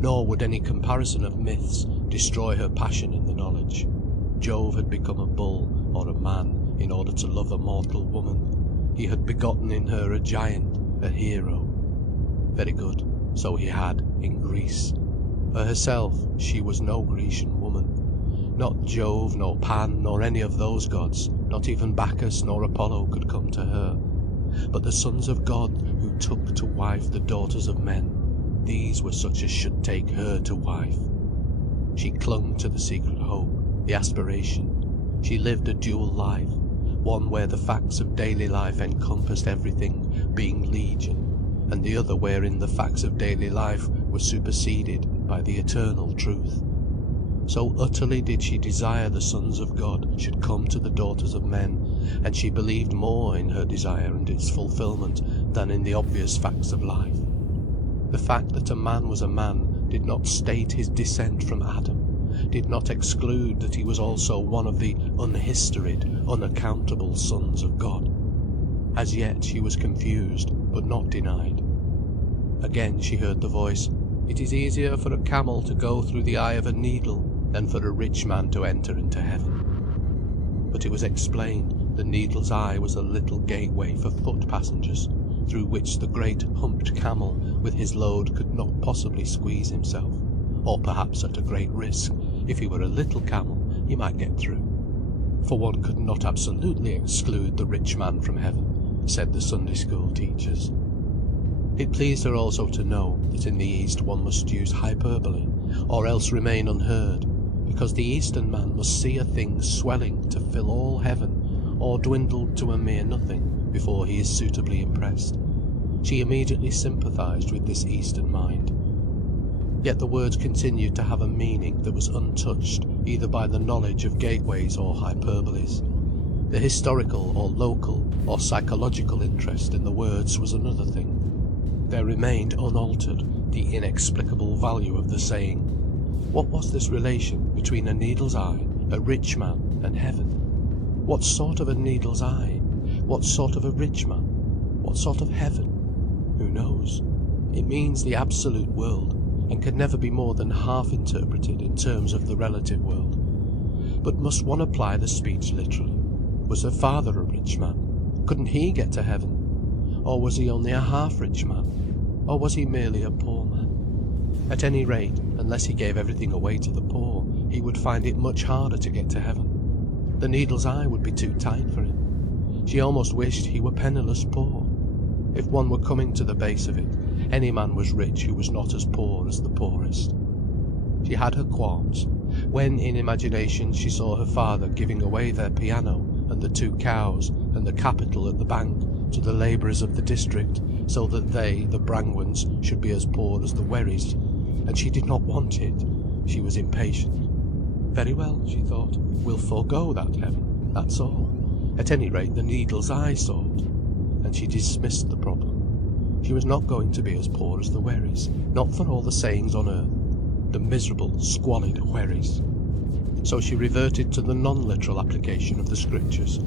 nor would any comparison of myths destroy her passion in the knowledge. Jove had become a bull or a man in order to love a mortal woman. He had begotten in her a giant, a hero. Very good, so he had, in Greece. For herself, she was no Grecian woman. Not Jove, nor Pan, nor any of those gods, not even Bacchus nor Apollo could come to her. But the sons of God who took to wife the daughters of men, these were such as should take her to wife. She clung to the secret hope, the aspiration. She lived a dual life, one where the facts of daily life encompassed everything, being legion, and the other wherein the facts of daily life were superseded by the eternal truth. So utterly did she desire the sons of God should come to the daughters of men, and she believed more in her desire and its fulfilment than in the obvious facts of life. The fact that a man was a man did not state his descent from Adam, did not exclude that he was also one of the unhistoried, unaccountable sons of God. As yet she was confused, but not denied. Again she heard the voice, "It is easier for a camel to go through the eye of a needle than for a rich man to enter into heaven." But it was explained the needle's eye was a little gateway for foot passengers, through which the great humped camel with his load could not possibly squeeze himself, or perhaps at a great risk. If he were a little camel, he might get through. For one could not absolutely exclude the rich man from heaven, said the Sunday school teachers. It pleased her also to know that in the East one must use hyperbole, or else remain unheard, because the Eastern man must see a thing swelling to fill all heaven, or dwindled to a mere nothing, before he is suitably impressed. She immediately sympathized with this Eastern mind. Yet the words continued to have a meaning that was untouched either by the knowledge of gateways or hyperboles. The historical or local or psychological interest in the words was another thing. There remained unaltered the inexplicable value of the saying. What was this relation between a needle's eye, a rich man, and heaven? What sort of a needle's eye? What sort of a rich man? What sort of heaven? Who knows? It means the absolute world, and can never be more than half interpreted in terms of the relative world. But must one apply the speech literally? Was her father a rich man? Couldn't he get to heaven? Or was he only a half-rich man? Or was he merely a poor man? At any rate, unless he gave everything away to the poor, he would find it much harder to get to heaven. The needle's eye would be too tight for him. She almost wished he were penniless poor. If one were coming to the base of it, any man was rich who was not as poor as the poorest. She had her qualms. When in imagination she saw her father giving away their piano and the 2 cows and the capital at the bank to the labourers of the district, so that they, the Brangwens, should be as poor as the Wherrys, and she did not want it, she was impatient. Very well, she thought, we'll forego that heaven, that's all. At any rate the needle's eye sort. And she dismissed the problem. She was not going to be as poor as the Wherrys, not for all the sayings on earth. The miserable, squalid Wherrys. So she reverted to the non-literal application of the scriptures.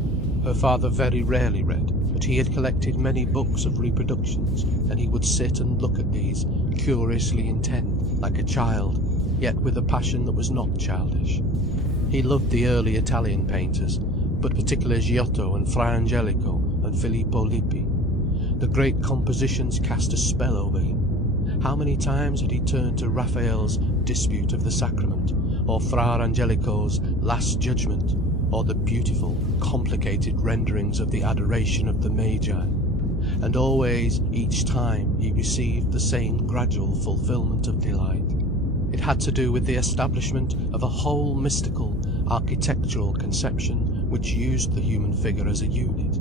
Her father very rarely read, but he had collected many books of reproductions, and he would sit and look at these, curiously intent, like a child, yet with a passion that was not childish. He loved the early Italian painters, but particularly Giotto and Fra Angelico and Filippo Lippi. The great compositions cast a spell over him. How many times had he turned to Raphael's Dispute of the Sacrament, or Fra Angelico's Last Judgment, or the beautiful, complicated renderings of the Adoration of the Magi. And always, each time, he received the same gradual fulfilment of delight. It had to do with the establishment of a whole mystical, architectural conception which used the human figure as a unit.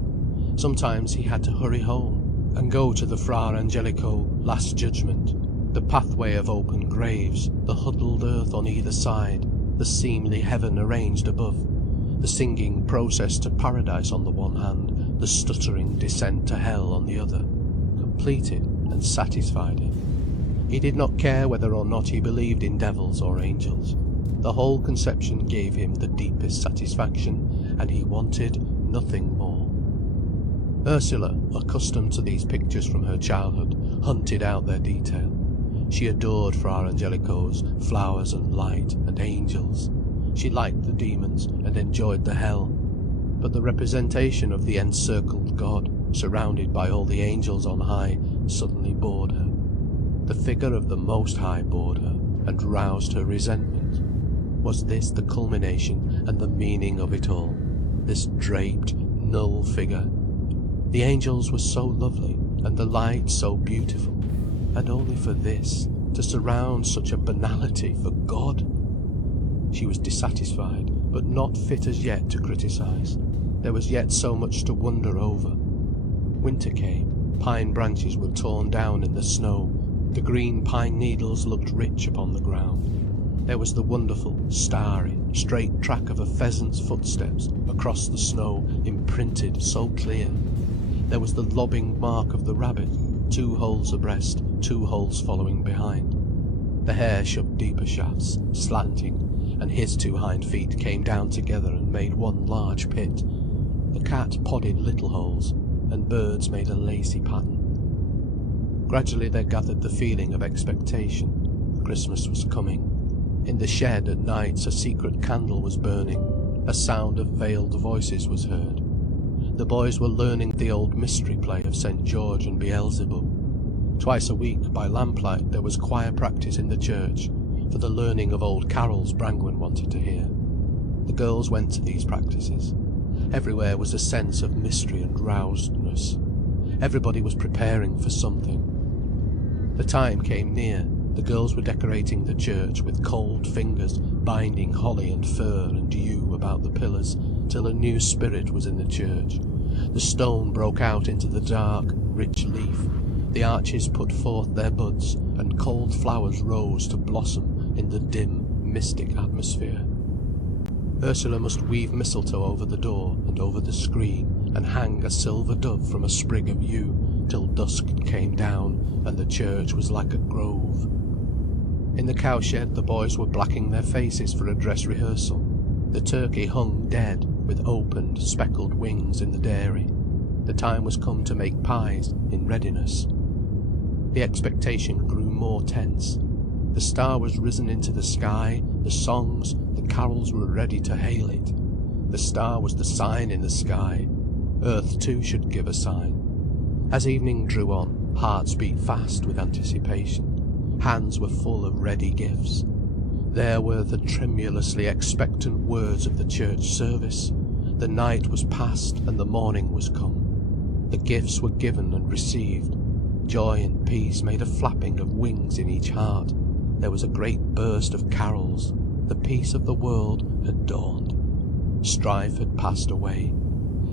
Sometimes he had to hurry home, and go to the Fra Angelico Last Judgment, the pathway of open graves, the huddled earth on either side, the seemly heaven arranged above, the singing process to paradise on the one hand, the stuttering descent to hell on the other, completed and satisfied him. He did not care whether or not he believed in devils or angels. The whole conception gave him the deepest satisfaction, and he wanted nothing more. Ursula, accustomed to these pictures from her childhood, hunted out their detail. She adored Fra Angelico's flowers and light and angels. She liked the demons and enjoyed the hell. But the representation of the encircled God, surrounded by all the angels on high, suddenly bored her. The figure of the Most High bored her and roused her resentment. Was this the culmination and the meaning of it all? This draped, null figure? The angels were so lovely and the light so beautiful, and only for this, to surround such a banality for God? She was dissatisfied, but not fit as yet to criticise. There was yet so much to wonder over. Winter came. Pine branches were torn down in the snow. The green pine needles looked rich upon the ground. There was the wonderful, starry, straight track of a pheasant's footsteps across the snow, imprinted so clear. There was the lobbing mark of the rabbit, 2 holes abreast, 2 holes following behind. The hare shoved deeper shafts, slanting, and his 2 hind feet came down together and made one large pit. The cat podded little holes, and birds made a lacy pattern. Gradually there gathered the feeling of expectation. Christmas was coming. In the shed at nights a secret candle was burning. A sound of veiled voices was heard. The boys were learning the old mystery play of St. George and Beelzebub. Twice a week, by lamplight, there was choir practice in the church, for the learning of old carols Brangwen wanted to hear. The girls went to these practices. Everywhere was a sense of mystery and rousedness. Everybody was preparing for something. The time came near. The girls were decorating the church with cold fingers, binding holly and fir and yew about the pillars, till a new spirit was in the church. The stone broke out into the dark, rich leaf. The arches put forth their buds, and cold flowers rose to blossom in the dim, mystic atmosphere. Ursula must weave mistletoe over the door and over the screen, and hang a silver dove from a sprig of yew, till dusk came down, and the church was like a grove. In the cowshed the boys were blacking their faces for a dress rehearsal. The turkey hung dead, with opened, speckled wings in the dairy. The time was come to make pies, in readiness. The expectation grew more tense. The star was risen into the sky, the songs, the carols were ready to hail it. The star was the sign in the sky. Earth too should give a sign. As evening drew on, hearts beat fast with anticipation. Hands were full of ready gifts. There were the tremulously expectant words of the church service. The night was past and the morning was come. The gifts were given and received. Joy and peace made a flapping of wings in each heart. There was a great burst of carols. The peace of the world had dawned. Strife had passed away.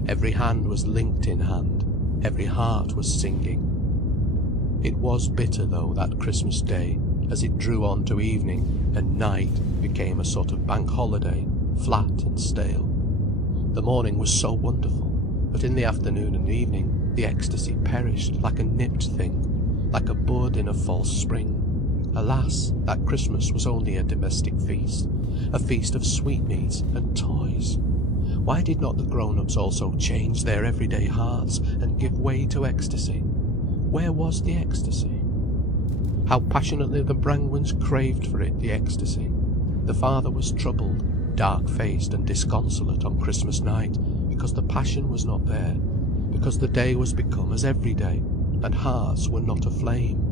Every hand was linked in hand. Every heart was singing. It was bitter, though, that Christmas day, as it drew on to evening, and night became a sort of bank holiday, flat and stale. The morning was so wonderful, but in the afternoon and evening the ecstasy perished like a nipped thing, like a bud in a false spring. Alas, that Christmas was only a domestic feast, a feast of sweetmeats and toys. Why did not the grown-ups also change their everyday hearts and give way to ecstasy? Where was the ecstasy? How passionately the Brangwens craved for it, the ecstasy. The father was troubled, dark-faced and disconsolate on Christmas night, because the passion was not there, because the day was become as every day, and hearts were not aflame.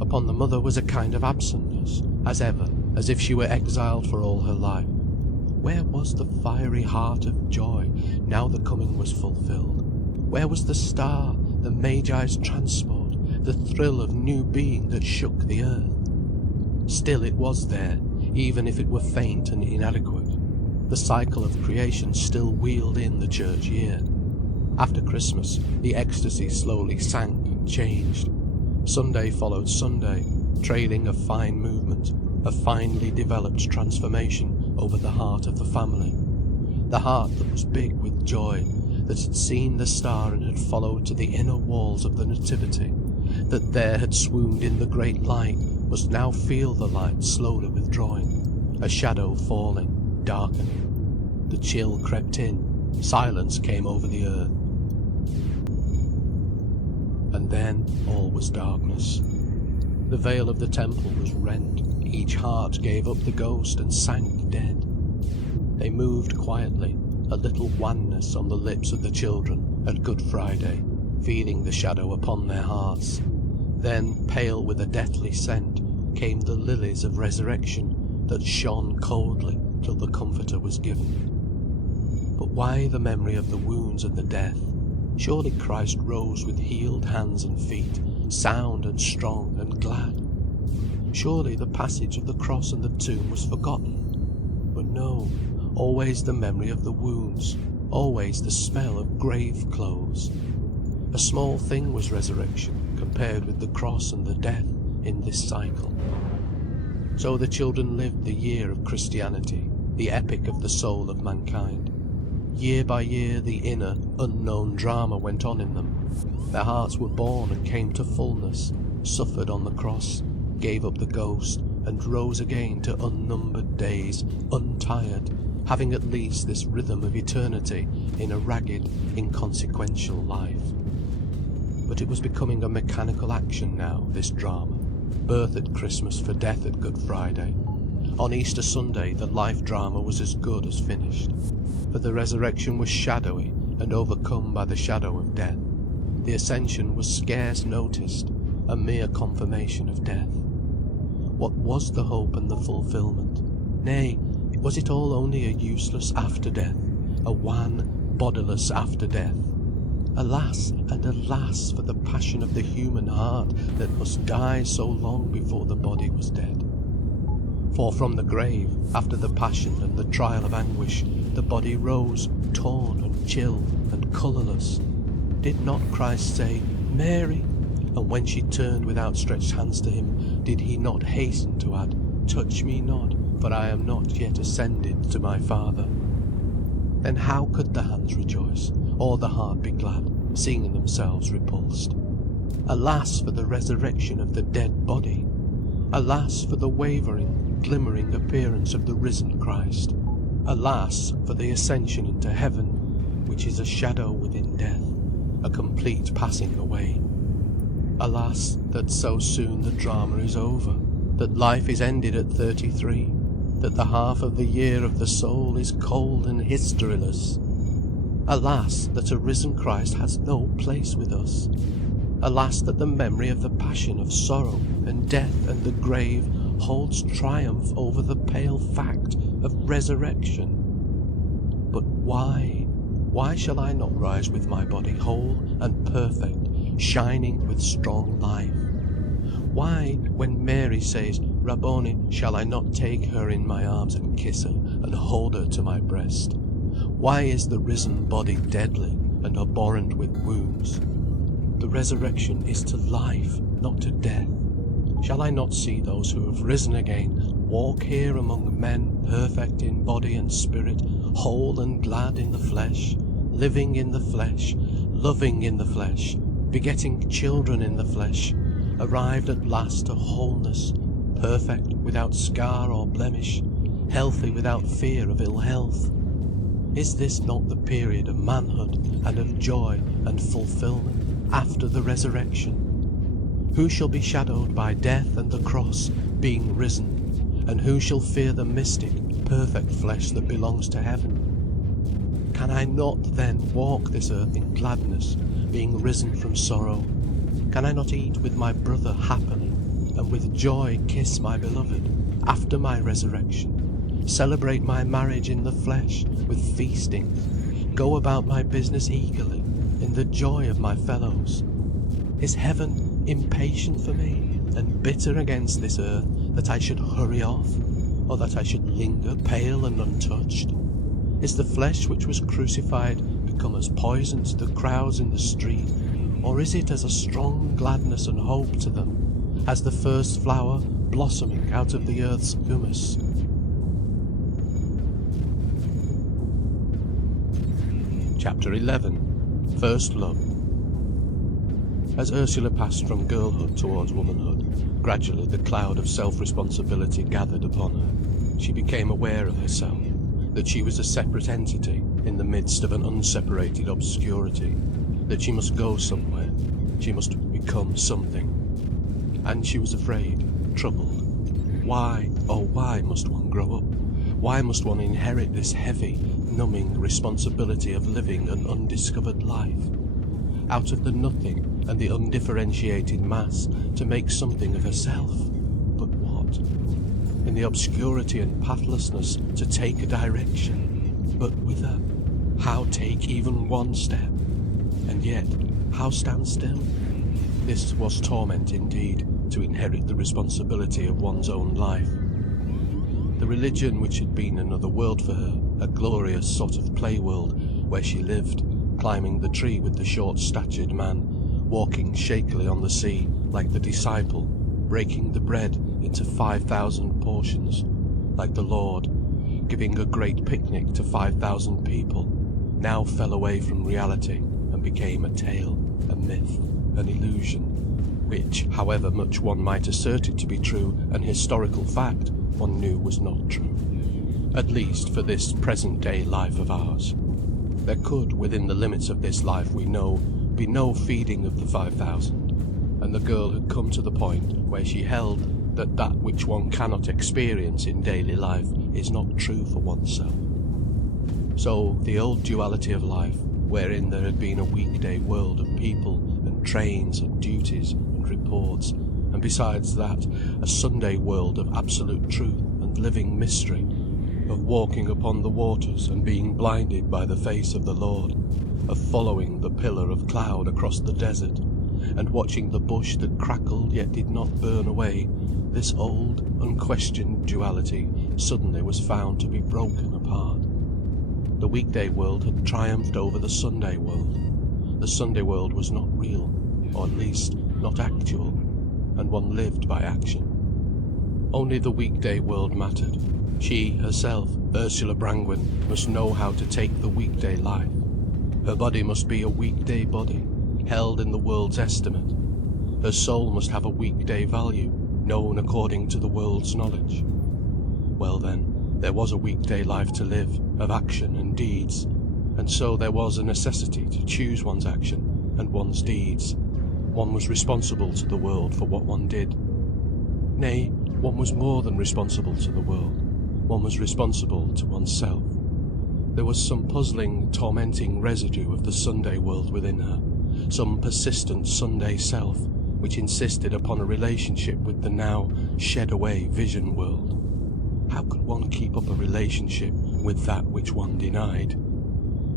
Upon the mother was a kind of absentness, as ever, as if she were exiled for all her life. Where was the fiery heart of joy, now the coming was fulfilled? Where was the star, the Magi's transport, the thrill of new being that shook the earth? Still it was there, even if it were faint and inadequate. The cycle of creation still wheeled in the church year. After Christmas, the ecstasy slowly sank and changed. Sunday followed Sunday, trailing a fine movement, a finely developed transformation over the heart of the family. The heart that was big with joy, that had seen the star and had followed to the inner walls of the Nativity, that there had swooned in the great light, must now feel the light slowly withdrawing, a shadow falling, darkening. The chill crept in, silence came over the earth. And then all was darkness. The veil of the temple was rent, each heart gave up the ghost and sank dead. They moved quietly, a little wanness on the lips of the children at Good Friday, feeling the shadow upon their hearts. Then, pale with a deathly scent, came the lilies of resurrection that shone coldly till the Comforter was given. But why the memory of the wounds and the death? Surely Christ rose with healed hands and feet, sound and strong and glad. Surely the passage of the cross and the tomb was forgotten. But no, always the memory of the wounds, always the smell of grave clothes. A small thing was resurrection compared with the cross and the death in this cycle. So the children lived the year of Christianity, the epic of the soul of mankind. Year by year the inner, unknown drama went on in them. Their hearts were born and came to fullness, suffered on the cross, gave up the ghost, and rose again to unnumbered days, untired, having at least this rhythm of eternity in a ragged, inconsequential life. But it was becoming a mechanical action now, this drama. Birth at Christmas for death at Good Friday. On Easter Sunday the life drama was as good as finished. For the resurrection was shadowy and overcome by the shadow of death. The ascension was scarce noticed, a mere confirmation of death. What was the hope and the fulfilment? Nay, was it all only a useless after-death, a wan, bodiless after-death? Alas and alas for the passion of the human heart that must die so long before the body was dead. For from the grave, after the passion and the trial of anguish, the body rose, torn and chill and colourless. Did not Christ say, "Mary"? And when she turned with outstretched hands to him, did he not hasten to add, "Touch me not, for I am not yet ascended to my Father"? Then how could the hands rejoice, or the heart be glad, seeing themselves repulsed? Alas for the resurrection of the dead body! Alas for the wavering, glimmering appearance of the risen Christ! Alas for the ascension into heaven, which is a shadow within death, a complete passing away! Alas, that so soon the drama is over, that life is ended at 33, that the half of the year of the soul is cold and historyless! Alas, that a risen Christ has no place with us! Alas, that the memory of the passion of sorrow and death and the grave holds triumph over the pale fact of resurrection! But why? Why shall I not rise with my body whole and perfect, shining with strong life? Why, when Mary says, "Rabboni," shall I not take her in my arms and kiss her and hold her to my breast? Why is the risen body deadly and abhorrent with wounds? The resurrection is to life, not to death. Shall I not see those who have risen again walk here among men perfect in body and spirit, whole and glad in the flesh, living in the flesh, loving in the flesh, begetting children in the flesh, arrived at last to wholeness, perfect without scar or blemish, healthy without fear of ill health? Is this not the period of manhood and of joy and fulfilment after the resurrection? Who shall be shadowed by death and the cross, being risen? And who shall fear the mystic, perfect flesh that belongs to heaven? Can I not then walk this earth in gladness, being risen from sorrow? Can I not eat with my brother happily, and with joy kiss my beloved, after my resurrection? Celebrate my marriage in the flesh with feasting, go about my business eagerly, in the joy of my fellows? Is heaven impatient for me, and bitter against this earth, that I should hurry off, or that I should linger pale and untouched? Is the flesh which was crucified become as poison to the crowds in the street, or is it as a strong gladness and hope to them, as the first flower blossoming out of the earth's humus? Chapter 11. First Love. As Ursula passed from girlhood towards womanhood, gradually the cloud of self-responsibility gathered upon her. She became aware of herself, that she was a separate entity in the midst of an unseparated obscurity, that she must go somewhere, she must become something. And she was afraid, troubled. Why, oh why must one grow up? Why must one inherit this heavy, numbing responsibility of living an undiscovered life? Out of the nothing and the undifferentiated mass to make something of herself. But what? In the obscurity and pathlessness to take a direction. But whither? How take even one step? And yet, how stand still? This was torment indeed, to inherit the responsibility of one's own life. The religion which had been another world for her, a glorious sort of play world, where she lived, climbing the tree with the short-statured man, walking shakily on the sea like the disciple, breaking the bread into 5,000 portions, like the Lord, giving a great picnic to 5,000 people, now fell away from reality and became a tale, a myth, an illusion, which, however much one might assert it to be true, an historical fact, one knew was not true. At least for this present-day life of ours. There could, within the limits of this life we know, be no feeding of the 5,000, and the girl had come to the point where she held that that which one cannot experience in daily life is not true for oneself. So the old duality of life, wherein there had been a weekday world of people and trains and duties and reports, and besides that a Sunday world of absolute truth and living mystery, of walking upon the waters and being blinded by the face of the Lord, of following the pillar of cloud across the desert, and watching the bush that crackled yet did not burn away, this old, unquestioned duality suddenly was found to be broken apart. The weekday world had triumphed over the Sunday world. The Sunday world was not real, or at least not actual, and one lived by action. Only the weekday world mattered. She herself, Ursula Brangwen, must know how to take the weekday life. Her body must be a weekday body, held in the world's estimate. Her soul must have a weekday value, known according to the world's knowledge. Well then, there was a weekday life to live, of action and deeds, and so there was a necessity to choose one's action and one's deeds. One was responsible to the world for what one did. Nay, one was more than responsible to the world. One was responsible to oneself. There was some puzzling, tormenting residue of the Sunday world within her, some persistent Sunday self, which insisted upon a relationship with the now shed-away vision world. How could one keep up a relationship with that which one denied?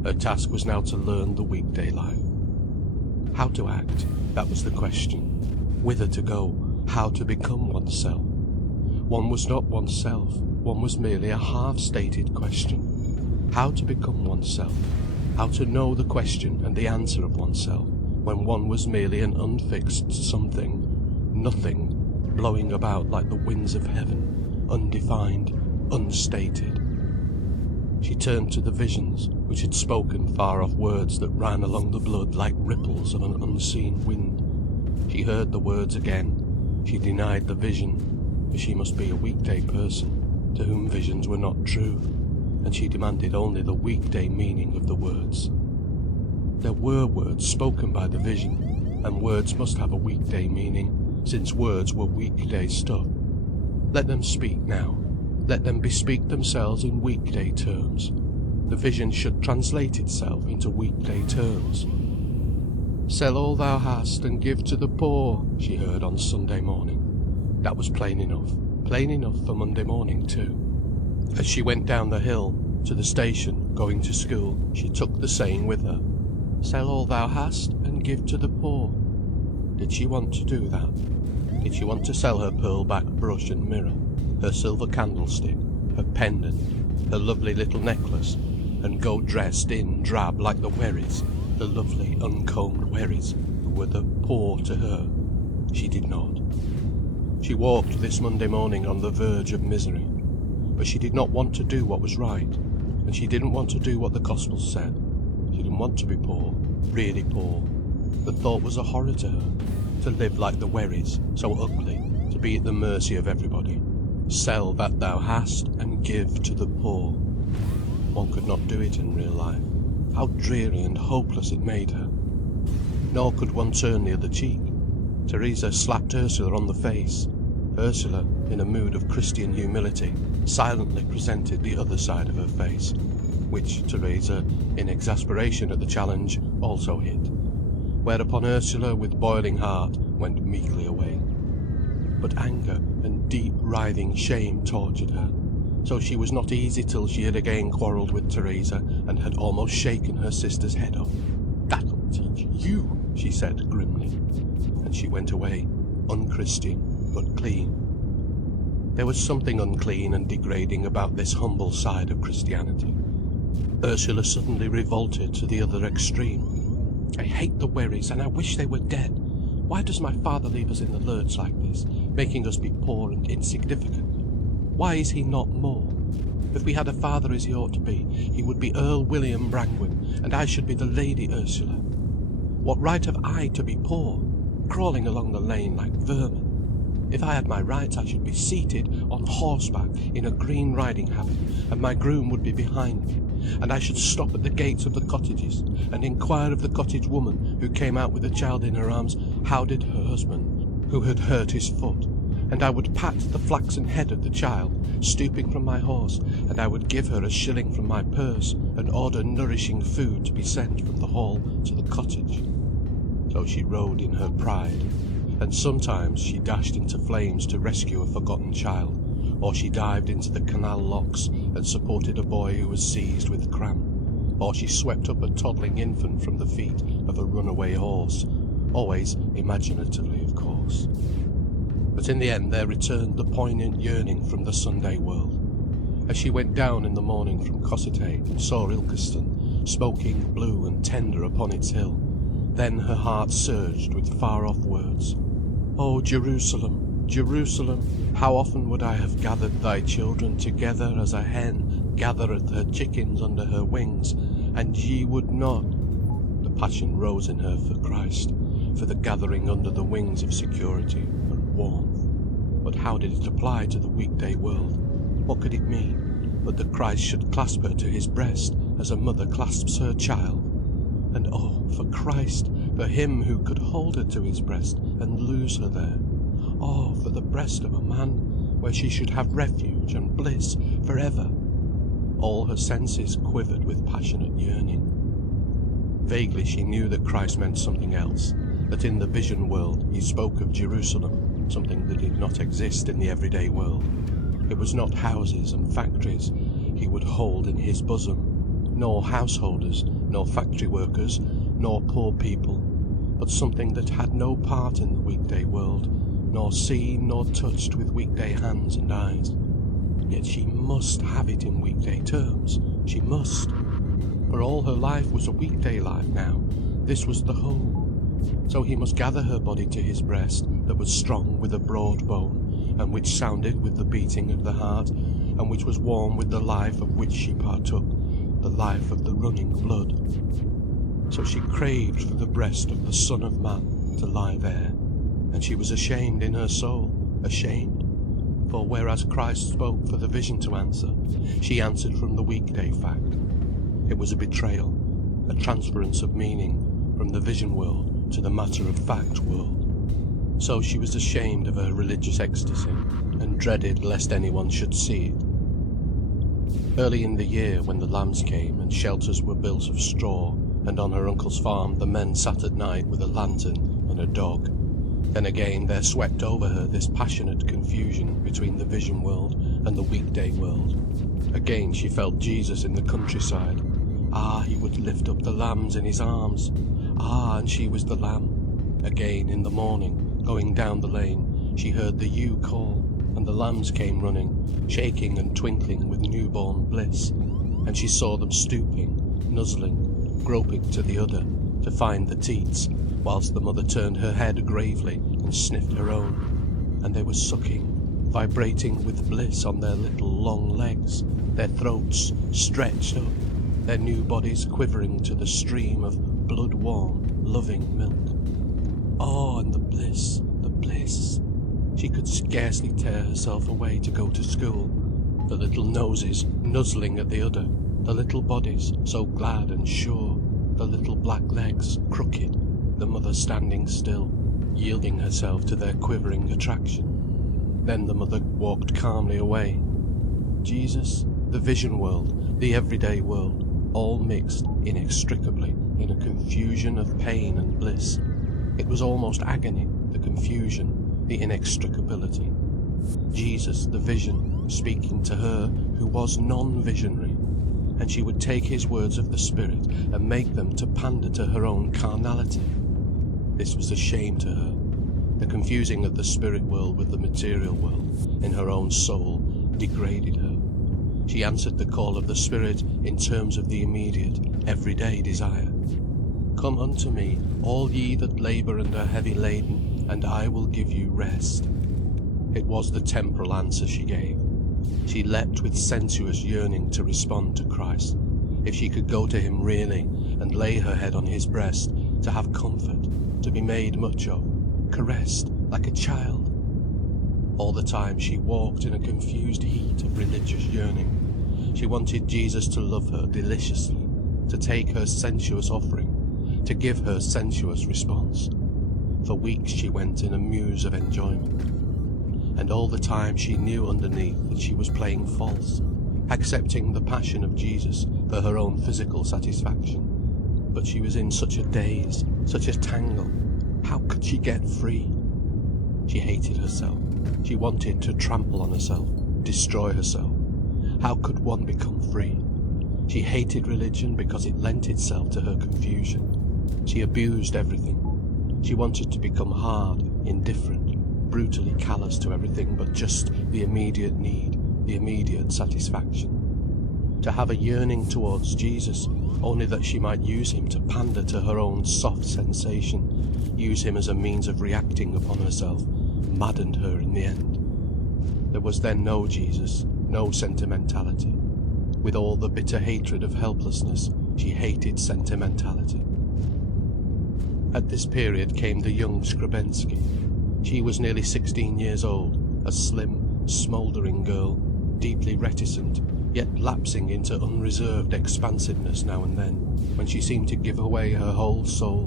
Her task was now to learn the weekday life. How to act, that was the question. Whither to go, how to become oneself. One was not oneself, one was merely a half-stated question. How to become oneself, how to know the question and the answer of oneself, when one was merely an unfixed something, nothing, blowing about like the winds of heaven, undefined, unstated. She turned to the visions, which had spoken far-off words that ran along the blood like ripples of an unseen wind. She heard the words again. She denied the vision, for she must be a weekday person, to whom visions were not true, and she demanded only the weekday meaning of the words. There were words spoken by the vision, and words must have a weekday meaning, since words were weekday stuff. Let them speak now. Let them bespeak themselves in weekday terms. The vision should translate itself into weekday terms. "Sell all thou hast and give to the poor," she heard on Sunday morning. That was plain enough for Monday morning too. As she went down the hill to the station, going to school, she took the saying with her. Sell all thou hast and give to the poor. Did she want to do that? Did she want to sell her pearl-back brush and mirror, her silver candlestick, her pendant, her lovely little necklace, and go dressed in drab like the Wherrys, the lovely uncombed Wherrys, who were the poor to her? She did not. She walked this Monday morning on the verge of misery, but she did not want to do what was right, and she didn't want to do what the Gospels said. She didn't want to be poor, really poor. The thought was a horror to her, to live like the Wherrys, so ugly, to be at the mercy of everybody. Sell that thou hast and give to the poor. One could not do it in real life. How dreary and hopeless it made her. Nor could one turn the other cheek. Teresa slapped Ursula on the face. Ursula, in a mood of Christian humility, silently presented the other side of her face, which Teresa, in exasperation at the challenge, also hit. Whereupon Ursula, with boiling heart, went meekly away. But anger and deep writhing shame tortured her, so she was not easy till she had again quarrelled with Teresa and had almost shaken her sister's head off. "That'll teach you," she said grimly, and she went away, unchristian but clean. There was something unclean and degrading about this humble side of Christianity. Ursula suddenly revolted to the other extreme. "I hate the Wherrys, and I wish they were dead. Why does my father leave us in the lurch like this, making us be poor and insignificant? Why is he not more? If we had a father as he ought to be, he would be Earl William Brangwen, and I should be the Lady Ursula. What right have I to be poor, crawling along the lane like vermin? If I had my rights, I should be seated on horseback in a green riding habit, and my groom would be behind me, and I should stop at the gates of the cottages, and inquire of the cottage woman who came out with the child in her arms, how did her husband, who had hurt his foot, and I would pat the flaxen head of the child, stooping from my horse, and I would give her a shilling from my purse, and order nourishing food to be sent from the hall to the cottage." So she rode in her pride, and sometimes she dashed into flames to rescue a forgotten child, or she dived into the canal locks and supported a boy who was seized with cramp, or she swept up a toddling infant from the feet of a runaway horse, always imaginatively, of course. But in the end there returned the poignant yearning from the Sunday world. As she went down in the morning from Cossitane and saw Ilkeston, smoking blue and tender upon its hill, then her heart surged with far-off words. "O Jerusalem, Jerusalem, how often would I have gathered thy children together as a hen gathereth her chickens under her wings, and ye would not." The passion rose in her for Christ, for the gathering under the wings of security and warmth. But how did it apply to the weekday world? What could it mean, but that Christ should clasp her to his breast as a mother clasps her child? And oh, for Christ, for him who could hold her to his breast and lose her there. Oh, for the breast of a man, where she should have refuge and bliss for ever. All her senses quivered with passionate yearning. Vaguely she knew that Christ meant something else, that in the vision world he spoke of Jerusalem, something that did not exist in the everyday world. It was not houses and factories he would hold in his bosom, nor householders, nor factory workers, nor poor people, but something that had no part in the weekday world, nor seen nor touched with weekday hands and eyes. Yet she must have it in weekday terms, she must. For all her life was a weekday life now, this was the whole. So he must gather her body to his breast, that was strong with a broad bone, and which sounded with the beating of the heart, and which was warm with the life of which she partook, the life of the running blood. So she craved for the breast of the Son of Man to lie there, and she was ashamed in her soul, ashamed. For whereas Christ spoke for the vision to answer, she answered from the weekday fact. It was a betrayal, a transference of meaning from the vision world to the matter-of-fact world. So she was ashamed of her religious ecstasy, and dreaded lest anyone should see it. Early in the year, when the lambs came and shelters were built of straw, and on her uncle's farm the men sat at night with a lantern and a dog, then again there swept over her this passionate confusion between the vision world and the weekday world. Again she felt Jesus in the countryside. Ah, he would lift up the lambs in his arms. Ah, and she was the lamb. Again in the morning, going down the lane, she heard the ewe call, and the lambs came running, shaking and twinkling with newborn bliss, and she saw them stooping, nuzzling, groping to the udder, to find the teats, whilst the mother turned her head gravely and sniffed her own, and they were sucking, vibrating with bliss on their little long legs, their throats stretched up, their new bodies quivering to the stream of blood-warm, loving milk. Oh, and the bliss, the bliss! She could scarcely tear herself away to go to school. The little noses nuzzling at the udder, the little bodies so glad and sure, the little black legs crooked, the mother standing still, yielding herself to their quivering attraction. Then the mother walked calmly away. Jesus, the vision world, the everyday world, all mixed inextricably in a confusion of pain and bliss. It was almost agony, the confusion, the inextricability. Jesus, the vision, speaking to her who was non-visionary, and she would take his words of the Spirit and make them to pander to her own carnality. This was a shame to her. The confusing of the spirit world with the material world in her own soul degraded her. She answered the call of the Spirit in terms of the immediate, everyday desire. Come unto me, all ye that labour and are heavy laden, and I will give you rest. It was the temporal answer she gave. She leapt with sensuous yearning to respond to Christ. If she could go to him really, and lay her head on his breast, to have comfort, to be made much of, caressed like a child. All the time she walked in a confused heat of religious yearning. She wanted Jesus to love her deliciously, to take her sensuous offering, to give her sensuous response. For weeks she went in a muse of enjoyment. And all the time she knew underneath that she was playing false, accepting the passion of Jesus for her own physical satisfaction. But she was in such a daze, such a tangle. How could she get free? She hated herself. She wanted to trample on herself, destroy herself. How could one become free? She hated religion because it lent itself to her confusion. She abused everything. She wanted to become hard, indifferent, brutally callous to everything but just the immediate need, the immediate satisfaction. To have a yearning towards Jesus, only that she might use him to pander to her own soft sensation, use him as a means of reacting upon herself, maddened her in the end. There was then no Jesus, no sentimentality. With all the bitter hatred of helplessness, she hated sentimentality. At this period came the young Skrebensky. She was nearly 16 years old, a slim, smouldering girl, deeply reticent, yet lapsing into unreserved expansiveness now and then, when she seemed to give away her whole soul,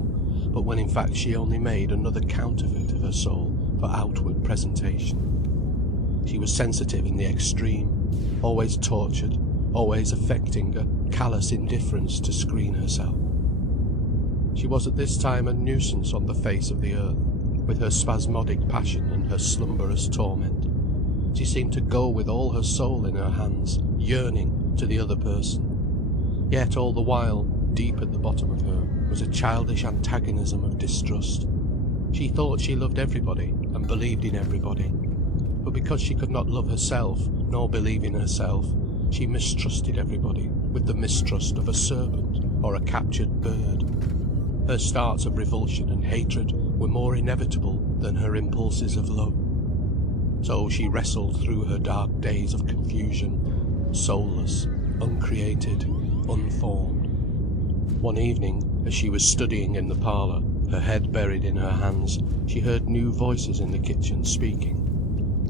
but when in fact she only made another counterfeit of her soul for outward presentation. She was sensitive in the extreme, always tortured, always affecting a callous indifference to screen herself. She was at this time a nuisance on the face of the earth, with her spasmodic passion and her slumberous torment. She seemed to go with all her soul in her hands, yearning to the other person. Yet all the while, deep at the bottom of her, was a childish antagonism of distrust. She thought she loved everybody and believed in everybody. But because she could not love herself, nor believe in herself, she mistrusted everybody with the mistrust of a serpent or a captured bird. Her starts of revulsion and hatred were more inevitable than her impulses of love. So she wrestled through her dark days of confusion, soulless, uncreated, unformed. One evening, as she was studying in the parlour, her head buried in her hands, she heard new voices in the kitchen speaking.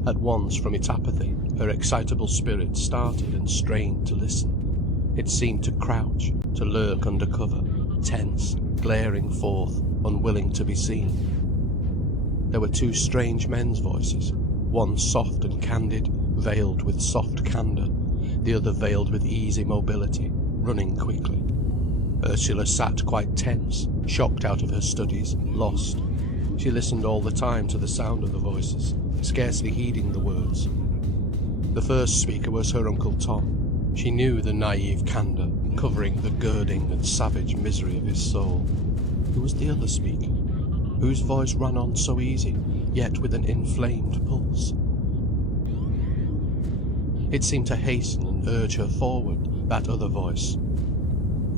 At once, from its apathy, her excitable spirit started and strained to listen. It seemed to crouch, to lurk under cover, tense, glaring forth, unwilling to be seen. There were two strange men's voices, one soft and candid, veiled with soft candour, the other veiled with easy mobility, running quickly. Ursula sat quite tense, shocked out of her studies, lost. She listened all the time to the sound of the voices, scarcely heeding the words. The first speaker was her Uncle Tom. She knew the naive candour, covering the girding and savage misery of his soul. Who was the other speaker? Whose voice ran on so easy, yet with an inflamed pulse? It seemed to hasten and urge her forward, that other voice.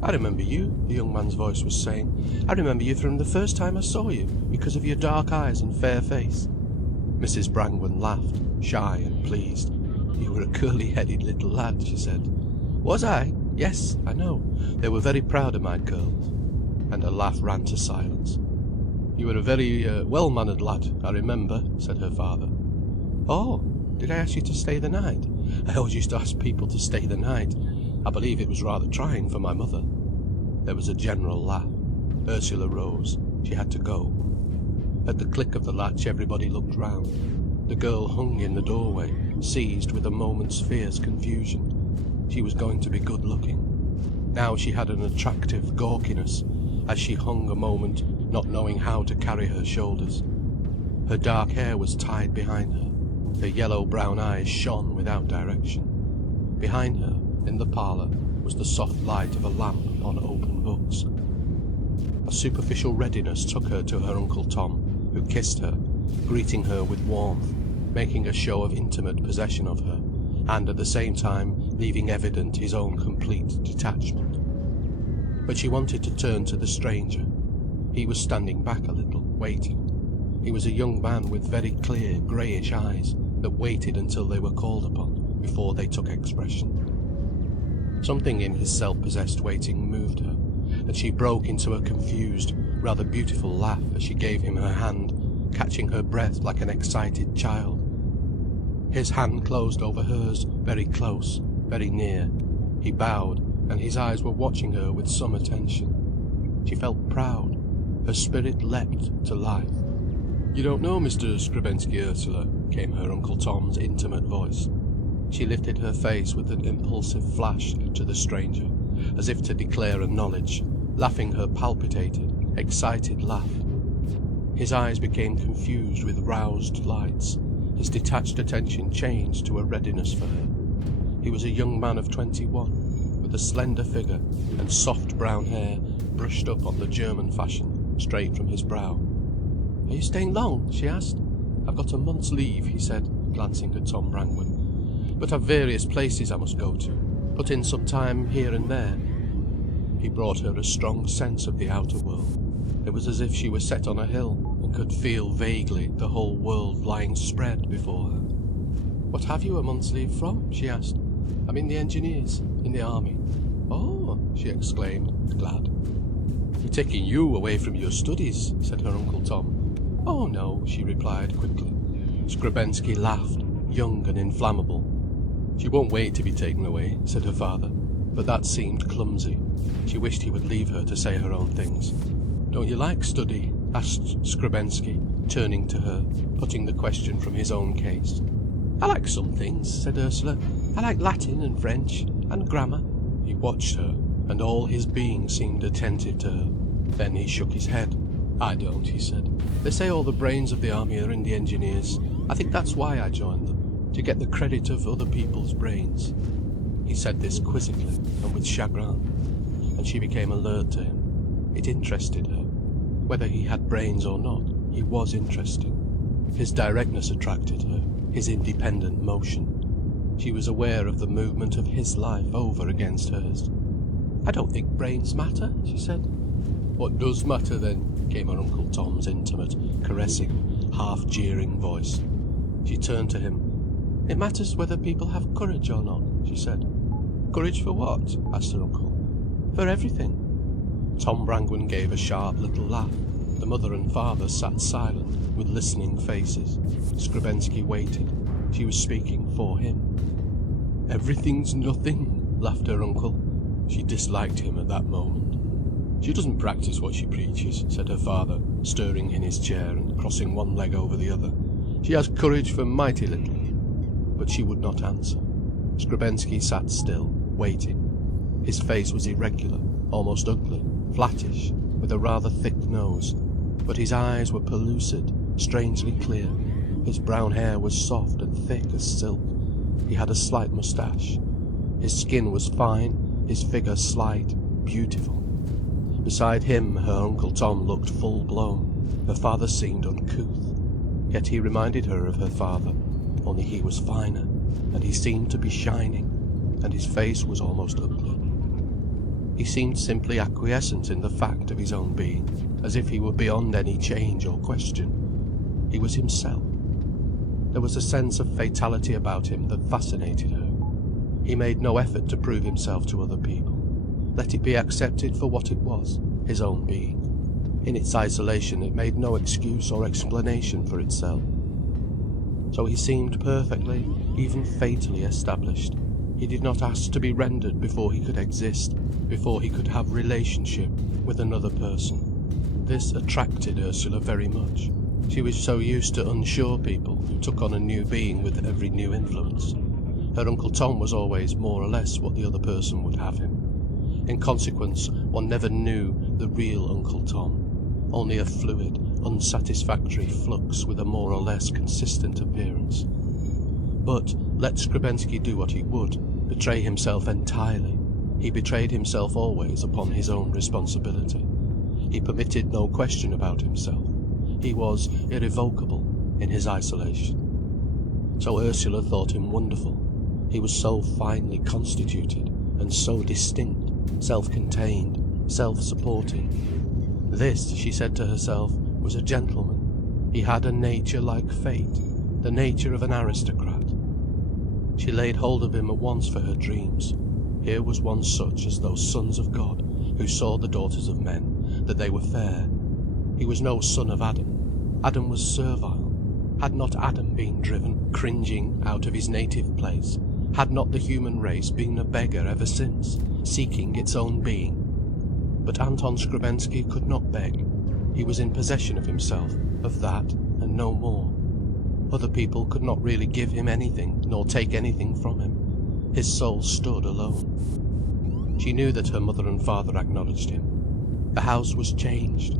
"I remember you," the young man's voice was saying. "I remember you from the first time I saw you, because of your dark eyes and fair face." Mrs. Brangwen laughed, shy and pleased. "You were a curly-headed little lad," she said. "Was I? Yes, I know. They were very proud of my curls." And her laugh ran to silence. "You were a very well-mannered lad, I remember," said her father. "Oh, did I ask you to stay the night? I always used to ask people to stay the night. I believe it was rather trying for my mother." There was a general laugh. Ursula rose. She had to go. At the click of the latch everybody looked round. The girl hung in the doorway, seized with a moment's fierce confusion. She was going to be good-looking. Now she had an attractive gawkiness, as she hung a moment, not knowing how to carry her shoulders. Her dark hair was tied behind her. Her yellow-brown eyes shone without direction. Behind her, in the parlour, was the soft light of a lamp upon open books. A superficial readiness took her to her Uncle Tom, who kissed her, greeting her with warmth, making a show of intimate possession of her, and at the same time leaving evident his own complete detachment. But she wanted to turn to the stranger. He was standing back a little, waiting. He was a young man with very clear, greyish eyes that waited until they were called upon, before they took expression. Something in his self-possessed waiting moved her, and she broke into a confused, rather beautiful laugh as she gave him her hand, catching her breath like an excited child. His hand closed over hers, very close, very near. He bowed, and his eyes were watching her with some attention. She felt proud. Her spirit leapt to life. "You don't know Mr. Skrebensky, Ursula?" came her Uncle Tom's intimate voice. She lifted her face with an impulsive flash to the stranger, as if to declare a knowledge, laughing her palpitated, excited laugh. His eyes became confused with roused lights. His detached attention changed to a readiness for her. He was a young man of 21, with a slender figure and soft brown hair brushed up on the German fashion, straight from his brow. "Are you staying long?" she asked. "I've got a month's leave," he said, glancing at Tom Brangwen. "But I've various places I must go to. Put in some time here and there." He brought her a strong sense of the outer world. It was as if she were set on a hill, and could feel vaguely the whole world lying spread before her. "What have you a month's leave from?" she asked. "I'm in the Engineers, in the Army." "Oh!" she exclaimed, glad. "We're taking you away from your studies," said her Uncle Tom. "Oh no," she replied quickly. Skrebensky laughed, young and inflammable. "She won't wait to be taken away," said her father. But that seemed clumsy. She wished he would leave her to say her own things. "Don't you like study?" asked Skrebensky, turning to her, putting the question from his own case. "I like some things," said Ursula. "I like Latin and French, and grammar." He watched her, and all his being seemed attentive to her. Then he shook his head. "I don't," he said. "They say all the brains of the army are in the Engineers. I think that's why I joined them, to get the credit of other people's brains." He said this quizzically and with chagrin, and she became alert to him. It interested her. Whether he had brains or not, he was interesting. His directness attracted her, his independent motion. She was aware of the movement of his life over against hers. "I don't think brains matter," she said. "What does matter then?" came her Uncle Tom's intimate, caressing, half-jeering voice. She turned to him. "It matters whether people have courage or not," she said. "Courage for what?" asked her uncle. "For everything." Tom Brangwen gave a sharp little laugh. The mother and father sat silent, with listening faces. Skrebensky waited. She was speaking for him. "Everything's nothing," laughed her uncle. She disliked him at that moment. "She doesn't practise what she preaches," said her father, stirring in his chair and crossing one leg over the other. "She has courage for mighty little." But she would not answer. Skrebensky sat still, waiting. His face was irregular, almost ugly, flattish, with a rather thick nose. But his eyes were pellucid, strangely clear. His brown hair was soft and thick as silk. He had a slight moustache. His skin was fine, his figure slight, beautiful. Beside him her Uncle Tom looked full-blown. Her father seemed uncouth. Yet he reminded her of her father, only he was finer, and he seemed to be shining, and his face was almost ugly. He seemed simply acquiescent in the fact of his own being, as if he were beyond any change or question. He was himself. There was a sense of fatality about him that fascinated her. He made no effort to prove himself to other people. Let it be accepted for what it was, his own being. In its isolation it made no excuse or explanation for itself. So he seemed perfectly, even fatally established. He did not ask to be rendered before he could exist, before he could have relationship with another person. This attracted Ursula very much. She was so used to unsure people who took on a new being with every new influence. Her Uncle Tom was always more or less what the other person would have him. In consequence, one never knew the real Uncle Tom, only a fluid, unsatisfactory flux with a more or less consistent appearance. But, let Skrebensky do what he would, betray himself entirely, he betrayed himself always upon his own responsibility. He permitted no question about himself. He was irrevocable in his isolation. So Ursula thought him wonderful. He was so finely constituted, and so distinct, self-contained, self-supporting. This, she said to herself, was a gentleman. He had a nature like fate, the nature of an aristocrat. She laid hold of him at once for her dreams. Here was one such as those sons of God, who saw the daughters of men, that they were fair. He was no son of Adam. Adam was servile. Had not Adam been driven, cringing, out of his native place? Had not the human race been a beggar ever since, seeking its own being? But Anton Skrebensky could not beg. He was in possession of himself, of that, and no more. Other people could not really give him anything, nor take anything from him. His soul stood alone. She knew that her mother and father acknowledged him. The house was changed.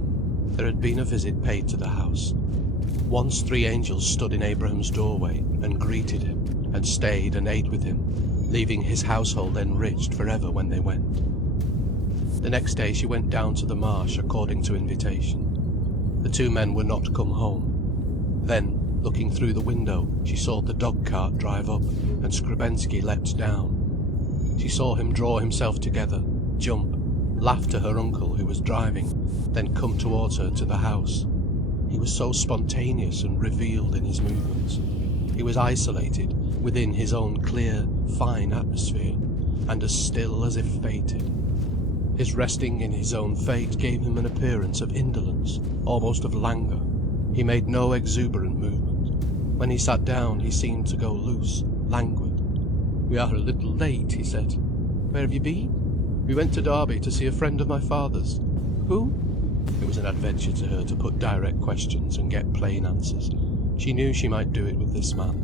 There had been a visit paid to the house. Once 3 angels stood in Abraham's doorway and greeted him, and stayed and ate with him, leaving his household enriched forever when they went. The next day she went down to the marsh according to invitation. The 2 men were not come home. Then, looking through the window, she saw the dog-cart drive up, and Skrebensky leapt down. She saw him draw himself together, jump, laugh to her uncle who was driving, then come towards her to the house. He was so spontaneous and revealed in his movements. He was isolated within his own clear, fine atmosphere, and as still as if fated. His resting in his own fate gave him an appearance of indolence, almost of languor. He made no exuberant movement. When he sat down he seemed to go loose, languid. "We are a little late," he said. "Where have you been?" "We went to Derby to see a friend of my father's." "Who?" It was an adventure to her to put direct questions and get plain answers. She knew she might do it with this man.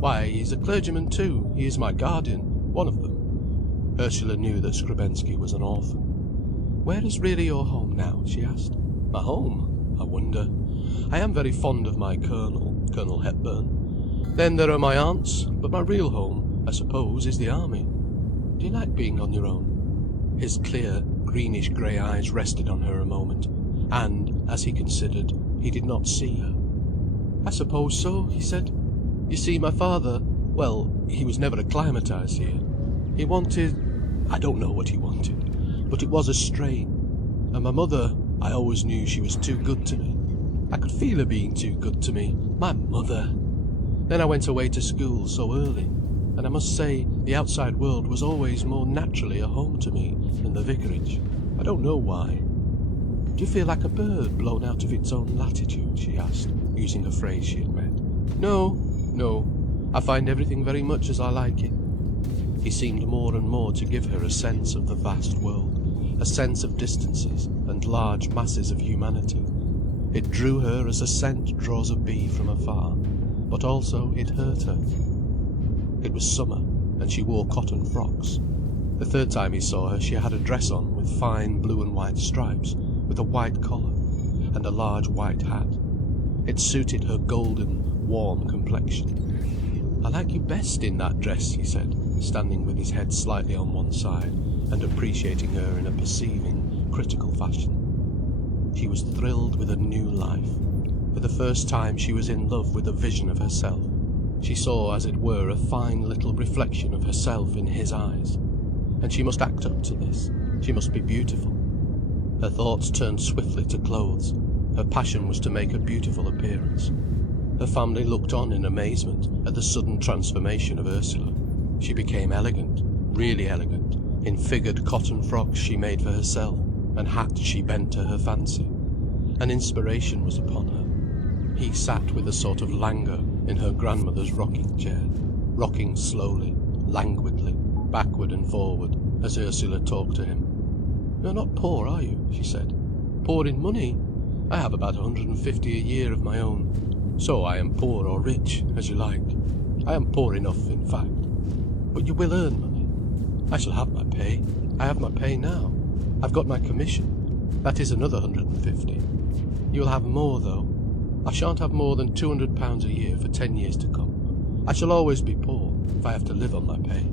"Why, he's a clergyman too. He is my guardian, one of them." Ursula knew that Skrebensky was an orphan. "Where is really your home now?" she asked. "My home? I wonder. I am very fond of my Colonel, Colonel Hepburn. Then there are my aunts, but my real home, I suppose, is the army. Do you like being on your own?" His clear, greenish-grey eyes rested on her a moment, and, as he considered, he did not see her. "I suppose so," he said. "You see, my father, well, he was never acclimatised here. He wanted, I don't know what he wanted, but it was a strain. And my mother, I always knew she was too good to me. I could feel her being too good to me. My mother! Then I went away to school so early, and I must say the outside world was always more naturally a home to me than the vicarage. I don't know why." "Do you feel like a bird blown out of its own latitude?" she asked, using a phrase she had met. No. I find everything very much as I like it." He seemed more and more to give her a sense of the vast world, a sense of distances and large masses of humanity. It drew her as a scent draws a bee from afar, but also it hurt her. It was summer, and she wore cotton frocks. The 3rd time he saw her she had a dress on with fine blue and white stripes, with a white collar, and a large white hat. It suited her golden, warm complexion. "I like you best in that dress," he said, standing with his head slightly on one side, and appreciating her in a perceiving, critical fashion. She was thrilled with a new life. For the first time she was in love with a vision of herself. She saw, as it were, a fine little reflection of herself in his eyes. And she must act up to this. She must be beautiful. Her thoughts turned swiftly to clothes. Her passion was to make a beautiful appearance. Her family looked on in amazement at the sudden transformation of Ursula. She became elegant, really elegant, in figured cotton frocks she made for herself, and hats she bent to her fancy. An inspiration was upon her. He sat with a sort of languor in her grandmother's rocking chair, rocking slowly, languidly, backward and forward, as Ursula talked to him. "You're not poor, are you?" she said. "Poor in money? I have about 150 a year of my own. So I am poor or rich, as you like. I am poor enough, in fact. But you will earn money. I shall have my pay. I have my pay now. I've got my commission. That is another 150. You will have more, though. I shan't have more than £200 a year for 10 years to come. I shall always be poor, if I have to live on my pay.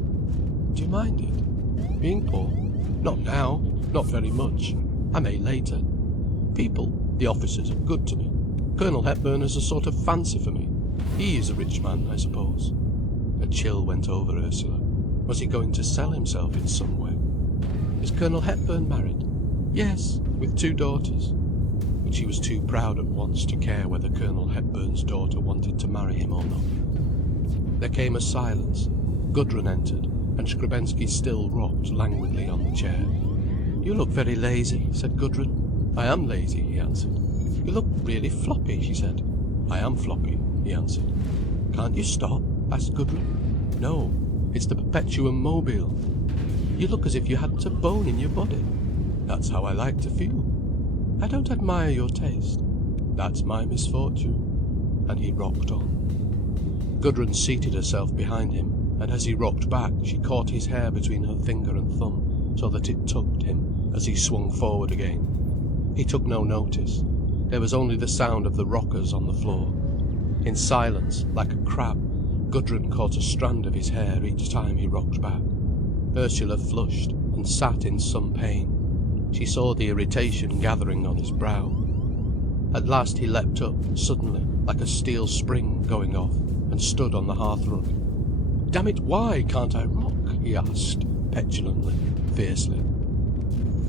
Do you mind it? Being poor? Not now. Not very much. I may later. People, the officers, are good to me. Colonel Hepburn has a sort of fancy for me. He is a rich man, I suppose. A chill went over Ursula. Was he going to sell himself in some way? Is Colonel Hepburn married? Yes, with 2 daughters. But she was too proud at once to care whether Colonel Hepburn's daughter wanted to marry him or not. There came a silence. Gudrun entered, and Skrebensky still rocked languidly on the chair. You look very lazy, said Gudrun. I am lazy, he answered. You look really floppy, she said. I am floppy, he answered. Can't you stop? Asked Gudrun. No, it's the perpetuum mobile. You look as if you hadn't a bone in your body. That's how I like to feel. I don't admire your taste. That's my misfortune. And he rocked on. Gudrun seated herself behind him, and as he rocked back, she caught his hair between her finger and thumb, so that it tugged him as he swung forward again. He took no notice. There was only the sound of the rockers on the floor. In silence, like a crab, Gudrun caught a strand of his hair each time he rocked back. Ursula flushed and sat in some pain. She saw the irritation gathering on his brow. At last he leapt up, suddenly, like a steel spring going off, and stood on the hearthrug. Damn it, why can't I rock? He asked, petulantly, fiercely.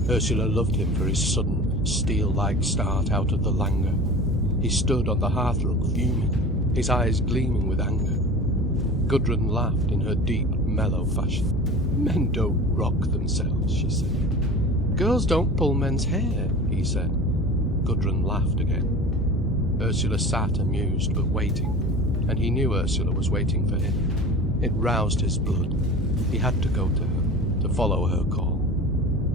Ursula loved him for his sudden, steel-like start out of the languor. He stood on the hearthrug fuming, his eyes gleaming with anger. Gudrun laughed in her deep, mellow fashion. Men don't rock themselves, she said. Girls don't pull men's hair, he said. Gudrun laughed again. Ursula sat amused but waiting, and he knew Ursula was waiting for him. It roused his blood. He had to go to her, to follow her call.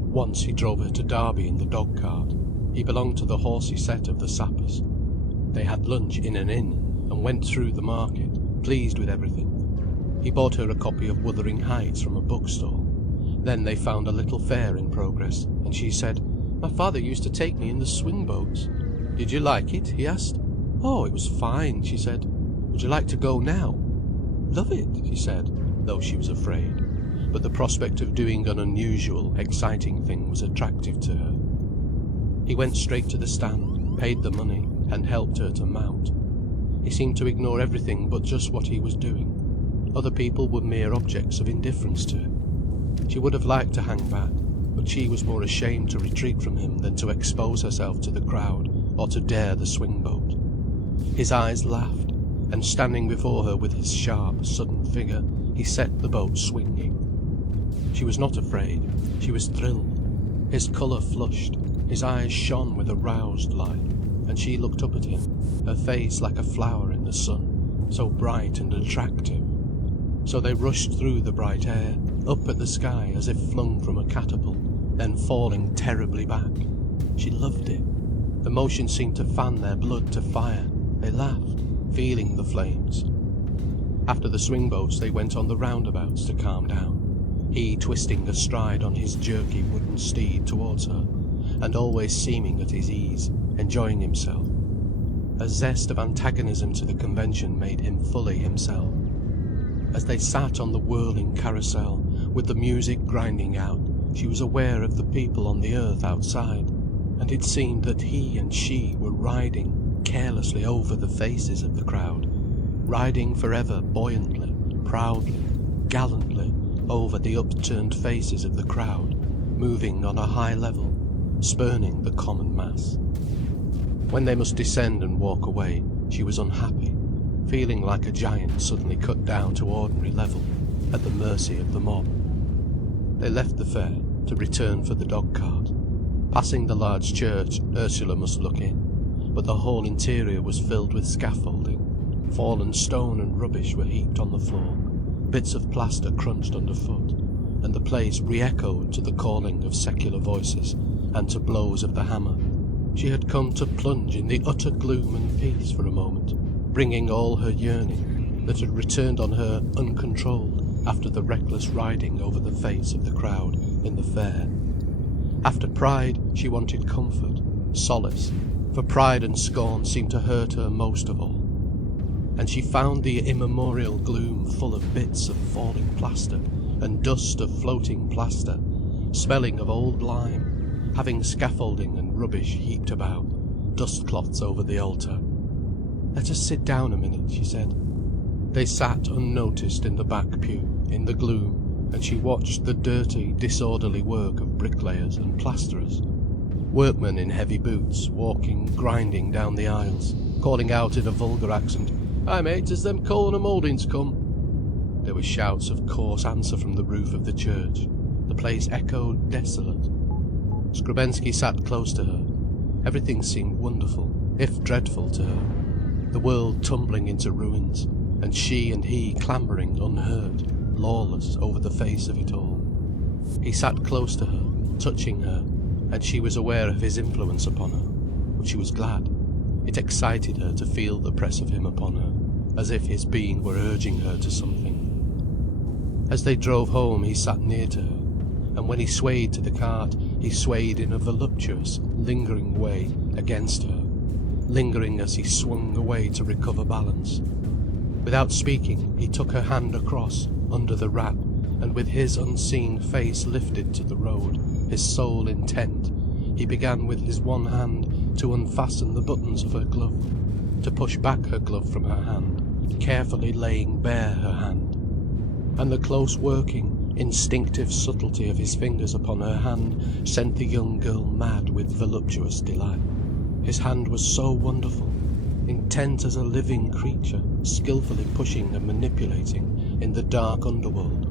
Once he drove her to Derby in the dog-cart. He belonged to the horsey set of the sappers. They had lunch in an inn, and went through the market, pleased with everything. He bought her a copy of Wuthering Heights from a bookstall. Then they found a little fair in progress, and she said, My father used to take me in the swing boats. Did you like it? He asked. Oh, it was fine, she said. Would you like to go now? Love it, she said, though she was afraid. But the prospect of doing an unusual, exciting thing was attractive to her. He went straight to the stand, paid the money, and helped her to mount. He seemed to ignore everything but just what he was doing. Other people were mere objects of indifference to him. She would have liked to hang back, but she was more ashamed to retreat from him than to expose herself to the crowd or to dare the swing boat. His eyes laughed, and standing before her with his sharp, sudden figure, he set the boat swinging. She was not afraid, she was thrilled. His colour flushed, his eyes shone with a roused light, and she looked up at him, her face like a flower in the sun, so bright and attractive. So they rushed through the bright air, up at the sky as if flung from a catapult, then falling terribly back. She loved it. The motion seemed to fan their blood to fire. They laughed, feeling the flames. After the swing boats they went on the roundabouts to calm down, he twisting astride on his jerky wooden steed towards her, and always seeming at his ease, enjoying himself. A zest of antagonism to the convention made him fully himself. As they sat on the whirling carousel, with the music grinding out, she was aware of the people on the earth outside, and it seemed that he and she were riding carelessly over the faces of the crowd, riding forever buoyantly, proudly, gallantly over the upturned faces of the crowd, moving on a high level, spurning the common mass. When they must descend and walk away, she was unhappy, feeling like a giant suddenly cut down to ordinary level, at the mercy of the mob. They left the fair, to return for the dog-cart. Passing the large church, Ursula must look in, but the whole interior was filled with scaffolding. Fallen stone and rubbish were heaped on the floor, bits of plaster crunched underfoot, and the place re-echoed to the calling of secular voices and to blows of the hammer, She had come to plunge in the utter gloom and peace for a moment, bringing all her yearning, that had returned on her uncontrolled after the reckless riding over the face of the crowd in the fair. After pride she wanted comfort, solace, for pride and scorn seemed to hurt her most of all. And she found the immemorial gloom full of bits of falling plaster and dust of floating plaster, smelling of old lime, having scaffolding and rubbish heaped about, dust cloths over the altar. "Let us sit down a minute," she said. They sat unnoticed in the back pew, in the gloom, and she watched the dirty, disorderly work of bricklayers and plasterers. Workmen in heavy boots, walking, grinding down the aisles, calling out in a vulgar accent, "Hi mate, has them coal and mouldings come?" There were shouts of coarse answer from the roof of the church. The place echoed desolate. Skrebensky sat close to her. Everything seemed wonderful, if dreadful to her. The world tumbling into ruins, and she and he clambering unhurt, lawless over the face of it all. He sat close to her, touching her, and she was aware of his influence upon her. But she was glad. It excited her to feel the press of him upon her, as if his being were urging her to something. As they drove home he sat near to her, and when he swayed to the cart, he swayed in a voluptuous, lingering way against her, lingering as he swung away to recover balance. Without speaking, he took her hand across, under the wrap, and with his unseen face lifted to the road, his soul intent, he began with his one hand to unfasten the buttons of her glove, to push back her glove from her hand, carefully laying bare her hand. And the close working, instinctive subtlety of his fingers upon her hand sent the young girl mad with voluptuous delight. His hand was so wonderful, intent as a living creature, skillfully pushing and manipulating in the dark underworld,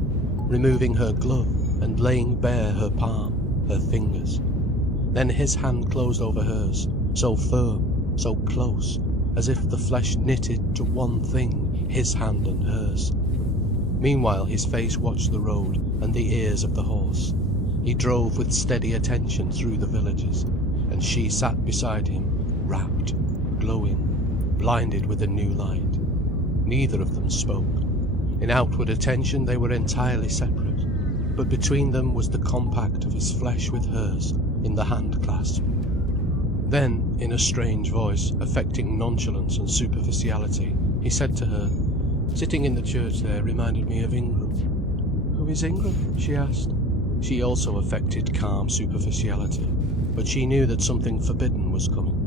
removing her glove and laying bare her palm, her fingers. Then his hand closed over hers, so firm, so close, as if the flesh knitted to one thing, his hand and hers. Meanwhile his face watched the road and the ears of the horse. He drove with steady attention through the villages, and she sat beside him, rapt, glowing, blinded with a new light. Neither of them spoke. In outward attention they were entirely separate, but between them was the compact of his flesh with hers, in the hand clasp. Then, in a strange voice, affecting nonchalance and superficiality, he said to her, "Sitting in the church there reminded me of Ingram." "Who is Ingram?" she asked. She also affected calm superficiality, but she knew that something forbidden was coming.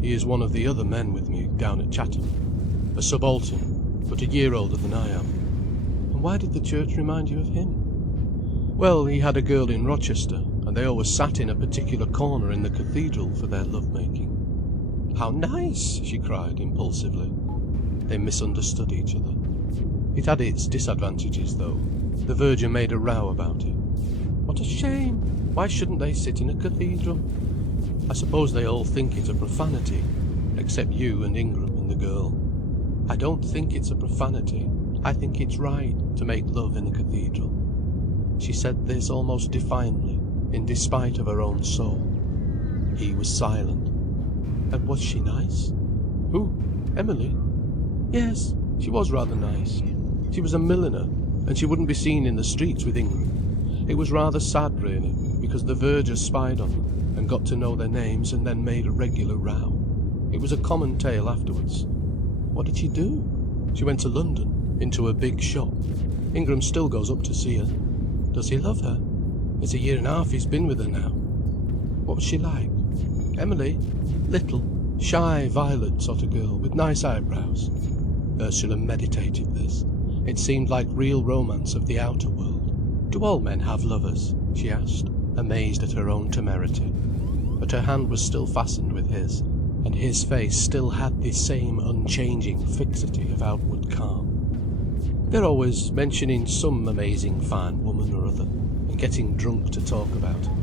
"He is one of the other men with me down at Chatham. A subaltern, but a year older than I am." "And why did the church remind you of him?" "Well, he had a girl in Rochester, and they always sat in a particular corner in the cathedral for their love-making." "How nice!" she cried impulsively. They misunderstood each other. It had its disadvantages, though. The verger made a row about it. "What a shame! Why shouldn't they sit in a cathedral?" "I suppose they all think it a profanity, except you and Ingram and the girl." "I don't think it's a profanity. I think it's right to make love in a cathedral." She said this almost defiantly, in despite of her own soul. He was silent. "And was she nice?" "Who? Emily?" "Yes, she was rather nice. She was a milliner, and she wouldn't be seen in the streets with Ingram. It was rather sad, really, because the verger spied on them, and got to know their names, and then made a regular row. It was a common tale afterwards." "What did she do?" "She went to London, into a big shop. Ingram still goes up to see her." "Does he love her?" "It's 1.5 years he's been with her now." "What was she like?" "Emily? Little, shy, violet sort of girl, with nice eyebrows." Ursula meditated this. It seemed like real romance of the outer world. "Do all men have lovers?" she asked, amazed at her own temerity. But her hand was still fastened with his, and his face still had the same unchanging fixity of outward calm. "They're always mentioning some amazing fine woman or other, and getting drunk to talk about her.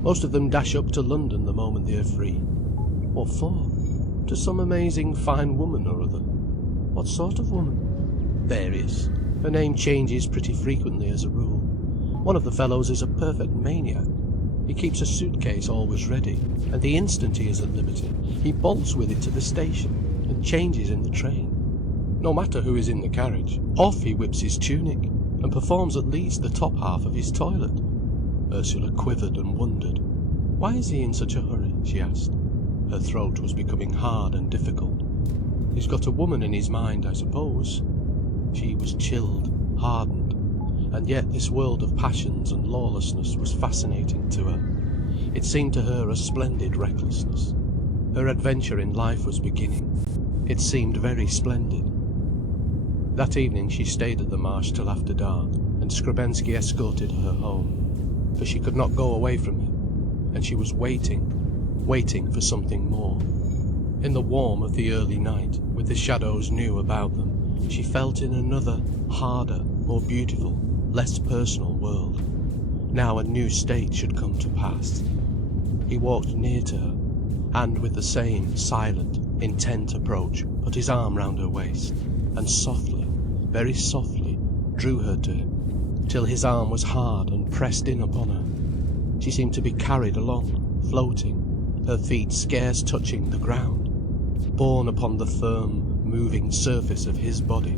Most of them dash up to London the moment they're free." "What for?" "To some amazing fine woman or other." "What sort of woman?" "Various. Her name changes pretty frequently as a rule. One of the fellows is a perfect maniac. He keeps a suitcase always ready, and the instant he is at liberty, he bolts with it to the station, and changes in the train. No matter who is in the carriage, off he whips his tunic, and performs at least the top half of his toilet." Ursula quivered and wondered. "Why is he in such a hurry?" she asked. Her throat was becoming hard and difficult. "He's got a woman in his mind, I suppose." She was chilled, hardened, and yet this world of passions and lawlessness was fascinating to her. It seemed to her a splendid recklessness. Her adventure in life was beginning. It seemed very splendid. That evening she stayed at the Marsh till after dark, and Skrebensky escorted her home. For she could not go away from him, and she was waiting for something more. In the warm of the early night, with the shadows new about them, she felt in another, harder, more beautiful, less personal world. Now a new state should come to pass. He walked near to her, and with the same silent, intent approach put his arm round her waist, and softly, very softly, drew her to him, till his arm was hard and pressed in upon her. She seemed to be carried along, floating, her feet scarce touching the ground, borne upon the firm, moving surface of his body,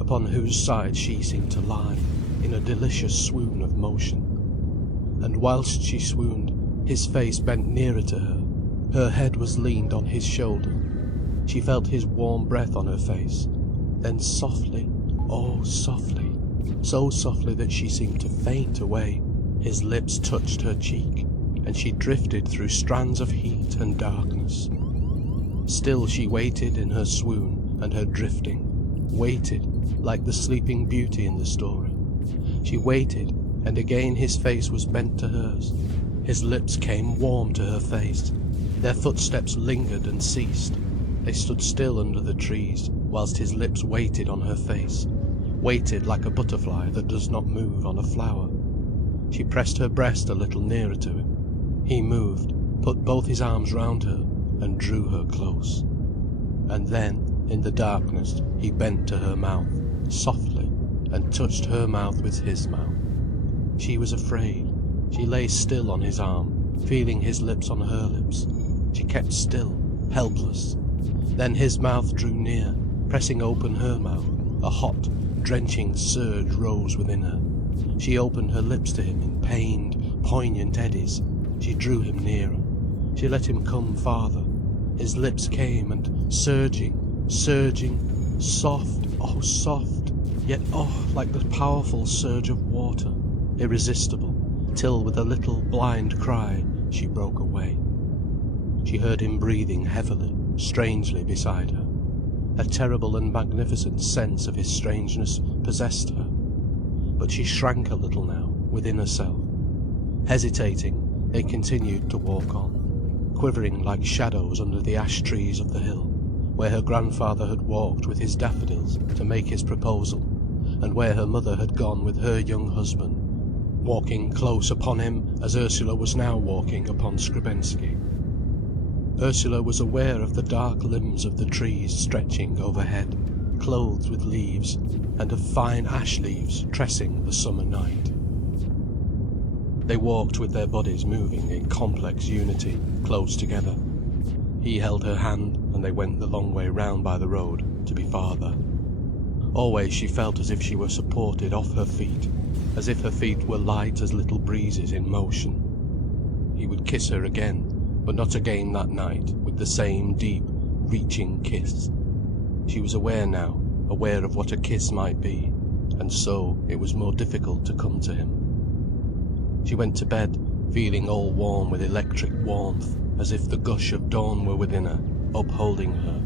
upon whose side she seemed to lie, in a delicious swoon of motion. And whilst she swooned, his face bent nearer to her head was leaned on his shoulder. She felt his warm breath on her face. Then softly, oh softly, so softly that she seemed to faint away, his lips touched her cheek, and she drifted through strands of heat and darkness. Still she waited in her swoon and her drifting, waited, like the sleeping beauty in the story. She waited, and again his face was bent to hers. His lips came warm to her face. Their footsteps lingered and ceased. They stood still under the trees, whilst his lips waited on her face, waited like a butterfly that does not move on a flower. She pressed her breast a little nearer to him. He moved, put both his arms round her, and drew her close. And then, in the darkness, he bent to her mouth, softly, and touched her mouth with his mouth. She was afraid. She lay still on his arm, feeling his lips on her lips. She kept still, helpless. Then his mouth drew near, pressing open her mouth. A hot, drenching surge rose within her. She opened her lips to him in pained, poignant eddies. She drew him nearer. She let him come farther. His lips came, and surging, soft, oh soft, yet oh like the powerful surge of water, irresistible, till with a little blind cry she broke away. She heard him breathing heavily, strangely beside her. A terrible and magnificent sense of his strangeness possessed her. But she shrank a little now, within herself. Hesitating, they continued to walk on, quivering like shadows under the ash trees of the hill, where her grandfather had walked with his daffodils to make his proposal, and where her mother had gone with her young husband, walking close upon him as Ursula was now walking upon Skrebensky. Ursula was aware of the dark limbs of the trees stretching overhead, clothed with leaves, and of fine ash leaves tressing the summer night. They walked with their bodies moving in complex unity, close together. He held her hand, and they went the long way round by the road, to be farther. Always she felt as if she were supported off her feet, as if her feet were light as little breezes in motion. He would kiss her again, but not again that night, with the same deep, reaching kiss. She was aware now, aware of what a kiss might be, and so it was more difficult to come to him. She went to bed, feeling all warm with electric warmth, as if the gush of dawn were within her, upholding her,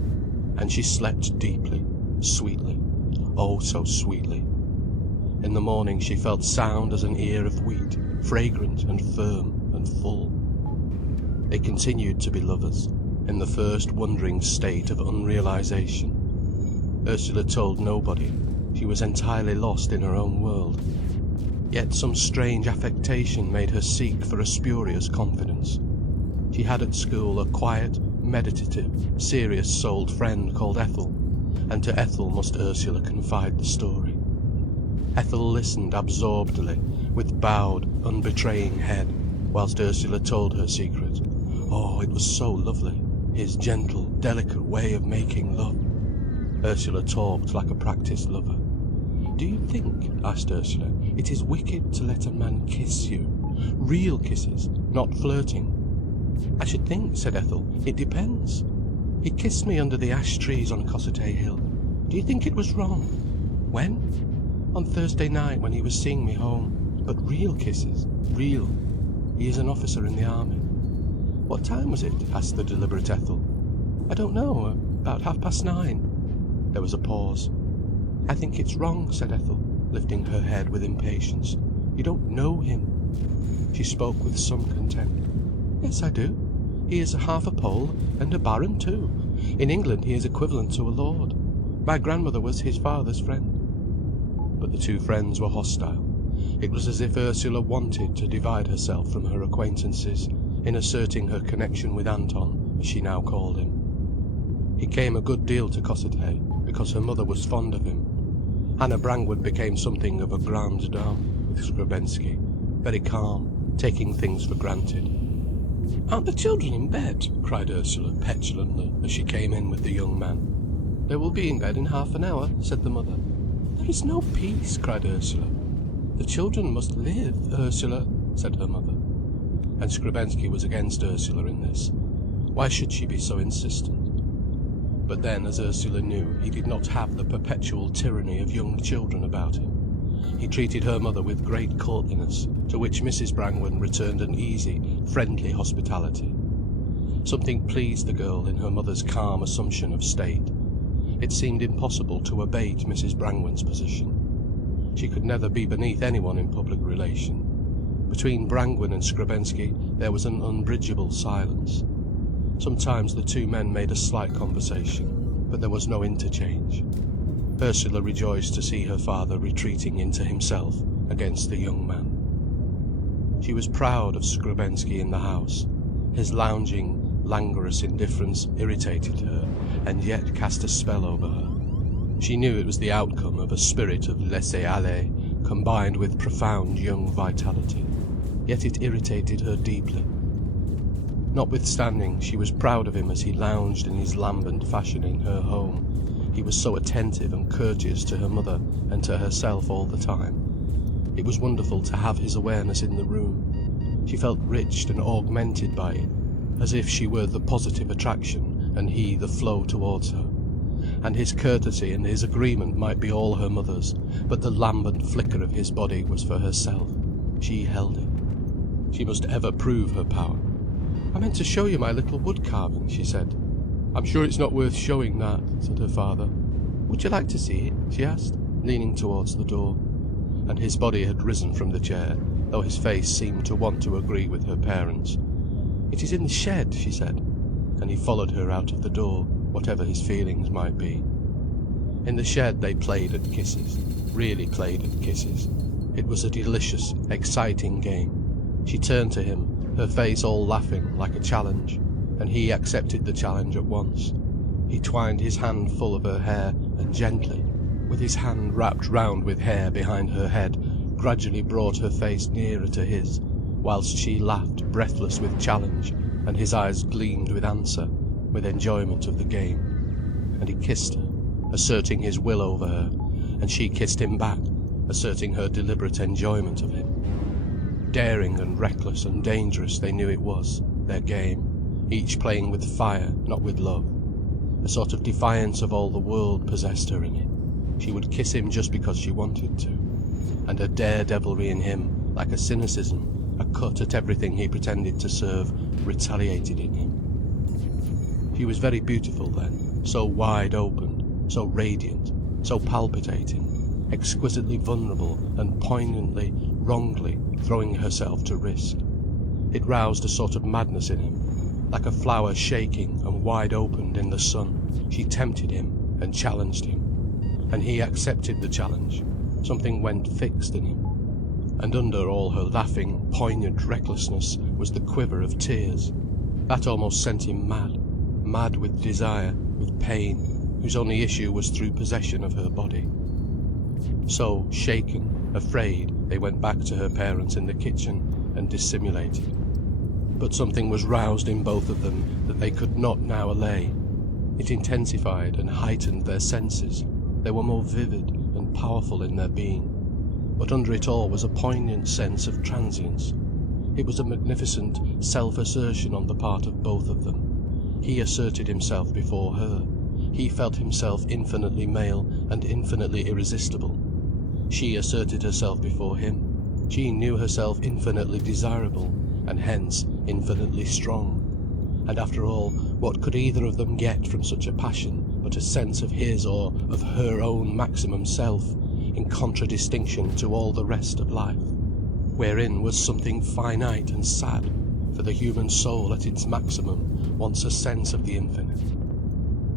and she slept deeply, sweetly, oh so sweetly. In the morning she felt sound as an ear of wheat, fragrant and firm and full. They continued to be lovers, in the first wondering state of unrealization. Ursula told nobody. She was entirely lost in her own world. Yet some strange affectation made her seek for a spurious confidence. She had at school a quiet, meditative, serious-souled friend called Ethel, and to Ethel must Ursula confide the story. Ethel listened absorbedly, with bowed, unbetraying head, whilst Ursula told her secret. Oh, it was so lovely, his gentle, delicate way of making love. Ursula talked like a practised lover. "Do you think," asked Ursula, "it is wicked to let a man kiss you? Real kisses, not flirting?" "I should think," said Ethel, "it depends. He kissed me under the ash trees on Cossethay Hill. Do you think it was wrong?" "When?" "On Thursday night, when he was seeing me home. But real kisses, real. He is an officer in the army." "What time was it?" asked the deliberate Ethel. "I don't know, about 9:30. There was a pause. "I think it's wrong," said Ethel, lifting her head with impatience. "You don't know him." She spoke with some contempt. "Yes, I do. He is half a Pole, and a baron too. In England he is equivalent to a lord. My grandmother was his father's friend." But the two friends were hostile. It was as if Ursula wanted to divide herself from her acquaintances, in asserting her connection with Anton, as she now called him. He came a good deal to Cossethay, because her mother was fond of him. Anna Brangwen became something of a grande dame with Skrebensky, very calm, taking things for granted. "Aren't the children in bed?" cried Ursula petulantly, as she came in with the young man. "They will be in bed in half an hour," said the mother. "There is no peace," cried Ursula. "The children must live, Ursula," said her mother. And Skrebensky was against Ursula in this. Why should she be so insistent? But then, as Ursula knew, he did not have the perpetual tyranny of young children about him. He treated her mother with great courtliness, to which Mrs. Brangwen returned an easy, friendly hospitality. Something pleased the girl in her mother's calm assumption of state. It seemed impossible to abate Mrs. Brangwen's position. She could never be beneath anyone in public relation. Between Brangwen and Skrebensky there was an unbridgeable silence. Sometimes the two men made a slight conversation, but there was no interchange. Ursula rejoiced to see her father retreating into himself against the young man. She was proud of Skrebensky in the house. His lounging, languorous indifference irritated her, and yet cast a spell over her. She knew it was the outcome of a spirit of laisser-aller, combined with profound young vitality. Yet it irritated her deeply. Notwithstanding, she was proud of him as he lounged in his lambent fashion in her home. He was so attentive and courteous to her mother and to herself all the time. It was wonderful to have his awareness in the room. She felt rich and augmented by it, as if she were the positive attraction and he the flow towards her. And his courtesy and his agreement might be all her mother's, but the lambent flicker of his body was for herself. She held it. She must ever prove her power. "I meant to show you my little wood carving," she said. "I'm sure it's not worth showing that," said her father. "Would you like to see it?" she asked, leaning towards the door. And his body had risen from the chair, though his face seemed to want to agree with her parents. "It is in the shed," she said, and he followed her out of the door, whatever his feelings might be. In the shed they played at kisses, really played at kisses. It was a delicious, exciting game. She turned to him, her face all laughing, like a challenge, and he accepted the challenge at once. He twined his hand full of her hair, and gently, with his hand wrapped round with hair behind her head, gradually brought her face nearer to his, whilst she laughed breathless with challenge, and his eyes gleamed with answer, with enjoyment of the game. And he kissed her, asserting his will over her, and she kissed him back, asserting her deliberate enjoyment of him. Daring and reckless and dangerous they knew it was, their game, each playing with fire, not with love. A sort of defiance of all the world possessed her in it. She would kiss him just because she wanted to. And a daredevilry in him, like a cynicism, a cut at everything he pretended to serve, retaliated in him. She was very beautiful then, so wide open, so radiant, so palpitating, exquisitely vulnerable and poignantly, wrongly throwing herself to risk. It roused a sort of madness in him. Like a flower shaking and wide opened in the sun, she tempted him and challenged him. And he accepted the challenge. Something went fixed in him. And under all her laughing, poignant recklessness was the quiver of tears. That almost sent him mad. Mad with desire, with pain, whose only issue was through possession of her body. So, shaken, afraid, they went back to her parents in the kitchen, and dissimulated. But something was roused in both of them that they could not now allay. It intensified and heightened their senses. They were more vivid and powerful in their being. But under it all was a poignant sense of transience. It was a magnificent self-assertion on the part of both of them. He asserted himself before her. He felt himself infinitely male and infinitely irresistible. She asserted herself before him. She knew herself infinitely desirable, and hence infinitely strong. And after all, what could either of them get from such a passion but a sense of his or of her own maximum self, in contradistinction to all the rest of life, wherein was something finite and sad, for the human soul at its maximum wants a sense of the infinite.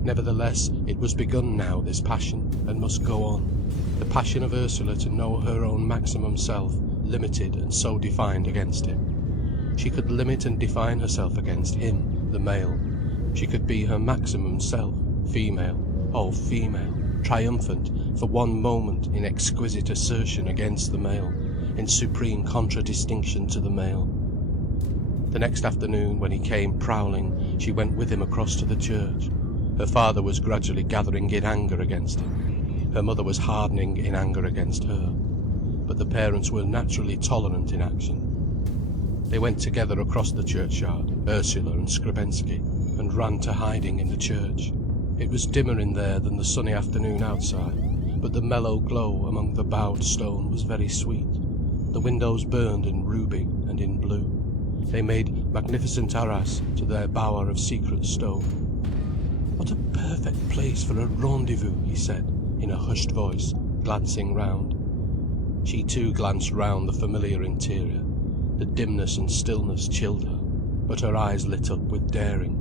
Nevertheless, it was begun now, this passion, and must go on. The passion of Ursula to know her own maximum self, limited and so defined against him. She could limit and define herself against him, the male. She could be her maximum self, female, oh female, triumphant for one moment in exquisite assertion against the male, in supreme contradistinction to the male. The next afternoon, when he came prowling, she went with him across to the church. Her father was gradually gathering in anger against him. Her mother was hardening in anger against her. But the parents were naturally tolerant in action. They went together across the churchyard, Ursula and Skrebensky, and ran to hiding in the church. It was dimmer in there than the sunny afternoon outside, but the mellow glow among the bowed stone was very sweet. The windows burned in ruby and in blue. They made magnificent arras to their bower of secret stone. "What a perfect place for a rendezvous," he said, in a hushed voice, glancing round. She too glanced round the familiar interior. The dimness and stillness chilled her, but her eyes lit up with daring.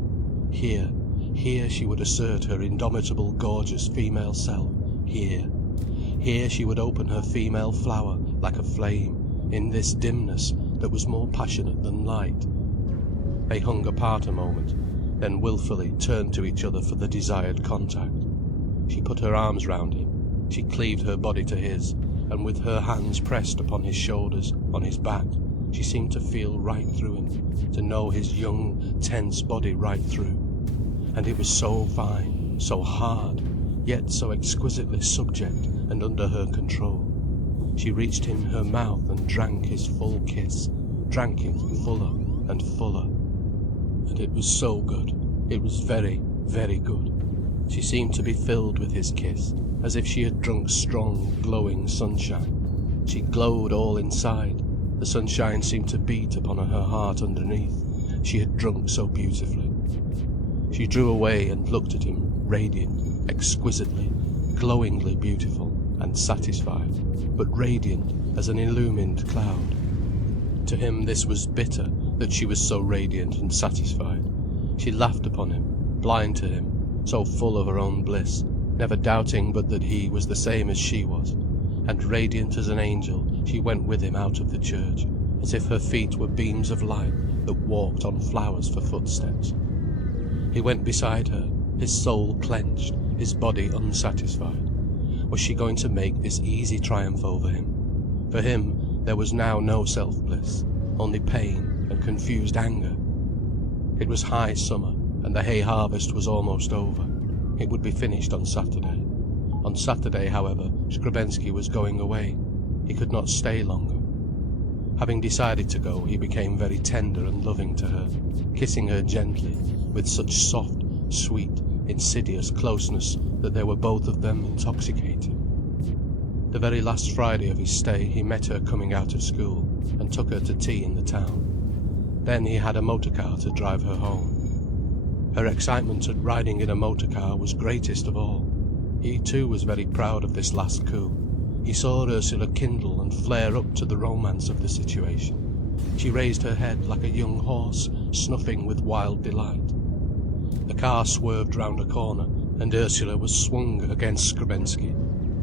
Here she would assert her indomitable gorgeous female self. Here she would open her female flower like a flame, in this dimness that was more passionate than light. They hung apart a moment, then wilfully turned to each other for the desired contact. She put her arms round him, she cleaved her body to his, and with her hands pressed upon his shoulders, on his back, she seemed to feel right through him, to know his young, tense body right through. And it was so fine, so hard, yet so exquisitely subject and under her control. She reached him her mouth and drank his full kiss, drank it fuller and fuller. And it was so good. It was very, very good. She seemed to be filled with his kiss, as if she had drunk strong, glowing sunshine. She glowed all inside. The sunshine seemed to beat upon her heart underneath. She had drunk so beautifully. She drew away and looked at him, radiant, exquisitely, glowingly beautiful and satisfied, but radiant as an illumined cloud. To him this was bitter, that she was so radiant and satisfied. She laughed upon him, blind to him, so full of her own bliss, never doubting but that he was the same as she was. And radiant as an angel, she went with him out of the church, as if her feet were beams of light that walked on flowers for footsteps. He went beside her, his soul clenched, his body unsatisfied. Was she going to make this easy triumph over him? For him, there was now no self-bliss, only pain and confused anger. It was high summer, and the hay harvest was almost over. It would be finished on Saturday. On Saturday, however, Skrebensky was going away. He could not stay longer. Having decided to go, he became very tender and loving to her, kissing her gently, with such soft, sweet, insidious closeness that they were both of them intoxicating. The very last Friday of his stay he met her coming out of school, and took her to tea in the town. Then he had a motor car to drive her home. Her excitement at riding in a motor car was greatest of all. He too was very proud of this last coup. He saw Ursula kindle and flare up to the romance of the situation. She raised her head like a young horse, snuffing with wild delight. The car swerved round a corner, and Ursula was swung against Skrebensky.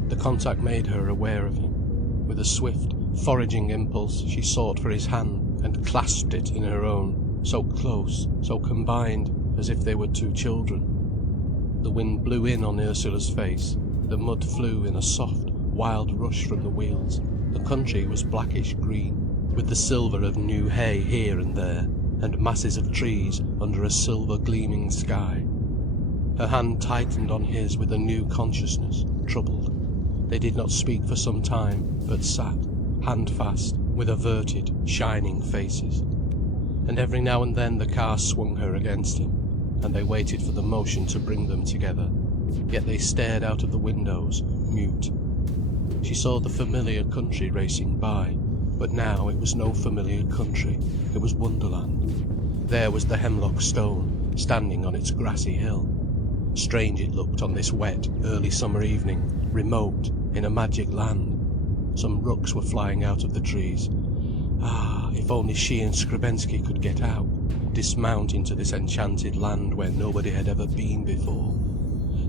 The contact made her aware of him. With a swift, foraging impulse, she sought for his hand and clasped it in her own, so close, so combined, as if they were two children. The wind blew in on Ursula's face. The mud flew in a soft, wild rush from the wheels. The country was blackish green. with the silver of new hay here and there, and masses of trees under a silver gleaming sky. Her hand tightened on his with a new consciousness, troubled. They did not speak for some time, but sat, hand-fast, with averted, shining faces. And every now and then the car swung her against him, and they waited for the motion to bring them together. Yet they stared out of the windows, mute. She saw the familiar country racing by, but now it was no familiar country, it was Wonderland. There was the hemlock stone, standing on its grassy hill. Strange it looked on this wet, early summer evening, remote, in a magic land. Some rooks were flying out of the trees. Ah, if only she and Skrebensky could get out, dismount into this enchanted land where nobody had ever been before.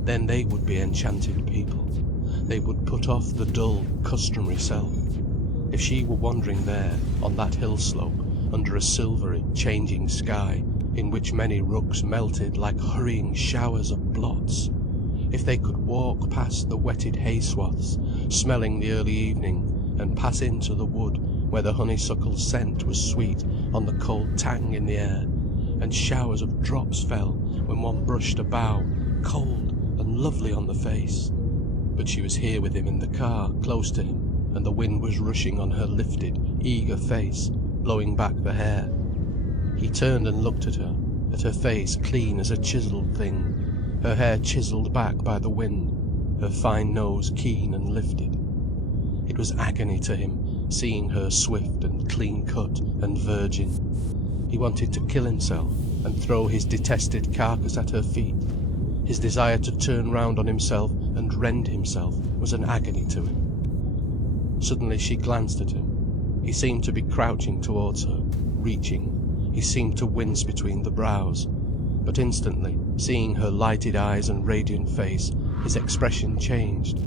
Then they would be enchanted people. They would put off the dull, customary self. If she were wandering there, on that hill slope, under a silvery, changing sky, in which many rooks melted like hurrying showers of blots. If they could walk past the wetted hay swaths, smelling the early evening, and pass into the wood, where the honeysuckle scent was sweet on the cold tang in the air, and showers of drops fell when one brushed a bough, cold and lovely on the face. But she was here with him in the car, close to him, and the wind was rushing on her lifted, eager face, blowing back the hair. He turned and looked at her face clean as a chiselled thing, her hair chiselled back by the wind, her fine nose keen and lifted. It was agony to him, seeing her swift and clean-cut and virgin. He wanted to kill himself and throw his detested carcass at her feet. His desire to turn round on himself and rend himself was an agony to him. Suddenly she glanced at him. He seemed to be crouching towards her, reaching. He seemed to wince between the brows. But instantly, seeing her lighted eyes and radiant face, his expression changed.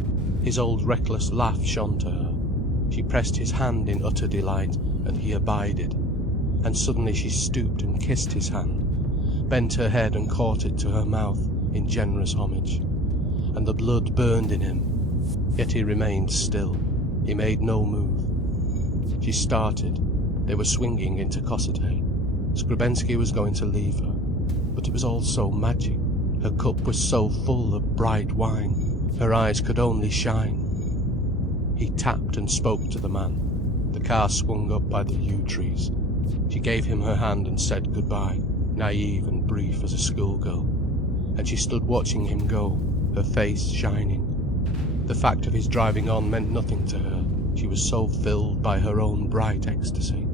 His old reckless laugh shone to her. She pressed his hand in utter delight, and he abided. And suddenly she stooped and kissed his hand, bent her head and caught it to her mouth in generous homage. And the blood burned in him. Yet he remained still. He made no move. She started. They were swinging into Cossethay. Skrebensky was going to leave her. But it was all so magic. Her cup was so full of bright wine. Her eyes could only shine. He tapped and spoke to the man. The car swung up by the yew trees. She gave him her hand and said goodbye, naive and brief as a schoolgirl. And she stood watching him go, her face shining. The fact of his driving on meant nothing to her. She was so filled by her own bright ecstasy.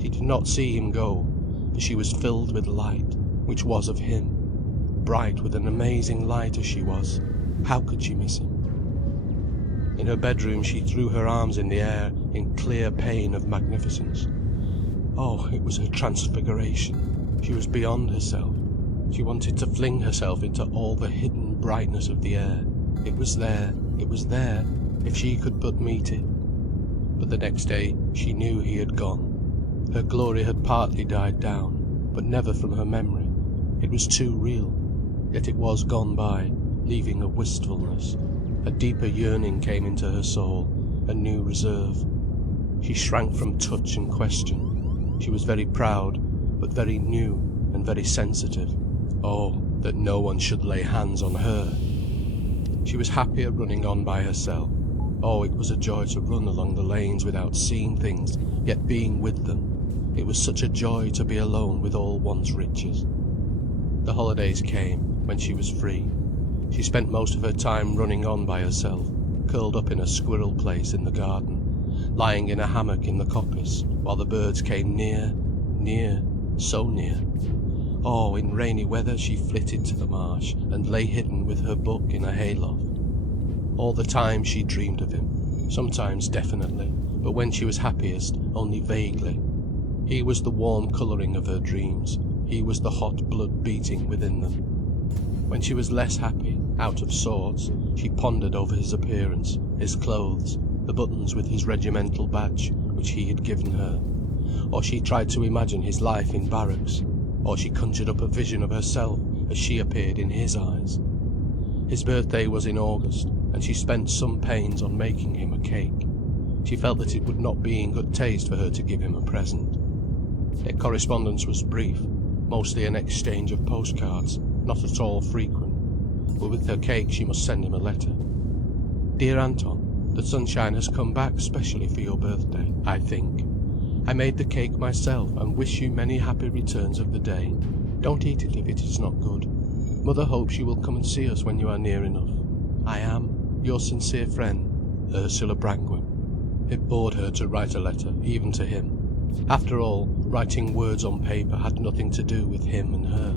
She did not see him go, for she was filled with light, which was of him. Bright with an amazing light as she was, how could she miss him? In her bedroom she threw her arms in the air in clear pain of magnificence. Oh, it was her transfiguration. She was beyond herself. She wanted to fling herself into all the hidden brightness of the air. It was there, if she could but meet it. But the next day she knew he had gone. Her glory had partly died down, but never from her memory. It was too real. Yet it was gone by, leaving a wistfulness. A deeper yearning came into her soul, a new reserve. She shrank from touch and question. She was very proud, but very new and very sensitive. Oh, that no one should lay hands on her. She was happier running on by herself. Oh, it was a joy to run along the lanes without seeing things, yet being with them. It was such a joy to be alone with all one's riches. The holidays came, when she was free. She spent most of her time running on by herself, curled up in a squirrel place in the garden, lying in a hammock in the coppice, while the birds came near, so near. Oh, in rainy weather she flitted to the marsh, and lay hidden with her book in a hayloft. All the time she dreamed of him, sometimes definitely, but when she was happiest, only vaguely. He was the warm colouring of her dreams. He was the hot blood beating within them. When she was less happy, out of sorts, she pondered over his appearance, his clothes, the buttons with his regimental badge, which he had given her. Or she tried to imagine his life in barracks. Or she conjured up a vision of herself as she appeared in his eyes. His birthday was in August, and she spent some pains on making him a cake. She felt that it would not be in good taste for her to give him a present. Their correspondence was brief, mostly an exchange of postcards, not at all frequent, but with her cake she must send him a letter. "Dear Anton, the sunshine has come back specially for your birthday, I think. I made the cake myself and wish you many happy returns of the day. Don't eat it if it is not good. Mother hopes you will come and see us when you are near enough. I am, your sincere friend, Ursula Brangwen." It bored her to write a letter, even to him. After all, writing words on paper had nothing to do with him and her.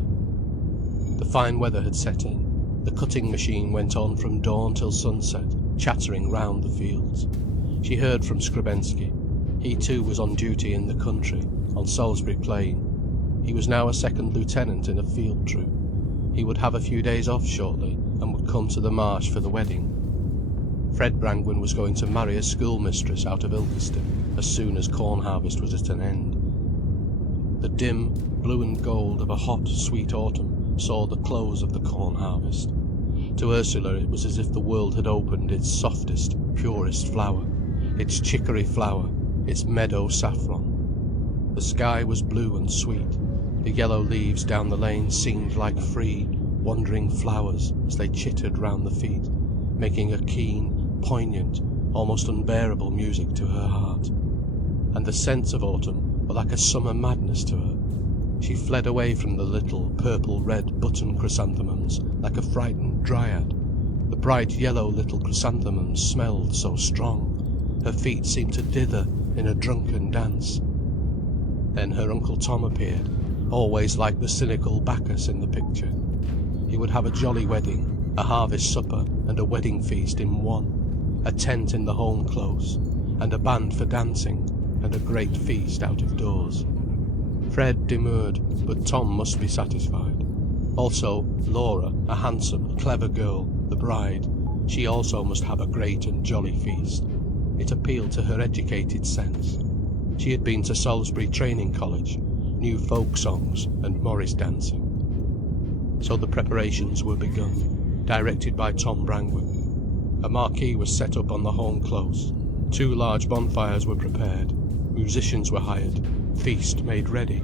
The fine weather had set in. The cutting machine went on from dawn till sunset, chattering round the fields. She heard from Skrebensky. He too was on duty in the country, on Salisbury Plain. He was now a second lieutenant in a field troop. He would have a few days off shortly, and would come to the marsh for the wedding. Fred Brangwen was going to marry a schoolmistress out of Ilkeston, as soon as corn harvest was at an end. The dim blue and gold of a hot, sweet autumn saw the close of the corn harvest. To Ursula it was as if the world had opened its softest, purest flower, its chicory flower, its meadow saffron. The sky was blue and sweet. The yellow leaves down the lane seemed like free, wandering flowers as they chittered round the feet, making a keen, poignant, almost unbearable music to her heart. And the scents of autumn were like a summer madness to her. She fled away from the little purple-red button chrysanthemums like a frightened dryad. The bright yellow little chrysanthemums smelled so strong. Her feet seemed to dither in a drunken dance. Then her Uncle Tom appeared, always like the cynical Bacchus in the picture. He would have a jolly wedding, a harvest supper and a wedding feast in one, a tent in the home close, and a band for dancing, and a great feast out of doors. Fred demurred, but Tom must be satisfied. Also, Laura, a handsome, clever girl, the bride, she also must have a great and jolly feast. It appealed to her educated sense. She had been to Salisbury Training College, knew folk songs and Morris dancing. So the preparations were begun, directed by Tom Brangwen. A marquee was set up on the home close. 2 large bonfires were prepared. Musicians were hired. Feast made ready.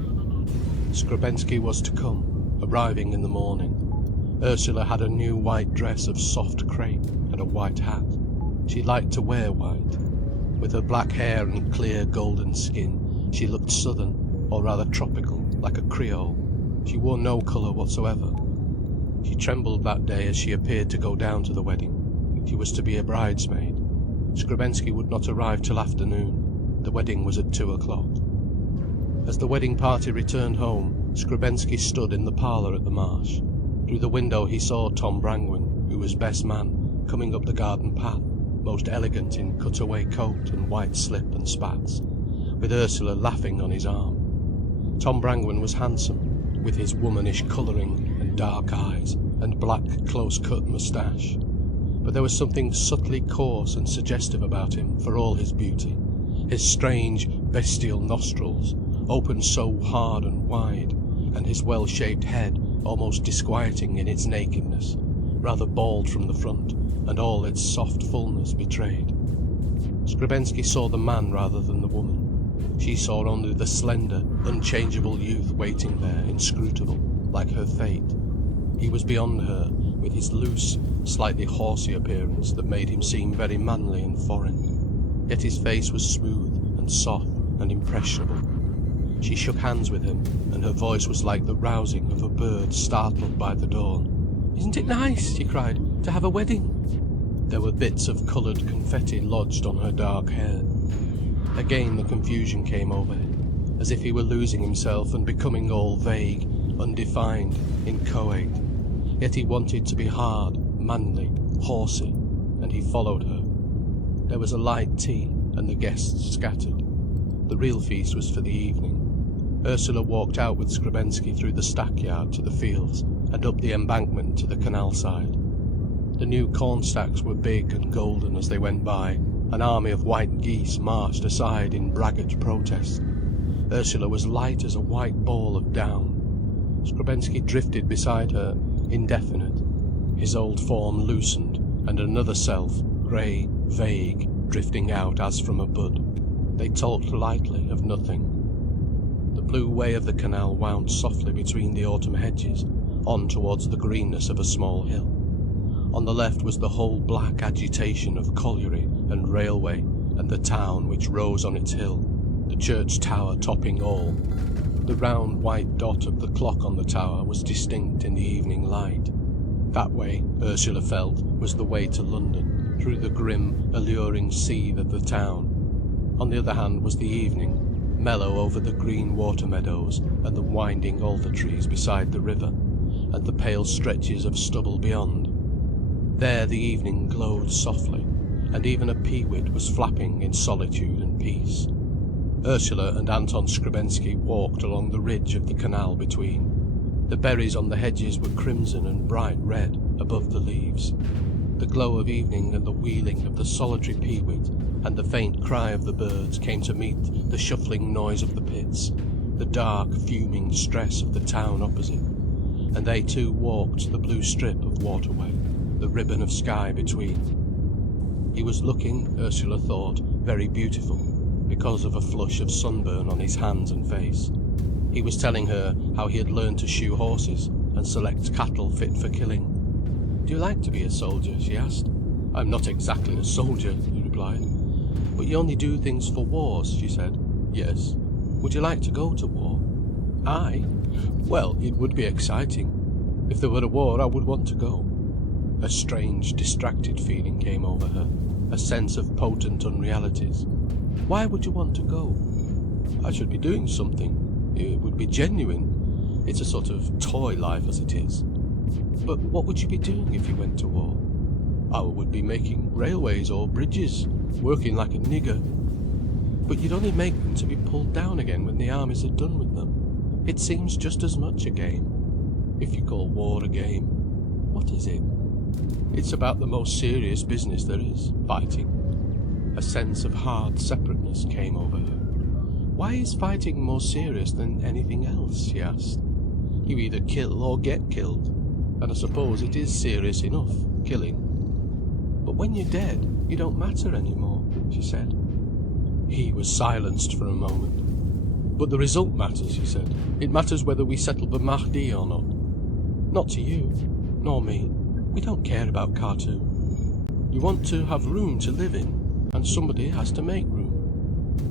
Skrebensky was to come, arriving in the morning. Ursula had a new white dress of soft crepe and a white hat. She liked to wear white. With her black hair and clear golden skin, she looked southern, or rather tropical, like a Creole. She wore no colour whatsoever. She trembled that day as she appeared to go down to the wedding. She was to be a bridesmaid. Skrebensky would not arrive till afternoon. The wedding was at 2 o'clock. As the wedding party returned home, Skrebensky stood in the parlour at the marsh. Through the window he saw Tom Brangwen, who was best man, coming up the garden path, most elegant in cut-away coat and white slip and spats, with Ursula laughing on his arm. Tom Brangwen was handsome, with his womanish colouring and dark eyes and black close-cut moustache. But there was something subtly coarse and suggestive about him for all his beauty. His strange, bestial nostrils, opened so hard and wide, and his well-shaped head almost disquieting in its nakedness, rather bald from the front, and all its soft fullness betrayed. Skrebensky saw the man rather than the woman. She saw only the slender, unchangeable youth waiting there, inscrutable, like her fate. He was beyond her, with his loose, slightly horsey appearance that made him seem very manly and foreign. Yet his face was smooth and soft and impressionable. She shook hands with him, and her voice was like the rousing of a bird startled by the dawn. "Isn't it nice," she cried, "to have a wedding?" There were bits of coloured confetti lodged on her dark hair. Again the confusion came over him, as if he were losing himself and becoming all vague, undefined, inchoate. Yet he wanted to be hard, manly, horsey, and he followed her. There was a light tea, and the guests scattered. The real feast was for the evening. Ursula walked out with Skrebensky through the stackyard to the fields, and up the embankment to the canal side. The new corn stacks were big and golden as they went by. An army of white geese marched aside in braggart protest. Ursula was light as a white ball of down. Skrebensky drifted beside her, indefinite. His old form loosened, and another self, grey, vague, drifting out as from a bud. They talked lightly of nothing. The blue way of the canal wound softly between the autumn hedges, on towards the greenness of a small hill. On the left was the whole black agitation of colliery and railway, and the town which rose on its hill, the church tower topping all. The round white dot of the clock on the tower was distinct in the evening light. That way, Ursula felt, was the way to London, through the grim, alluring seethe of the town. On the other hand was the evening, mellow over the green water meadows and the winding alder trees beside the river, and the pale stretches of stubble beyond. There the evening glowed softly, and even a peewit was flapping in solitude and peace. Ursula and Anton Skrebensky walked along the ridge of the canal between. The berries on the hedges were crimson and bright red above the leaves. The glow of evening and the wheeling of the solitary peewit and the faint cry of the birds came to meet the shuffling noise of the pits, the dark, fuming stress of the town opposite. And they too walked the blue strip of waterway, the ribbon of sky between. He was looking, Ursula thought, very beautiful, because of a flush of sunburn on his hands and face. He was telling her how he had learned to shoe horses and select cattle fit for killing. "Do you like to be a soldier?" she asked. "I'm not exactly a soldier," he replied. "But you only do things for wars," she said. "Yes." "Would you like to go to war?" "I? Well, it would be exciting. If there were a war, I would want to go." A strange, distracted feeling came over her, a sense of potent unrealities. "Why would you want to go?" "I should be doing something. It would be genuine. It's a sort of toy life as it is." "But what would you be doing if you went to war?" "I would be making railways or bridges, working like a nigger." "But you'd only make them to be pulled down again when the armies are done with them. It seems just as much a game." "If you call war a game." "What is it?" "It's about the most serious business there is, fighting." A sense of hard separateness came over her. "Why is fighting more serious than anything else?" she asked. "You either kill or get killed. And I suppose it is serious enough, killing." "But when you're dead, you don't matter anymore," she said. He was silenced for a moment. "But the result matters," he said. "It matters whether we settle the Mahdi or not." "Not to you, nor me. We don't care about Khartoum." "You want to have room to live in, and somebody has to make room."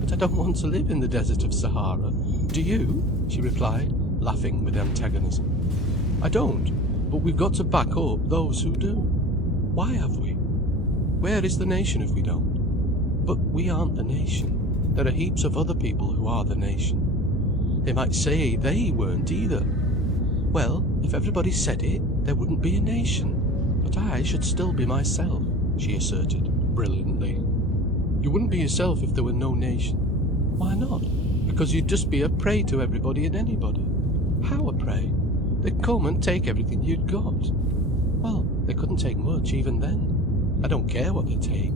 "But I don't want to live in the desert of Sahara. Do you?" she replied, laughing with antagonism. "I don't, but we've got to back up those who do." "Why have we?" "Where is the nation if we don't?" "But we aren't the nation. There are heaps of other people who are the nation." "They might say they weren't either." "Well, if everybody said it, there wouldn't be a nation. But I should still be myself," she asserted, brilliantly. "You wouldn't be yourself if there were no nation." "Why not?" "Because you'd just be a prey to everybody and anybody." "How a prey?" "They'd come and take everything you'd got." "Well, they couldn't take much even then." "I don't care what they take.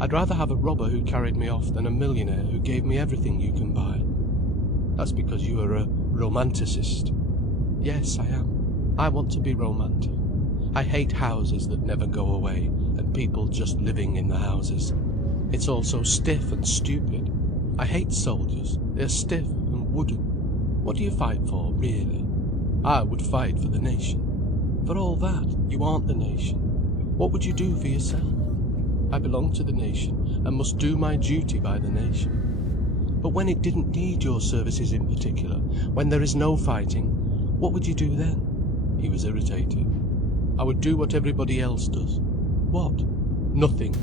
I'd rather have a robber who carried me off than a millionaire who gave me everything you can buy." "That's because you are a romanticist." "Yes, I am. I want to be romantic. I hate houses that never go away, and people just living in the houses. It's all so stiff and stupid. I hate soldiers. They are stiff and wooden. What do you fight for, really?" "I would fight for the nation." "For all that, you aren't the nation. What would you do for yourself?" "I belong to the nation, and must do my duty by the nation." "But when it didn't need your services in particular, when there is no fighting, what would you do then?" He was irritated. "I would do what everybody else does." "What?" "Nothing.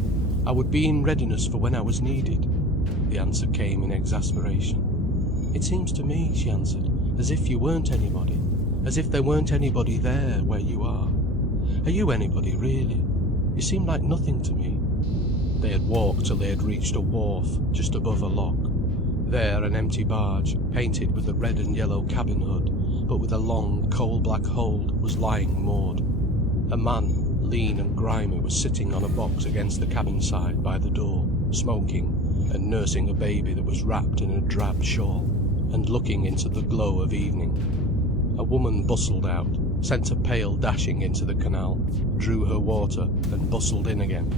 I would be in readiness for when I was needed." The answer came in exasperation. "It seems to me," she answered, "as if you weren't anybody. As if there weren't anybody there where you are. Are you anybody, really? You seem like nothing to me." They had walked till they had reached a wharf, just above a lock. There an empty barge, painted with the red and yellow cabin hood, but with a long, coal-black hold, was lying moored. A man, lean and grimy, was sitting on a box against the cabin side by the door, smoking, and nursing a baby that was wrapped in a drab shawl, and looking into the glow of evening. A woman bustled out, sent a pail dashing into the canal, drew her water, and bustled in again.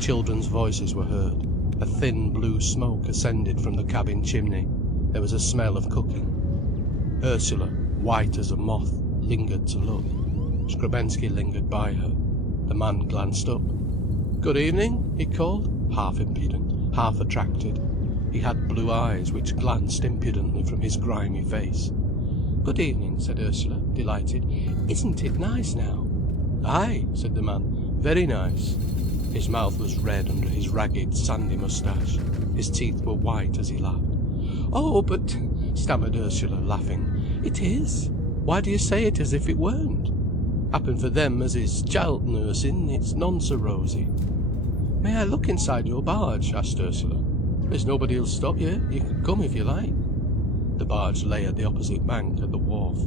Children's voices were heard. A thin blue smoke ascended from the cabin chimney. There was a smell of cooking. Ursula, white as a moth, lingered to look. Skrebensky lingered by her. The man glanced up. "Good evening," he called, half impudent, half attracted. He had blue eyes which glanced impudently from his grimy face. "Good evening," said Ursula, delighted. "Isn't it nice now?" "Aye," said the man, "very nice." His mouth was red under his ragged, sandy moustache. His teeth were white as he laughed. "Oh, but," stammered Ursula, laughing, "it is. Why do you say it as if it weren't? Happen for them as is child nursing, it's none so rosy." "May I look inside your barge?" asked Ursula. "There's nobody who'll stop you. You can come if you like." The barge lay at the opposite bank at the wharf.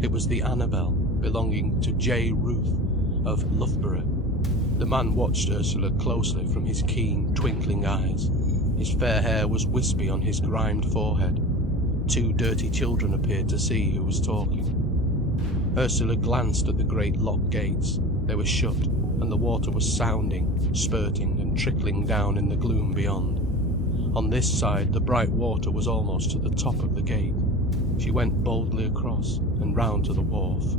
It was the Annabel, belonging to J. Ruth, of Loughborough. The man watched Ursula closely from his keen, twinkling eyes. His fair hair was wispy on his grimed forehead. Two dirty children appeared to see who was talking. Ursula glanced at the great lock gates. They were shut, and the water was sounding, spurting and trickling down in the gloom beyond. On this side the bright water was almost to the top of the gate. She went boldly across and round to the wharf.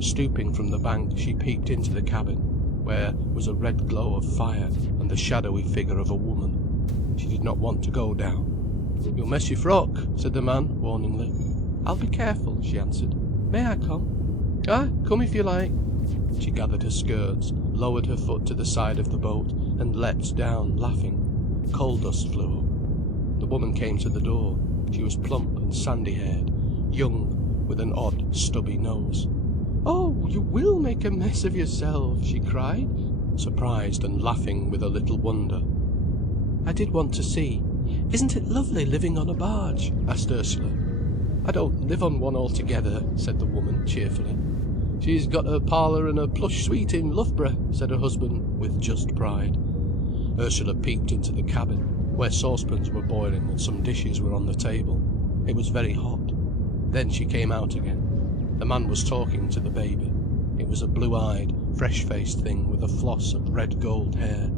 Stooping from the bank, she peeped into the cabin, where was a red glow of fire and the shadowy figure of a woman. She did not want to go down. "You'll mess your frock," said the man, warningly. "I'll be careful," she answered. "May I come?" "Ah, come if you like." She gathered her skirts, lowered her foot to the side of the boat, and leapt down, laughing. Coal dust flew up. The woman came to the door. She was plump and sandy-haired, young, with an odd, stubby nose. "Oh, you will make a mess of yourself," she cried, surprised and laughing with a little wonder. "I did want to see. Isn't it lovely living on a barge?" asked Ursula. "I don't live on one altogether," said the woman cheerfully. "She's got her parlour and her plush suite in Loughborough," said her husband, with just pride. Ursula peeped into the cabin, where saucepans were boiling and some dishes were on the table. It was very hot. Then she came out again. The man was talking to the baby. It was a blue-eyed, fresh-faced thing with a floss of red gold hair.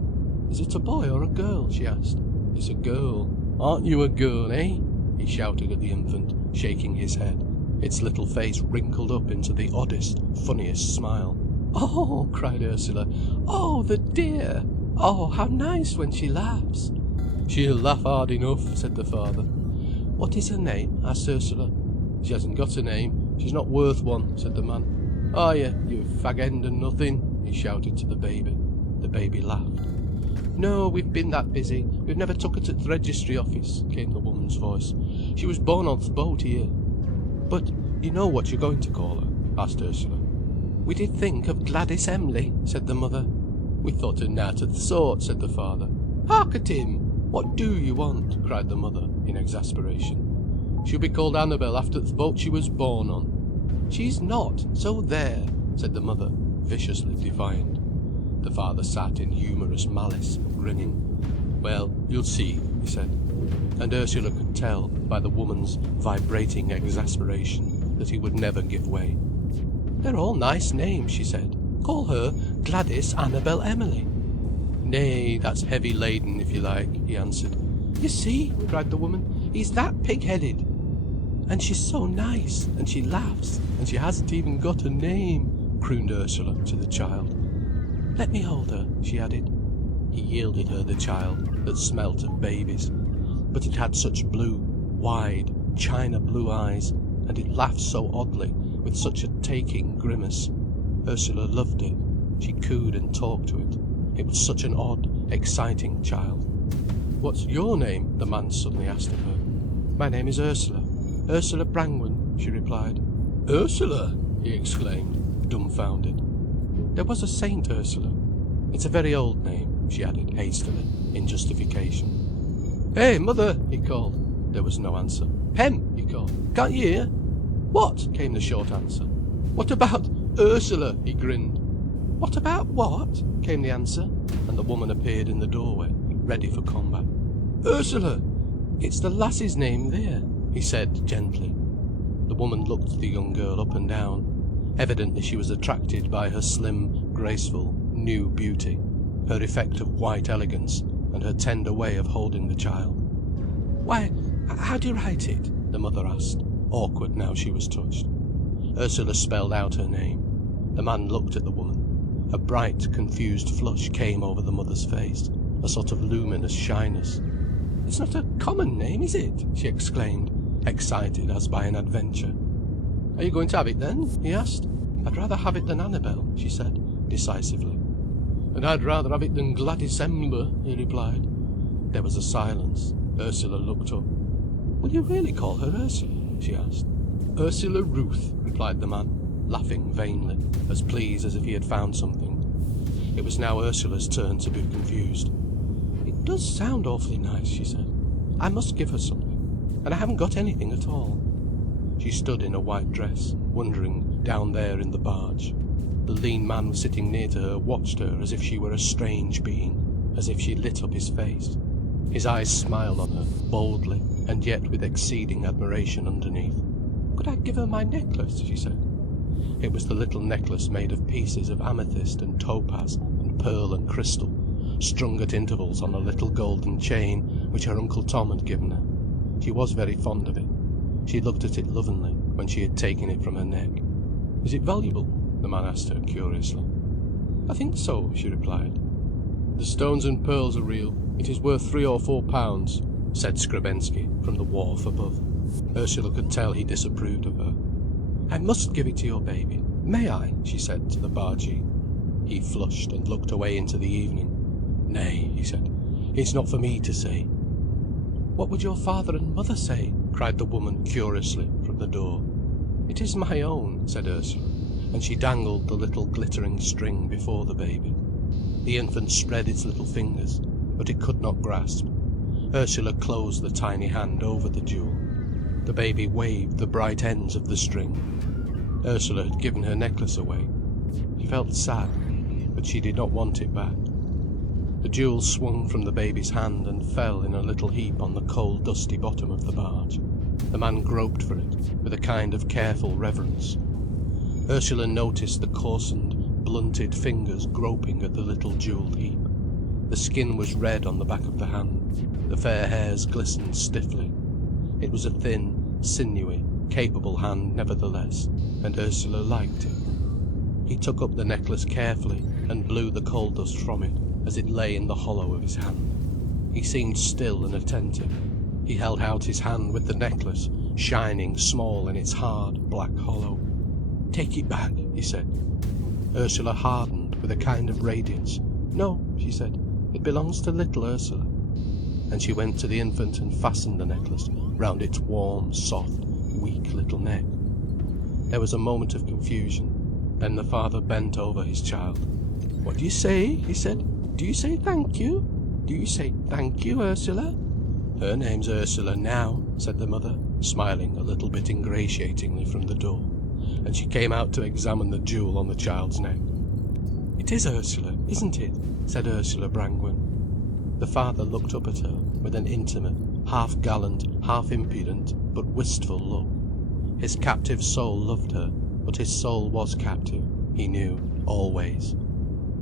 "Is it a boy or a girl?" she asked. "It's a girl. Aren't you a girl, eh?" he shouted at the infant, shaking his head. Its little face wrinkled up into the oddest, funniest smile. "Oh!" cried Ursula. "Oh, the dear! Oh, how nice when she laughs!" "She'll laugh hard enough," said the father. "What is her name?" asked Ursula. "She hasn't got a name. She's not worth one," said the man. "Are you fag end and nothing?" he shouted to the baby. The baby laughed. "No, we've been that busy. We've never took her to th' registry office," came the woman's voice. "She was born on th' boat here." "But you know what you're going to call her?" asked Ursula. "We did think of Gladys Em'ly," said the mother. "We thought her nowt of th' sort," said the father. "Hark at him! What do you want?" cried the mother, in exasperation. "She'll be called Annabel after th' boat she was born on." "She's not, so there," said the mother, viciously defiant. The father sat in humorous malice, grinning. "Well, you'll see," he said. And Ursula could tell, by the woman's vibrating exasperation, that he would never give way. "They're all nice names," she said. "Call her Gladys Annabel Em'ly." "Nay, that's heavy laden, if you like," he answered. "You see," cried the woman, "he's that pig-headed. And she's so nice, and she laughs, and she hasn't even got a name," crooned Ursula to the child. "Let me hold her," she added. He yielded her the child, that smelt of babies. But it had such blue, wide, china blue eyes, and it laughed so oddly, with such a taking grimace. Ursula loved it. She cooed and talked to it. It was such an odd, exciting child. "What's your name?" the man suddenly asked of her. "My name is Ursula. Ursula Brangwen," she replied. "Ursula!" he exclaimed, dumbfounded. "There was a Saint Ursula. It's a very old name," she added hastily, in justification. "Hey, mother!" he called. There was no answer. "Pem!" he called. "Can't you hear?" "What?" came the short answer. "What about Ursula?" he grinned. "What about what?" came the answer, and the woman appeared in the doorway, ready for combat. "Ursula! It's the lass's name there," he said gently. The woman looked the young girl up and down. Evidently she was attracted by her slim, graceful, new beauty, her effect of white elegance, and her tender way of holding the child. "Why, how do you write it?" the mother asked, awkward now she was touched. Ursula spelled out her name. The man looked at the woman. A bright, confused flush came over the mother's face, a sort of luminous shyness. "It's not a common name, is it?" she exclaimed, excited as by an adventure. "Are you going to have it then?" he asked. "I'd rather have it than Annabel," she said, decisively. "And I'd rather have it than Gladys Ember," he replied. There was a silence. Ursula looked up. "Will you really call her Ursula?" she asked. "Ursula Ruth," replied the man, laughing vainly, as pleased as if he had found something. It was now Ursula's turn to be confused. "It does sound awfully nice," she said. "I must give her something. And I haven't got anything at all." She stood in a white dress, wondering, down there in the barge. The lean man sitting near to her watched her as if she were a strange being, as if she lit up his face. His eyes smiled on her, boldly, and yet with exceeding admiration underneath. "Could I give her my necklace?" she said. It was the little necklace made of pieces of amethyst and topaz and pearl and crystal, strung at intervals on a little golden chain which her Uncle Tom had given her. She was very fond of it. She looked at it lovingly when she had taken it from her neck. "Is it valuable?" the man asked her curiously. "I think so," she replied. "The stones and pearls are real. It is worth £3 or £4, said Skrebensky from the wharf above. Ursula could tell he disapproved of her. "I must give it to your baby. May I?" she said to the bargee. He flushed and looked away into the evening. "Nay," he said, "it's not for me to say." "What would your father and mother say?" cried the woman curiously from the door. "It is my own," said Ursula, and she dangled the little glittering string before the baby. The infant spread its little fingers, but it could not grasp. Ursula closed the tiny hand over the jewel. The baby waved the bright ends of the string. Ursula had given her necklace away. She felt sad, but she did not want it back. The jewel swung from the baby's hand and fell in a little heap on the cold, dusty bottom of the barge. The man groped for it, with a kind of careful reverence. Ursula noticed the coarsened, blunted fingers groping at the little jewelled heap. The skin was red on the back of the hand. The fair hairs glistened stiffly. It was a thin, sinewy, capable hand nevertheless, and Ursula liked it. He took up the necklace carefully and blew the coal dust from it as it lay in the hollow of his hand. He seemed still and attentive. He held out his hand with the necklace, shining small in its hard, black hollow. "Take it back," he said. Ursula hardened with a kind of radiance. "No," she said, "it belongs to little Ursula." And she went to the infant and fastened the necklace round its warm, soft, weak little neck. There was a moment of confusion. Then the father bent over his child. "What do you say?" he said. "Do you say thank you? Do you say thank you, Ursula?" "Her name's Ursula now," said the mother, smiling a little bit ingratiatingly from the door. And she came out to examine the jewel on the child's neck. "It is Ursula, isn't it?" said Ursula Brangwen. The father looked up at her with an intimate, half gallant, half impudent, but wistful look. His captive soul loved her, but his soul was captive, he knew, always.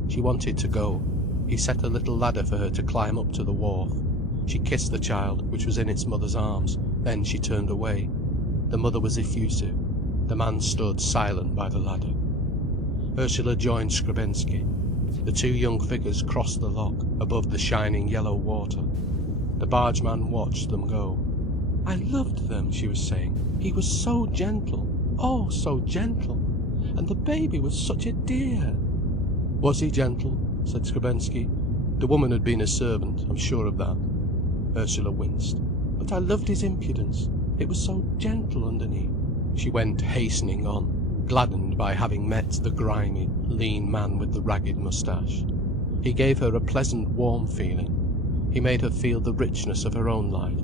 She wanted to go. He set a little ladder for her to climb up to the wharf. She kissed the child, which was in its mother's arms, then she turned away. The mother was effusive. The man stood silent by the ladder. Ursula joined Skrebensky. The two young figures crossed the lock, above the shining yellow water. The bargeman watched them go. "I loved them," she was saying. "He was so gentle, oh, so gentle. And the baby was such a dear." "Was he gentle?" said Skrebensky. The woman had been a servant, I'm sure of that. Ursula winced. "But I loved his impudence. It was so gentle underneath." She went hastening on, gladdened by having met the grimy, lean man with the ragged moustache. He gave her a pleasant, warm feeling. He made her feel the richness of her own life.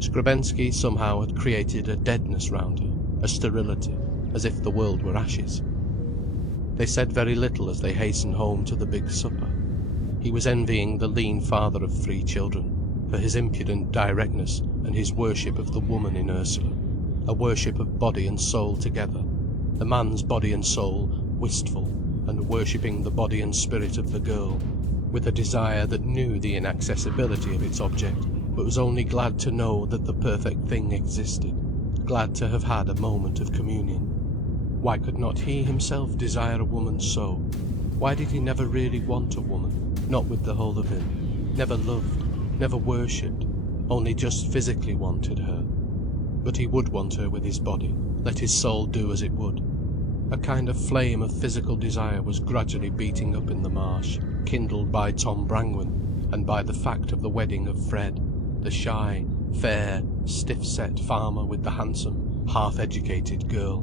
Skrebensky somehow had created a deadness round her, a sterility, as if the world were ashes. They said very little as they hastened home to the big supper. He was envying the lean father of 3 children, for his impudent directness and his worship of the woman in Ursula, a worship of body and soul together, the man's body and soul wistful and worshipping the body and spirit of the girl. with a desire that knew the inaccessibility of its object, but was only glad to know that the perfect thing existed, glad to have had a moment of communion. Why could not he himself desire a woman so? Why did he never really want a woman, not with the whole of him, never loved, never worshipped, only just physically wanted her? But he would want her with his body, let his soul do as it would. A kind of flame of physical desire was gradually beating up in the marsh, kindled by Tom Brangwen, and by the fact of the wedding of Fred, the shy, fair, stiff-set farmer with the handsome, half-educated girl.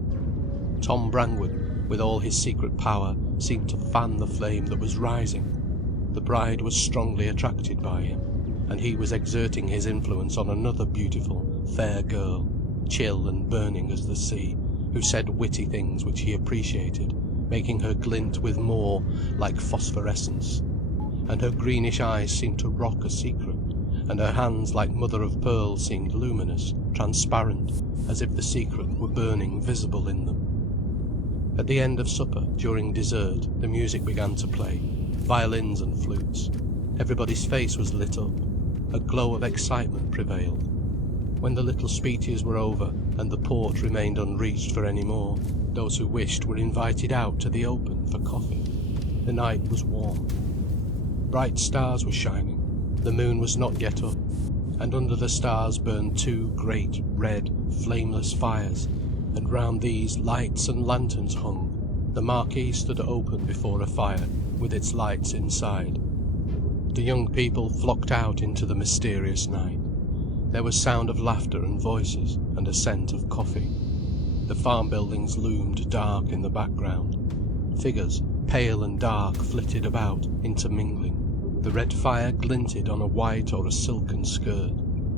Tom Brangwen, with all his secret power, seemed to fan the flame that was rising. The bride was strongly attracted by him, and he was exerting his influence on another beautiful, fair girl, chill and burning as the sea, who said witty things which he appreciated, making her glint with more like phosphorescence. And her greenish eyes seemed to rock a secret, and her hands like mother of pearl seemed luminous, transparent, as if the secret were burning visible in them. At the end of supper, during dessert, the music began to play, violins and flutes. Everybody's face was lit up. A glow of excitement prevailed. When the little speeches were over, and the port remained unreached for any more, those who wished were invited out to the open for coffee. The night was warm. Bright stars were shining. The moon was not yet up, and under the stars burned two great, red, flameless fires, and round these lights and lanterns hung. The marquee stood open before a fire, with its lights inside. The young people flocked out into the mysterious night. There was sound of laughter and voices, and a scent of coffee. The farm buildings loomed dark in the background. Figures, pale and dark, flitted about, intermingling. The red fire glinted on a white or a silken skirt.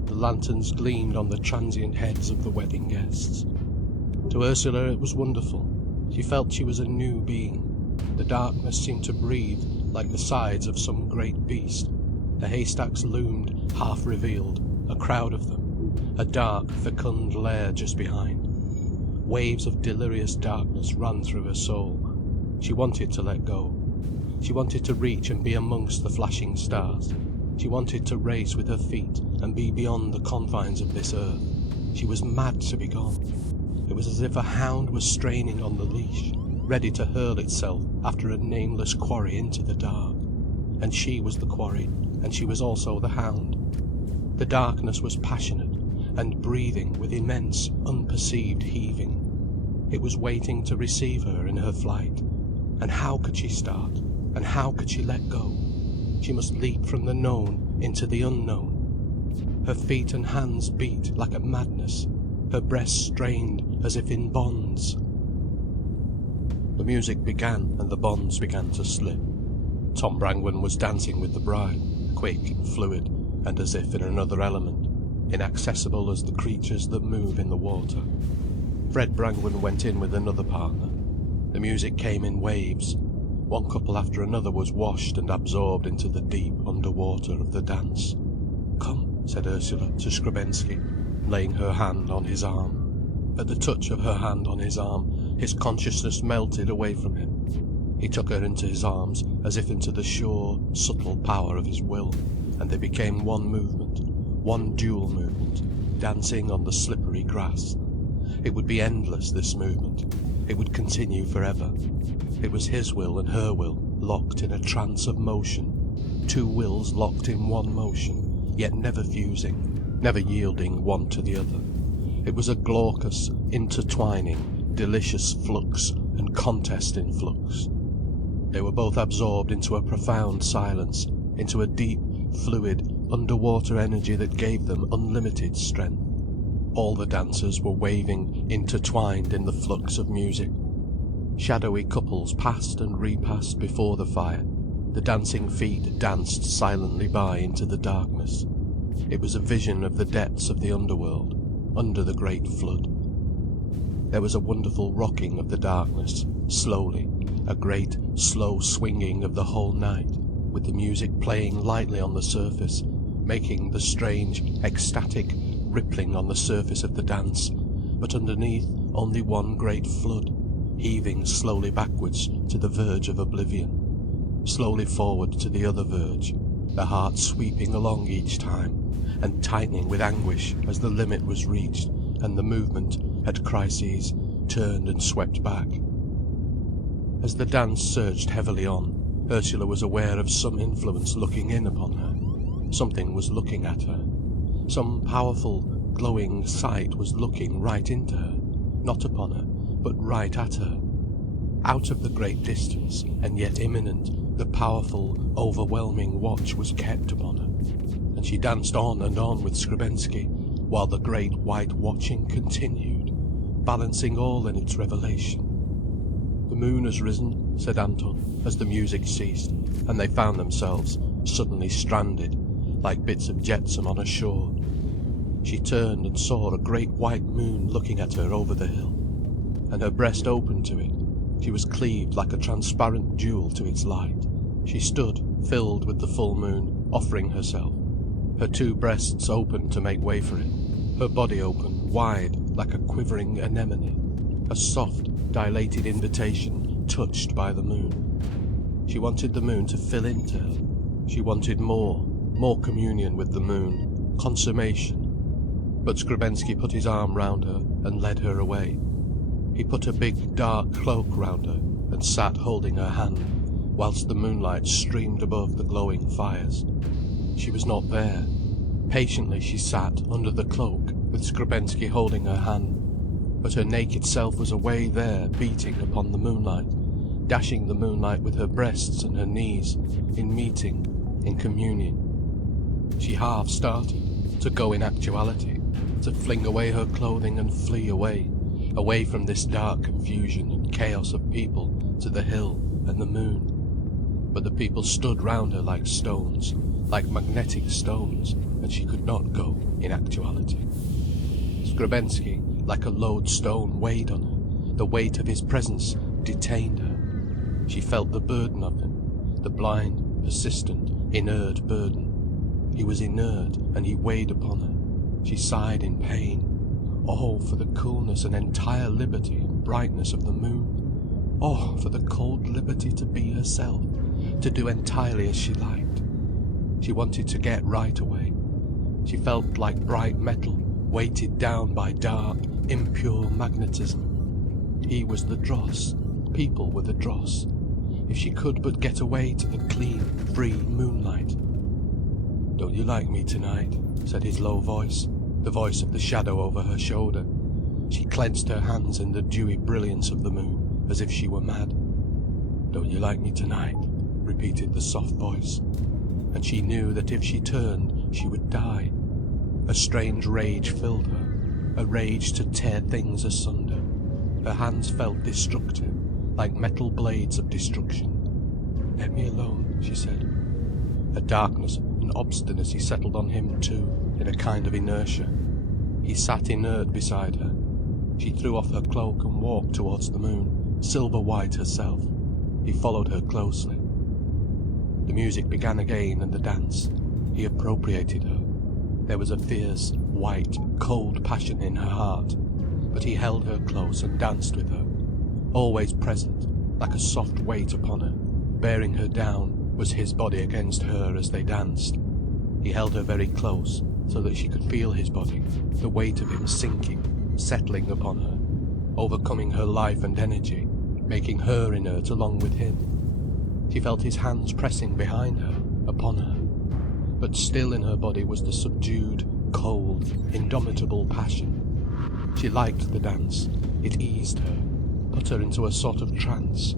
The lanterns gleamed on the transient heads of the wedding guests. To Ursula it was wonderful. She felt she was a new being. The darkness seemed to breathe like the sides of some great beast. The haystacks loomed, half revealed, a crowd of them, a dark, fecund lair just behind. Waves of delirious darkness ran through her soul. She wanted to let go. She wanted to reach and be amongst the flashing stars. She wanted to race with her feet and be beyond the confines of this earth. She was mad to be gone. It was as if a hound was straining on the leash, ready to hurl itself after a nameless quarry into the dark. And she was the quarry, and she was also the hound. The darkness was passionate, and breathing with immense, unperceived heaving. It was waiting to receive her in her flight. And how could she start? And how could she let go? She must leap from the known into the unknown. Her feet and hands beat like a madness. Her breast strained as if in bonds. The music began, and the bonds began to slip. Tom Brangwen was dancing with the bride, quick and fluid, and as if in another element, inaccessible as the creatures that move in the water. Fred Brangwen went in with another partner. The music came in waves. One couple after another was washed and absorbed into the deep underwater of the dance. "Come," said Ursula to Skrebensky, laying her hand on his arm. At the touch of her hand on his arm, his consciousness melted away from him. He took her into his arms as if into the sure, subtle power of his will, and they became one movement, one dual movement, dancing on the slippery grass. It would be endless, this movement. It would continue forever. It was his will and her will, locked in a trance of motion. Two wills locked in one motion, yet never fusing, never yielding one to the other. It was a glaucous, intertwining, delicious flux and contest in flux. They were both absorbed into a profound silence, into a deep, fluid, underwater energy that gave them unlimited strength. All the dancers were waving, intertwined in the flux of music. Shadowy couples passed and repassed before the fire. The dancing feet danced silently by into the darkness. It was a vision of the depths of the underworld, under the great flood. There was a wonderful rocking of the darkness, slowly, a great, slow swinging of the whole night, with the music playing lightly on the surface, making the strange, ecstatic rippling on the surface of the dance, but underneath only one great flood, heaving slowly backwards to the verge of oblivion. slowly forward to the other verge, the heart sweeping along each time, and tightening with anguish as the limit was reached, and the movement, at crises, turned and swept back. As the dance surged heavily on, Ursula was aware of some influence looking in upon her. Something was looking at her. Some powerful, glowing sight was looking right into her, not upon her, but right at her. Out of the great distance, and yet imminent, the powerful, overwhelming watch was kept upon her, and she danced on and on with Skrebensky, while the great white watching continued, balancing all in its revelation. "The moon has risen," said Anton, as the music ceased, and they found themselves suddenly stranded, like bits of jetsam on a shore. She turned and saw a great white moon looking at her over the hill, and her breast opened to it. She was cleaved like a transparent jewel to its light. She stood, filled with the full moon, offering herself. Her two breasts opened to make way for it. Her body opened wide like a quivering anemone, a soft, dilated invitation touched by the moon. She wanted the moon to fill into her. She wanted more communion with the moon, consummation. But Skrebensky put his arm round her and led her away. He put a big dark cloak round her and sat holding her hand, whilst the moonlight streamed above the glowing fires. She was not there. Patiently she sat under the cloak, with Skrebensky holding her hand, but her naked self was away there beating upon the moonlight, dashing the moonlight with her breasts and her knees, in meeting, in communion. She half started, to go in actuality, to fling away her clothing and flee away from this dark confusion and chaos of people, to the hill and the moon. But the people stood round her like stones, like magnetic stones, and she could not go in actuality. Skrebensky, like a lodestone, weighed on her. The weight of his presence detained her. She felt the burden of him, the blind, persistent, inert burden. He was inert, and he weighed upon her. She sighed in pain. Oh, for the coolness and entire liberty and brightness of the moon. Oh, for the cold liberty to be herself, to do entirely as she liked. She wanted to get right away. She felt like bright metal, weighted down by dark, impure magnetism. He was the dross. People were the dross. If she could but get away to the clean, free moonlight. "Don't you like me tonight?" said his low voice, the voice of the shadow over her shoulder. She clenched her hands in the dewy brilliance of the moon, as if she were mad. "Don't you like me tonight?" repeated the soft voice. And she knew that if she turned, she would die. A strange rage filled her, a rage to tear things asunder. Her hands felt destructive, like metal blades of destruction. "Let me alone," she said. A darkness and obstinacy settled on him too, in a kind of inertia. He sat inert beside her. She threw off her cloak and walked towards the moon, silver white herself. He followed her closely. The music began again, and the dance. He appropriated her. There was a fierce, white, cold passion in her heart, but he held her close and danced with her. Always present, like a soft weight upon her, bearing her down, was his body against her as they danced. He held her very close, so that she could feel his body, the weight of him sinking, settling upon her, overcoming her life and energy, making her inert along with him. She felt his hands pressing behind her, upon her. But still in her body was the subdued, cold, indomitable passion. She liked the dance. It eased her, put her into a sort of trance.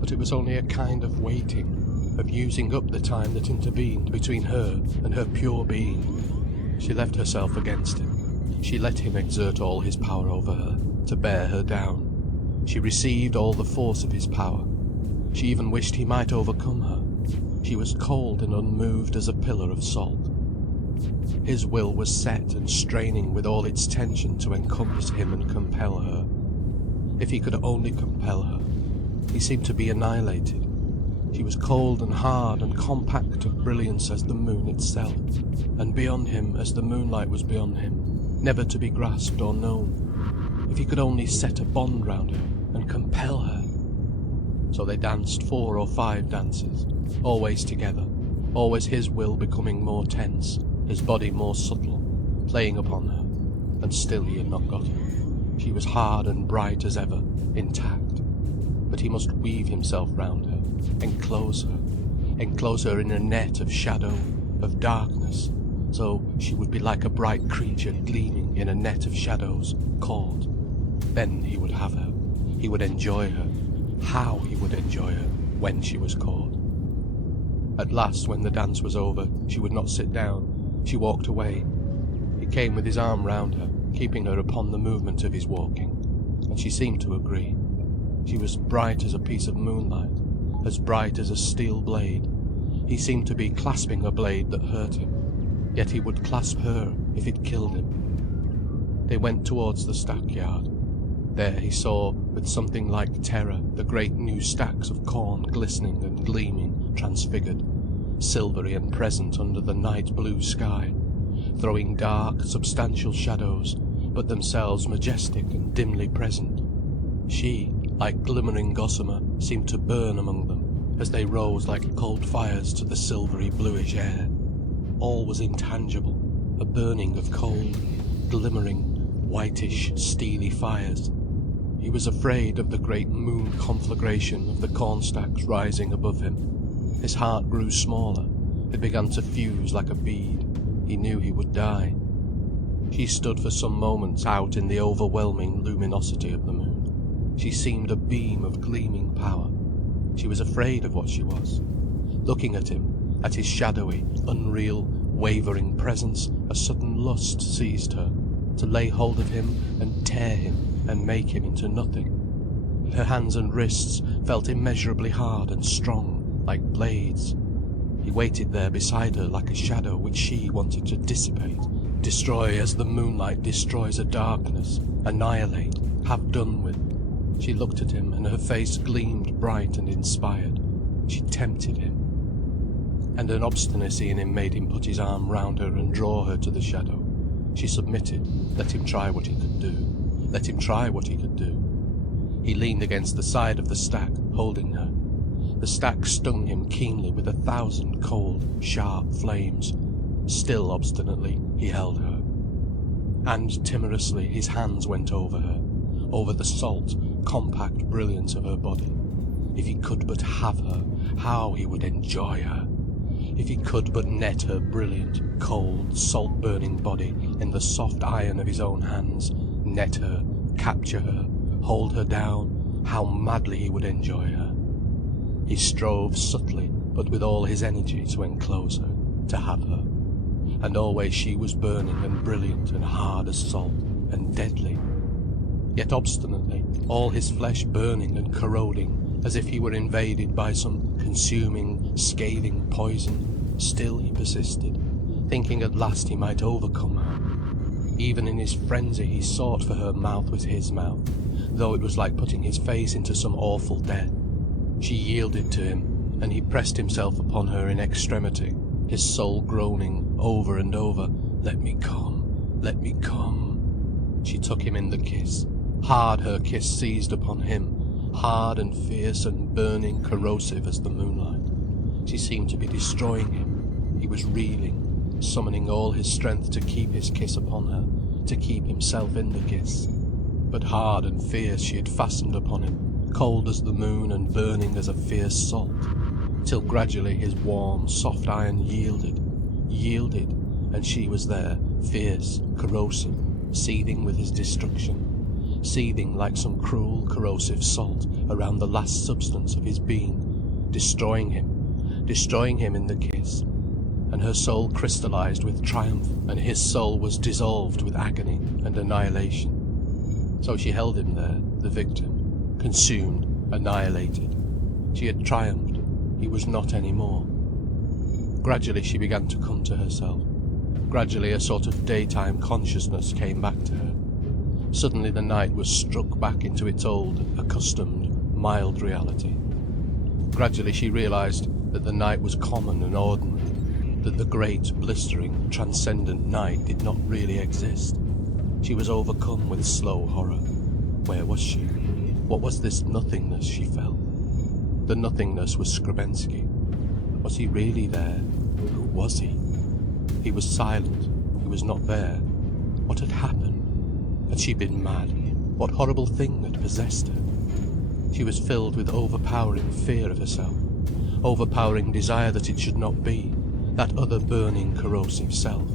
But it was only a kind of waiting, of using up the time that intervened between her and her pure being. She left herself against him. She let him exert all his power over her, to bear her down. She received all the force of his power. She even wished he might overcome her. She was cold and unmoved as a pillar of salt. His will was set and straining with all its tension to encompass him and compel her. If he could only compel her. He seemed to be annihilated. She was cold and hard and compact of brilliance as the moon itself, and beyond him as the moonlight was beyond him, never to be grasped or known. If he could only set a bond round her and compel her. So they danced 4 or 5 dances, always together, always his will becoming more tense, his body more subtle, playing upon her, and still he had not got her. She was hard and bright as ever, intact. But he must weave himself round her, enclose her in a net of shadow, of darkness, so she would be like a bright creature gleaming in a net of shadows, caught. Then he would have her, he would enjoy her. How he would enjoy her when she was caught. At last, when the dance was over, she would not sit down. She walked away. He came with his arm round her, keeping her upon the movement of his walking, and she seemed to agree. She was bright as a piece of moonlight, as bright as a steel blade. He seemed to be clasping a blade that hurt him, yet he would clasp her if it killed him. They went towards the stackyard. There he saw, with something like terror, the great new stacks of corn glistening and gleaming, transfigured, silvery and present under the night blue sky, throwing dark, substantial shadows, but themselves majestic and dimly present. She, like glimmering gossamer, seemed to burn among them, as they rose like cold fires to the silvery bluish air. All was intangible, a burning of cold, glimmering, whitish, steely fires. He was afraid of the great moon conflagration of the cornstacks rising above him. His heart grew smaller. It began to fuse like a bead. He knew he would die. She stood for some moments out in the overwhelming luminosity of the moon. She seemed a beam of gleaming power. She was afraid of what she was. Looking at him, at his shadowy, unreal, wavering presence, a sudden lust seized her, to lay hold of him and tear him and make him into nothing. Her hands and wrists felt immeasurably hard and strong, like blades. He waited there beside her like a shadow which she wanted to dissipate, destroy as the moonlight destroys a darkness, annihilate, have done with. She looked at him and her face gleamed bright and inspired. She tempted him. And an obstinacy in him made him put his arm round her and draw her to the shadow. She submitted, let him try what he could do. Let him try what he could do. He leaned against the side of the stack, holding her. The stack stung him keenly with 1,000 cold, sharp flames. Still obstinately, he held her. And timorously his hands went over her, over the salt, compact brilliance of her body. If he could but have her, how he would enjoy her! If he could but net her brilliant, cold, salt-burning body in the soft iron of his own hands, net her, capture her, hold her down, how madly he would enjoy her. He strove subtly, but with all his energy, to enclose her, to have her. And always she was burning and brilliant and hard as salt, and deadly. Yet obstinately, all his flesh burning and corroding, as if he were invaded by some consuming, scathing poison, still he persisted, thinking at last he might overcome her. Even in his frenzy he sought for her mouth with his mouth, though it was like putting his face into some awful death. She yielded to him, and he pressed himself upon her in extremity, his soul groaning over and over, "Let me come, let me come." She took him in the kiss. Hard her kiss seized upon him, hard and fierce and burning, corrosive as the moonlight. She seemed to be destroying him. He was reeling, summoning all his strength to keep his kiss upon her, to keep himself in the kiss. But hard and fierce she had fastened upon him, cold as the moon and burning as a fierce salt, till gradually his warm, soft iron yielded, and she was there, fierce, corrosive, seething with his destruction, seething like some cruel, corrosive salt around the last substance of his being, destroying him in the kiss. And her soul crystallized with triumph, and his soul was dissolved with agony and annihilation. So she held him there, the victim, consumed, annihilated. She had triumphed. He was not any more. Gradually she began to come to herself. Gradually a sort of daytime consciousness came back to her. Suddenly the night was struck back into its old, accustomed, mild reality. Gradually she realized that the night was common and ordinary, that the great, blistering, transcendent night did not really exist. She was overcome with slow horror. Where was she? What was this nothingness she felt? The nothingness was Skrebensky. Was he really there? Who was he? He was silent. He was not there. What had happened? Had she been mad? What horrible thing had possessed her? She was filled with overpowering fear of herself, overpowering desire that it should not be, that other burning, corrosive self.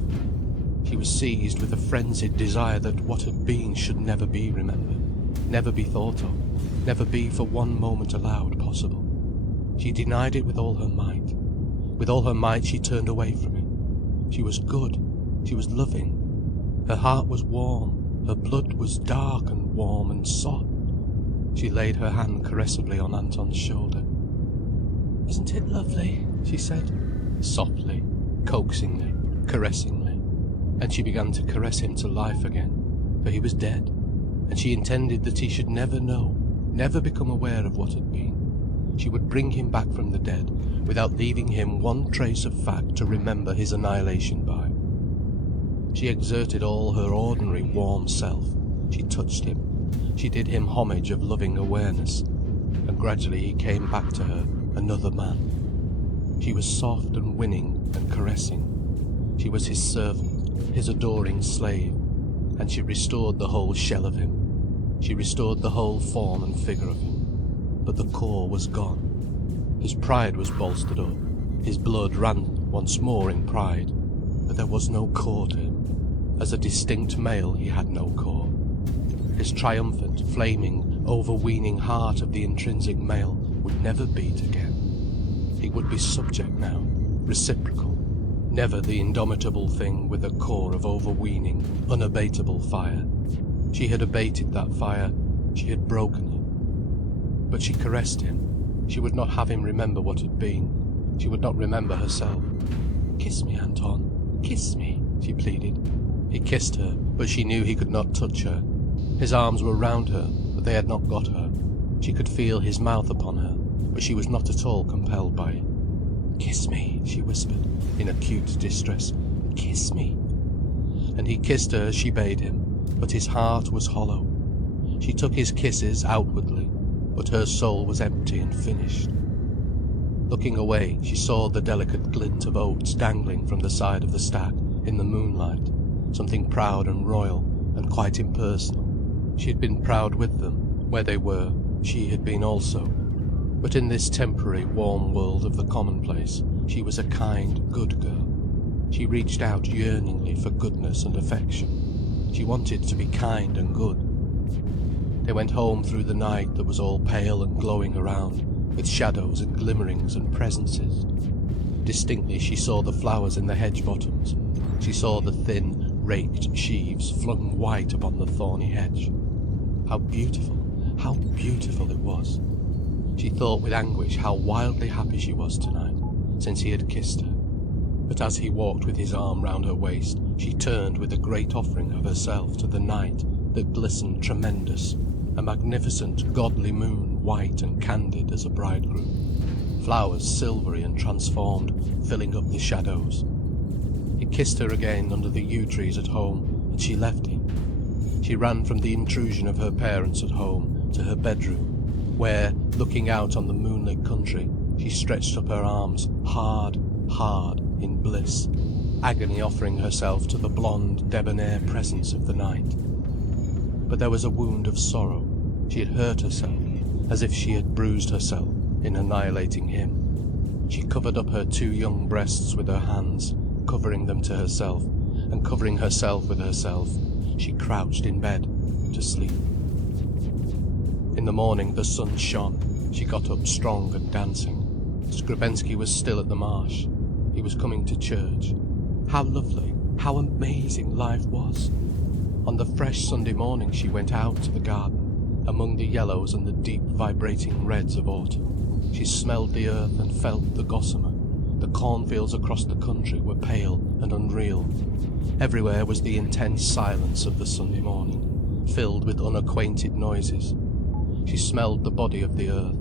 She was seized with a frenzied desire that what had been should never be remembered, never be thought of, never be for one moment allowed possible. She denied it with all her might. With all her might she turned away from it. She was good. She was loving. Her heart was warm. Her blood was dark and warm and soft. She laid her hand caressively on Anton's shoulder. "Isn't it lovely?" she said, softly, coaxingly, caressingly. And she began to caress him to life again, for he was dead, and she intended that he should never know, never become aware of what had been. She would bring him back from the dead, without leaving him one trace of fact to remember his annihilation by. She exerted all her ordinary warm self. She touched him. She did him homage of loving awareness, and gradually he came back to her, another man. She was soft and winning and caressing. She was his servant, his adoring slave, and she restored the whole shell of him. She restored the whole form and figure of him. But the core was gone. His pride was bolstered up. His blood ran once more in pride, but there was no core to him. As a distinct male he had no core. His triumphant, flaming, overweening heart of the intrinsic male would never beat again. He would be subject now, reciprocal, never the indomitable thing with a core of overweening, unabatable fire. She had abated that fire, she had broken it. But she caressed him. She would not have him remember what had been. She would not remember herself. "Kiss me, Anton, kiss me," she pleaded. He kissed her, but she knew he could not touch her. His arms were round her, but they had not got her. She could feel his mouth upon her, but she was not at all compelled by it. "Kiss me," she whispered, in acute distress. "Kiss me." And he kissed her as she bade him, but his heart was hollow. She took his kisses outwardly, but her soul was empty and finished. Looking away, she saw the delicate glint of oats dangling from the side of the stack in the moonlight, something proud and royal and quite impersonal. She had been proud with them, where they were, she had been also. But in this temporary warm world of the commonplace, she was a kind, good girl. She reached out yearningly for goodness and affection. She wanted to be kind and good. They went home through the night that was all pale and glowing around, with shadows and glimmerings and presences. Distinctly she saw the flowers in the hedge bottoms. She saw the thin, raked sheaves flung white upon the thorny hedge. How beautiful it was. She thought with anguish how wildly happy she was tonight, since he had kissed her. But as he walked with his arm round her waist, she turned with a great offering of herself to the night that glistened tremendous, a magnificent godly moon, white and candid as a bridegroom. Flowers silvery and transformed, filling up the shadows. He kissed her again under the yew trees at home, and she left him. She ran from the intrusion of her parents at home to her bedroom, where, looking out on the moonlit country, she stretched up her arms, hard, in bliss, agony offering herself to the blonde, debonair presence of the night. But there was a wound of sorrow. She had hurt herself, as if she had bruised herself in annihilating him. She covered up her two young breasts with her hands, covering them to herself, and covering herself with herself, she crouched in bed, to sleep. In the morning the sun shone. She got up strong and dancing. Skrebensky was still at the marsh. He was coming to church. How lovely, how amazing life was! On the fresh Sunday morning she went out to the garden, among the yellows and the deep vibrating reds of autumn. She smelled the earth and felt the gossamer. The cornfields across the country were pale and unreal. Everywhere was the intense silence of the Sunday morning, filled with unacquainted noises. She smelled the body of the earth.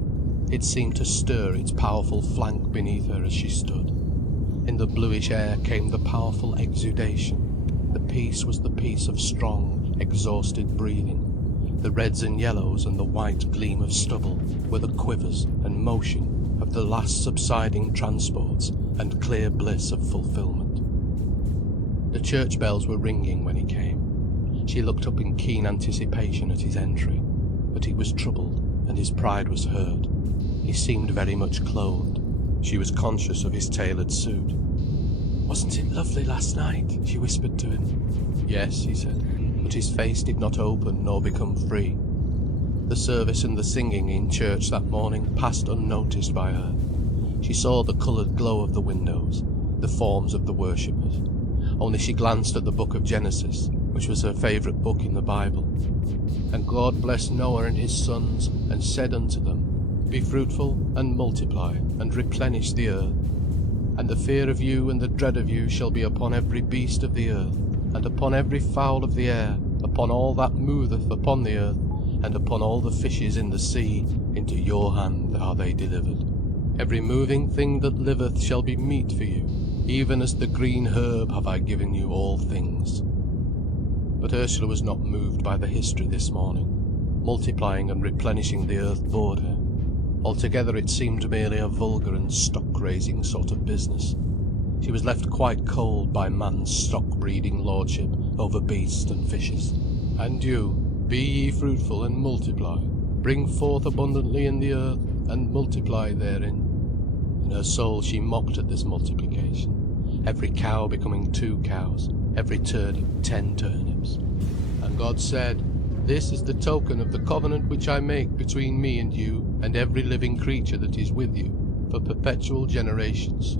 It seemed to stir its powerful flank beneath her as she stood. In the bluish air came the powerful exudation. The peace was the peace of strong, exhausted breathing. The reds and yellows and the white gleam of stubble were the quivers and motion of the last subsiding transports and clear bliss of fulfilment. The church bells were ringing when he came. She looked up in keen anticipation at his entry, but he was troubled and his pride was hurt. He seemed very much clothed. She was conscious of his tailored suit. "Wasn't it lovely last night?" she whispered to him. "Yes," he said, but his face did not open nor become free. The service and the singing in church that morning passed unnoticed by her. She saw the coloured glow of the windows, the forms of the worshippers. Only she glanced at the book of Genesis, which was her favourite book in the Bible. "And God blessed Noah and his sons, and said unto them, Be fruitful, and multiply, and replenish the earth. And the fear of you and the dread of you shall be upon every beast of the earth, and upon every fowl of the air, upon all that moveth upon the earth, and upon all the fishes in the sea. Into your hand are they delivered. Every moving thing that liveth shall be meat for you, even as the green herb have I given you all things." But Ursula was not moved by the history this morning. Multiplying and replenishing the earth bored her. Altogether it seemed merely a vulgar and stock-raising sort of business. She was left quite cold by man's stock-breeding lordship over beasts and fishes. "And you, be ye fruitful and multiply, bring forth abundantly in the earth, and multiply therein." In her soul she mocked at this multiplication, every cow becoming 2 cows, every turnip 10 turnips. "And God said, This is the token of the covenant which I make between me and you, and every living creature that is with you, for perpetual generations.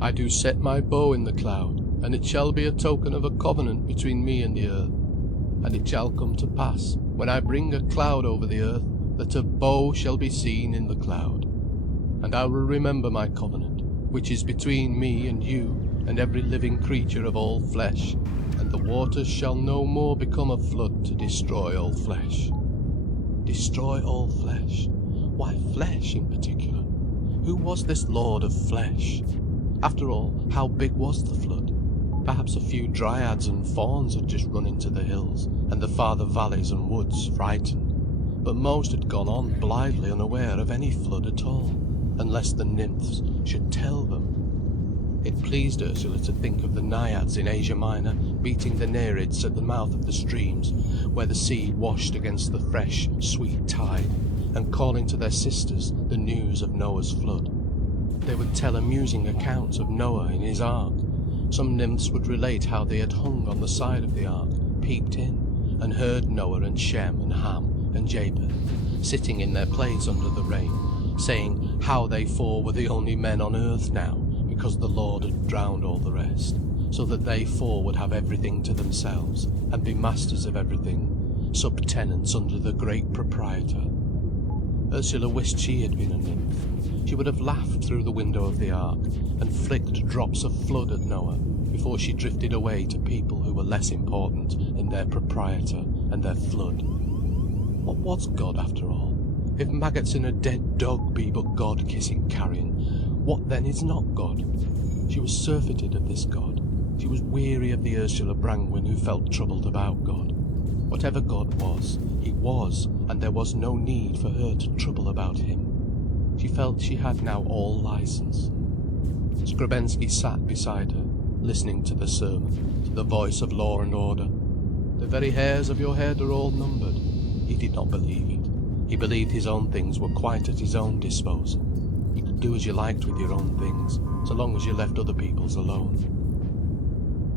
I do set my bow in the cloud, and it shall be a token of a covenant between me and the earth. And it shall come to pass, when I bring a cloud over the earth, that a bow shall be seen in the cloud. And I will remember my covenant, which is between me and you, and every living creature of all flesh, and the waters shall no more become a flood to destroy all flesh." Destroy all flesh? Why flesh in particular? Who was this lord of flesh? After all, how big was the flood? Perhaps a few dryads and fauns had just run into the hills, and the farther valleys and woods frightened. But most had gone on blithely unaware of any flood at all, unless the nymphs should tell them. It pleased Ursula to think of the naiads in Asia Minor beating the Nereids at the mouth of the streams, where the sea washed against the fresh, sweet tide, and calling to their sisters the news of Noah's flood. They would tell amusing accounts of Noah in his ark. Some nymphs would relate how they had hung on the side of the ark, peeped in, and heard Noah and Shem and Ham and Japheth sitting in their place under the rain, saying how they 4 were the only men on earth now, because the Lord had drowned all the rest, so that they 4 would have everything to themselves, and be masters of everything, subtenants under the great proprietor. Ursula wished she had been a nymph. She would have laughed through the window of the ark, and flicked drops of flood at Noah, before she drifted away to people who were less important in their proprietor and their flood. What was God, after all? If maggots in a dead dog be but God kissing carrion, what then is not God? She was surfeited of this God. She was weary of the Ursula Brangwen who felt troubled about God. Whatever God was, he was, and there was no need for her to trouble about him. She felt she had now all licence. Skrebensky sat beside her, listening to the sermon, to the voice of law and order. The very hairs of your head are all numbered. He did not believe it. He believed his own things were quite at his own disposal. You could do as you liked with your own things, so long as you left other people's alone.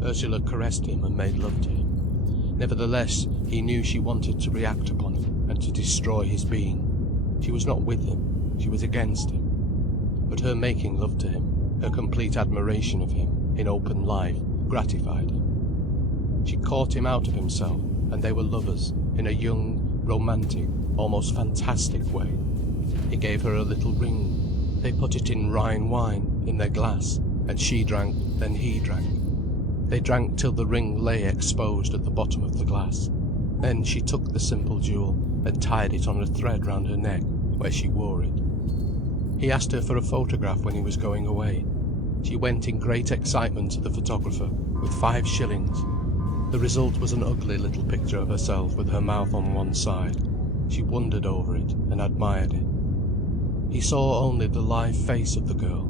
Ursula caressed him and made love to him. Nevertheless, he knew she wanted to react upon him and to destroy his being. She was not with him, she was against him. But her making love to him, her complete admiration of him, in open life, gratified him. She caught him out of himself, and they were lovers, in a young, romantic, almost fantastic way. He gave her a little ring. They put it in Rhine wine, in their glass, and she drank, then he drank. They drank till the ring lay exposed at the bottom of the glass. Then she took the simple jewel, and tied it on a thread round her neck, where she wore it. He asked her for a photograph when he was going away. She went in great excitement to the photographer, with 5 shillings. The result was an ugly little picture of herself with her mouth on one side. She wondered over it and admired it. He saw only the live face of the girl.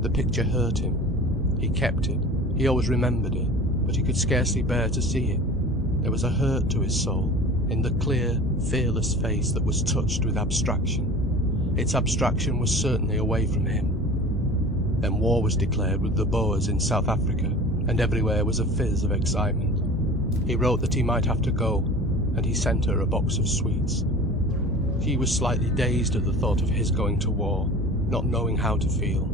The picture hurt him. He kept it. He always remembered it, but he could scarcely bear to see it. There was a hurt to his soul, in the clear, fearless face that was touched with abstraction. Its abstraction was certainly away from him. Then war was declared with the Boers in South Africa, and everywhere was a fizz of excitement. He wrote that he might have to go, and he sent her a box of sweets. She was slightly dazed at the thought of his going to war, not knowing how to feel.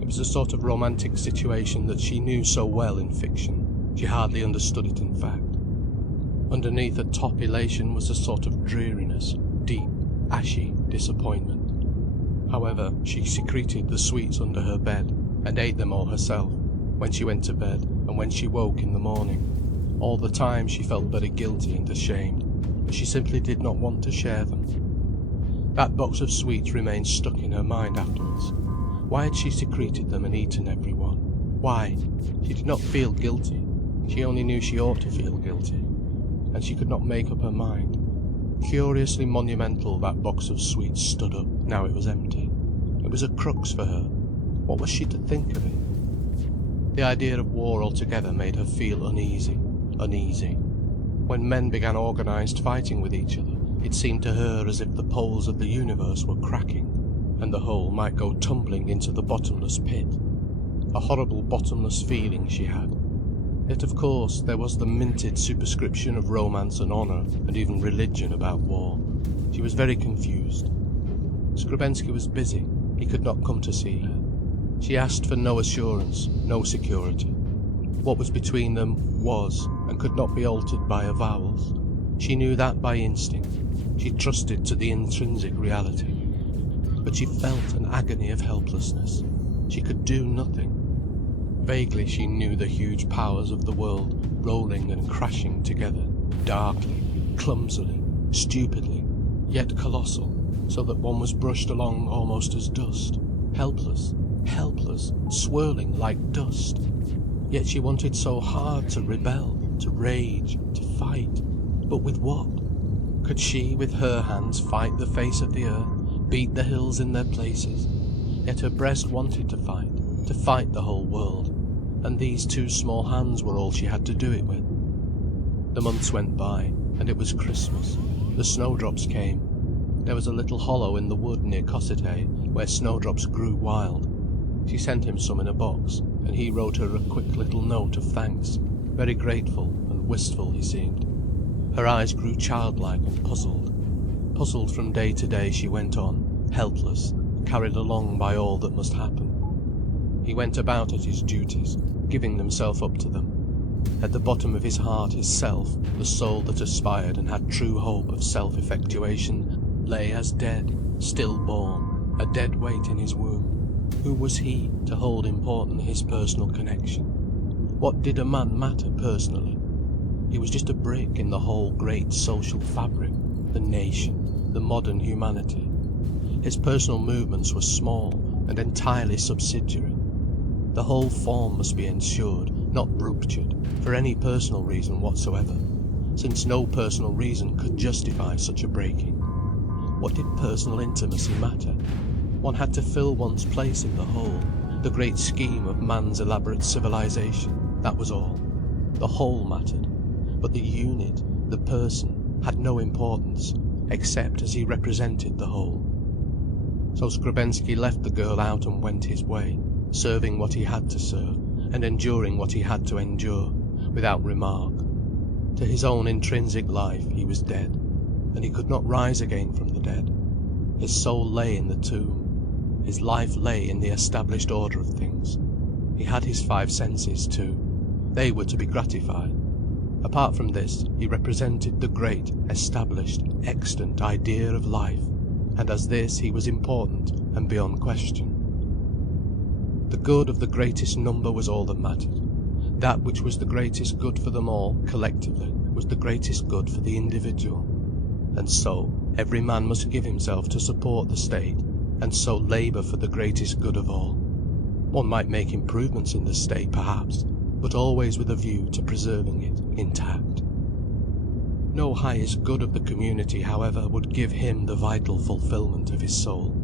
It was a sort of romantic situation that she knew so well in fiction. She hardly understood it in fact. Underneath a top elation was a sort of dreariness, deep, ashy disappointment. However, she secreted the sweets under her bed, and ate them all herself, when she went to bed and when she woke in the morning. All the time she felt very guilty and ashamed, but she simply did not want to share them. That box of sweets remained stuck in her mind afterwards. Why had she secreted them and eaten every one? Why? She did not feel guilty. She only knew she ought to feel guilty. And she could not make up her mind. Curiously monumental, that box of sweets stood up, now it was empty. It was a crux for her. What was she to think of it? The idea of war altogether made her feel uneasy. When men began organised fighting with each other, it seemed to her as if the poles of the universe were cracking, and the whole might go tumbling into the bottomless pit. A horrible bottomless feeling she had. Yet of course there was the minted superscription of romance and honour and even religion about war. She was very confused. Skrebensky was busy. He could not come to see her. She asked for no assurance, no security. What was between them was, and could not be altered by avowals. She knew that by instinct. She trusted to the intrinsic reality. But she felt an agony of helplessness. She could do nothing. Vaguely she knew the huge powers of the world rolling and crashing together, darkly, clumsily, stupidly, yet colossal, so that one was brushed along almost as dust, helpless, swirling like dust. Yet she wanted so hard to rebel, to rage, to fight. But with what? Could she, with her hands, fight the face of the earth, beat the hills in their places? Yet her breast wanted to fight the whole world. And these two small hands were all she had to do it with. The months went by, and it was Christmas. The snowdrops came. There was a little hollow in the wood near Cossete, where snowdrops grew wild. She sent him some in a box, and he wrote her a quick little note of thanks. Very grateful and wistful he seemed. Her eyes grew childlike and puzzled. Puzzled from day to day she went on, helpless, carried along by all that must happen. He went about at his duties, giving himself up to them. At the bottom of his heart his self, the soul that aspired and had true hope of self-effectuation, lay as dead, stillborn, a dead weight in his womb. Who was he to hold important his personal connection? What did a man matter personally? He was just a brick in the whole great social fabric, the nation, the modern humanity. His personal movements were small and entirely subsidiary. The whole form must be ensured, not ruptured, for any personal reason whatsoever, since no personal reason could justify such a breaking. What did personal intimacy matter? One had to fill one's place in the whole, the great scheme of man's elaborate civilization, that was all. The whole mattered, but the unit, the person, had no importance, except as he represented the whole. So Skrebensky left the girl out and went his way, serving what he had to serve, and enduring what he had to endure, without remark. To his own intrinsic life he was dead, and he could not rise again from the dead. His soul lay in the tomb. His life lay in the established order of things. He had his five senses too. They were to be gratified. Apart from this, he represented the great, established, extant idea of life, and as this he was important and beyond question. The good of the greatest number was all that mattered. That which was the greatest good for them all, collectively, was the greatest good for the individual. And so, every man must give himself to support the state, and so labour for the greatest good of all. One might make improvements in the state, perhaps, but always with a view to preserving it intact. No highest good of the community, however, would give him the vital fulfilment of his soul.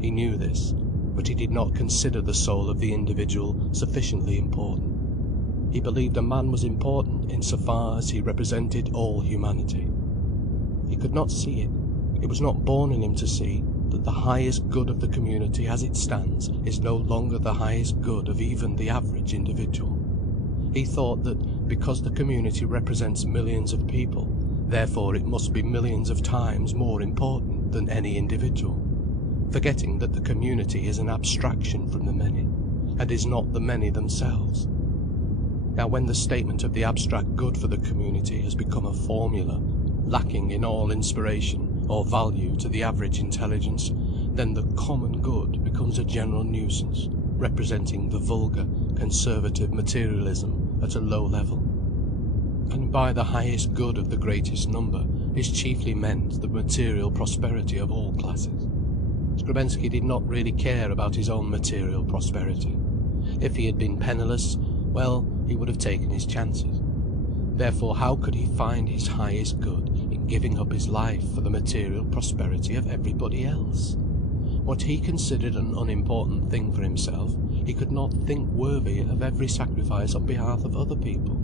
He knew this, but he did not consider the soul of the individual sufficiently important. He believed a man was important in so far as he represented all humanity. He could not see it. It was not born in him to see that the highest good of the community as it stands is no longer the highest good of even the average individual. He thought that because the community represents millions of people, therefore it must be millions of times more important than any individual, forgetting that the community is an abstraction from the many, and is not the many themselves. Now when the statement of the abstract good for the community has become a formula, lacking in all inspiration or value to the average intelligence, then the common good becomes a general nuisance, representing the vulgar, conservative materialism at a low level. And by the highest good of the greatest number is chiefly meant the material prosperity of all classes. Skrebensky did not really care about his own material prosperity. If he had been penniless, well, he would have taken his chances. Therefore, how could he find his highest good in giving up his life for the material prosperity of everybody else? What he considered an unimportant thing for himself, he could not think worthy of every sacrifice on behalf of other people.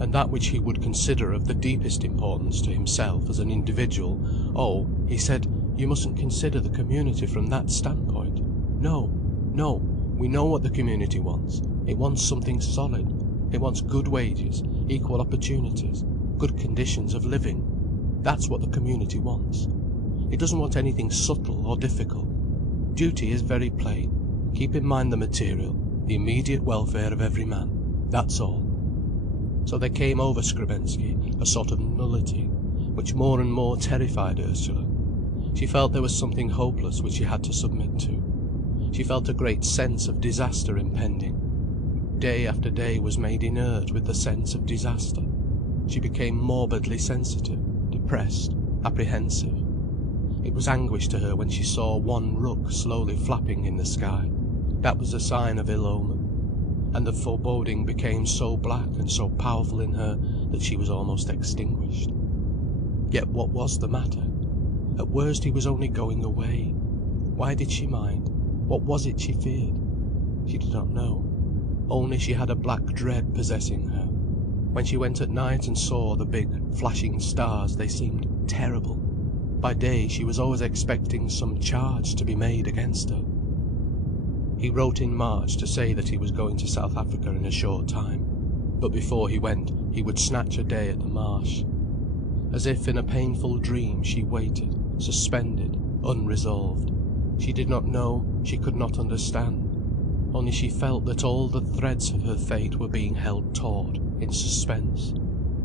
And that which he would consider of the deepest importance to himself as an individual, oh, he said, you mustn't consider the community from that standpoint. No, we know what the community wants. It wants something solid. It wants good wages, equal opportunities, good conditions of living. That's what the community wants. It doesn't want anything subtle or difficult. Duty is very plain. Keep in mind the material, the immediate welfare of every man. That's all. So there came over Skrebensky a sort of nullity, which more and more terrified Ursula. She felt there was something hopeless which she had to submit to. She felt a great sense of disaster impending. Day after day was made inert with the sense of disaster. She became morbidly sensitive, depressed, apprehensive. It was anguish to her when she saw one rook slowly flapping in the sky. That was a sign of ill omen. And the foreboding became so black and so powerful in her that she was almost extinguished. Yet what was the matter? At worst he was only going away. Why did she mind? What was it she feared? She did not know. Only she had a black dread possessing her. When she went at night and saw the big, flashing stars, they seemed terrible. By day she was always expecting some charge to be made against her. He wrote in March to say that he was going to South Africa in a short time. But before he went, he would snatch a day at the marsh. As if in a painful dream she waited, suspended, unresolved. She did not know, she could not understand. Only she felt that all the threads of her fate were being held taut, in suspense.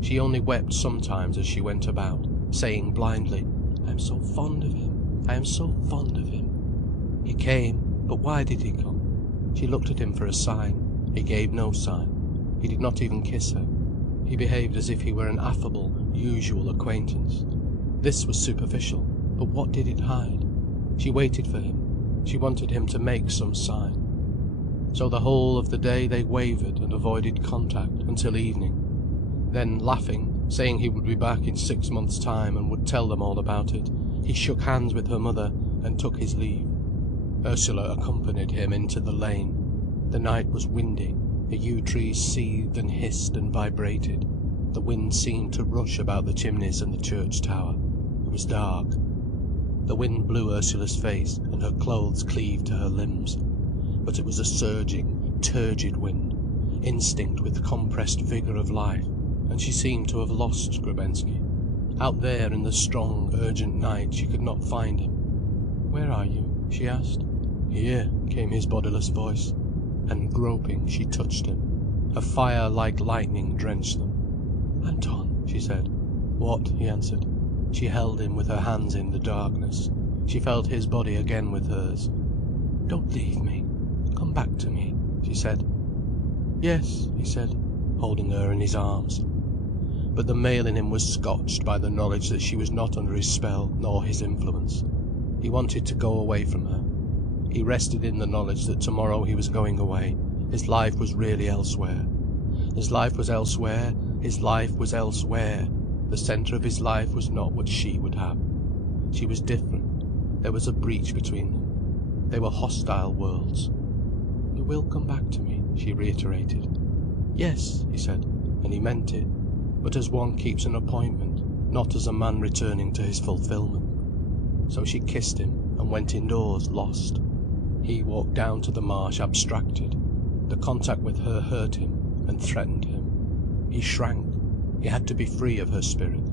She only wept sometimes as she went about, saying blindly, I am so fond of him, I am so fond of him. He came, but why did he come? She looked at him for a sign. He gave no sign. He did not even kiss her. He behaved as if he were an affable, usual acquaintance. This was superficial, but what did it hide? She waited for him. She wanted him to make some sign. So the whole of the day they wavered and avoided contact until evening. Then, laughing, saying he would be back in 6 months' time and would tell them all about it, he shook hands with her mother and took his leave. Ursula accompanied him into the lane. The night was windy. The yew trees seethed and hissed and vibrated. The wind seemed to rush about the chimneys and the church tower. It was dark. The wind blew Ursula's face, and her clothes cleaved to her limbs. But it was a surging, turgid wind, instinct with compressed vigour of life, and she seemed to have lost Skrebensky. Out there in the strong, urgent night she could not find him. "Where are you?" she asked. "Here," came his bodiless voice, and groping she touched him. A fire like lightning drenched them. "Anton," she said. "What?" he answered. She held him with her hands in the darkness. She felt his body again with hers. "Don't leave me. Come back to me," she said. "Yes," he said, holding her in his arms. But the male in him was scotched by the knowledge that she was not under his spell nor his influence. He wanted to go away from her. He rested in the knowledge that tomorrow he was going away. His life was really elsewhere. His life was elsewhere, his life was elsewhere. The centre of his life was not what she would have. She was different. There was a breach between them. They were hostile worlds. "You will come back to me," she reiterated. "Yes," he said, and he meant it, but as one keeps an appointment, not as a man returning to his fulfilment. So she kissed him and went indoors, lost. He walked down to the marsh abstracted. The contact with her hurt him and threatened him. He shrank. He had to be free of her spirit,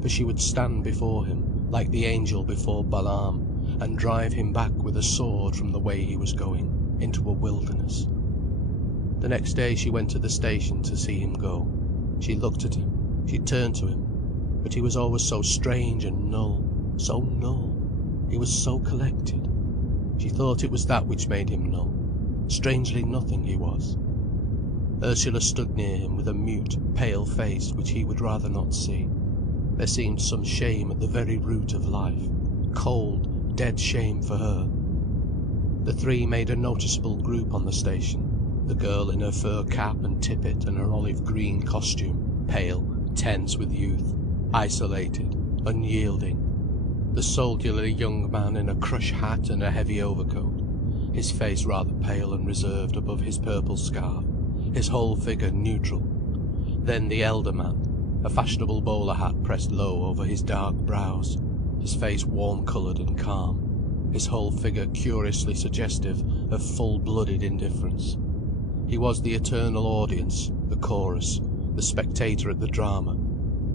for she would stand before him, like the angel before Balaam, and drive him back with a sword from the way he was going, into a wilderness. The next day she went to the station to see him go. She looked at him, she turned to him, but he was always so strange and null, so null. He was so collected. She thought it was that which made him null. Strangely nothing he was. Ursula stood near him with a mute, pale face which he would rather not see. There seemed some shame at the very root of life. Cold, dead shame for her. The three made a noticeable group on the station. The girl in her fur cap and tippet and her olive green costume, pale, tense with youth, isolated, unyielding. The soldierly young man in a crush hat and a heavy overcoat, his face rather pale and reserved above his purple scarf, his whole figure neutral. Then the elder man, a fashionable bowler hat pressed low over his dark brows, his face warm-coloured and calm, his whole figure curiously suggestive of full-blooded indifference. He was the eternal audience, the chorus, the spectator at the drama.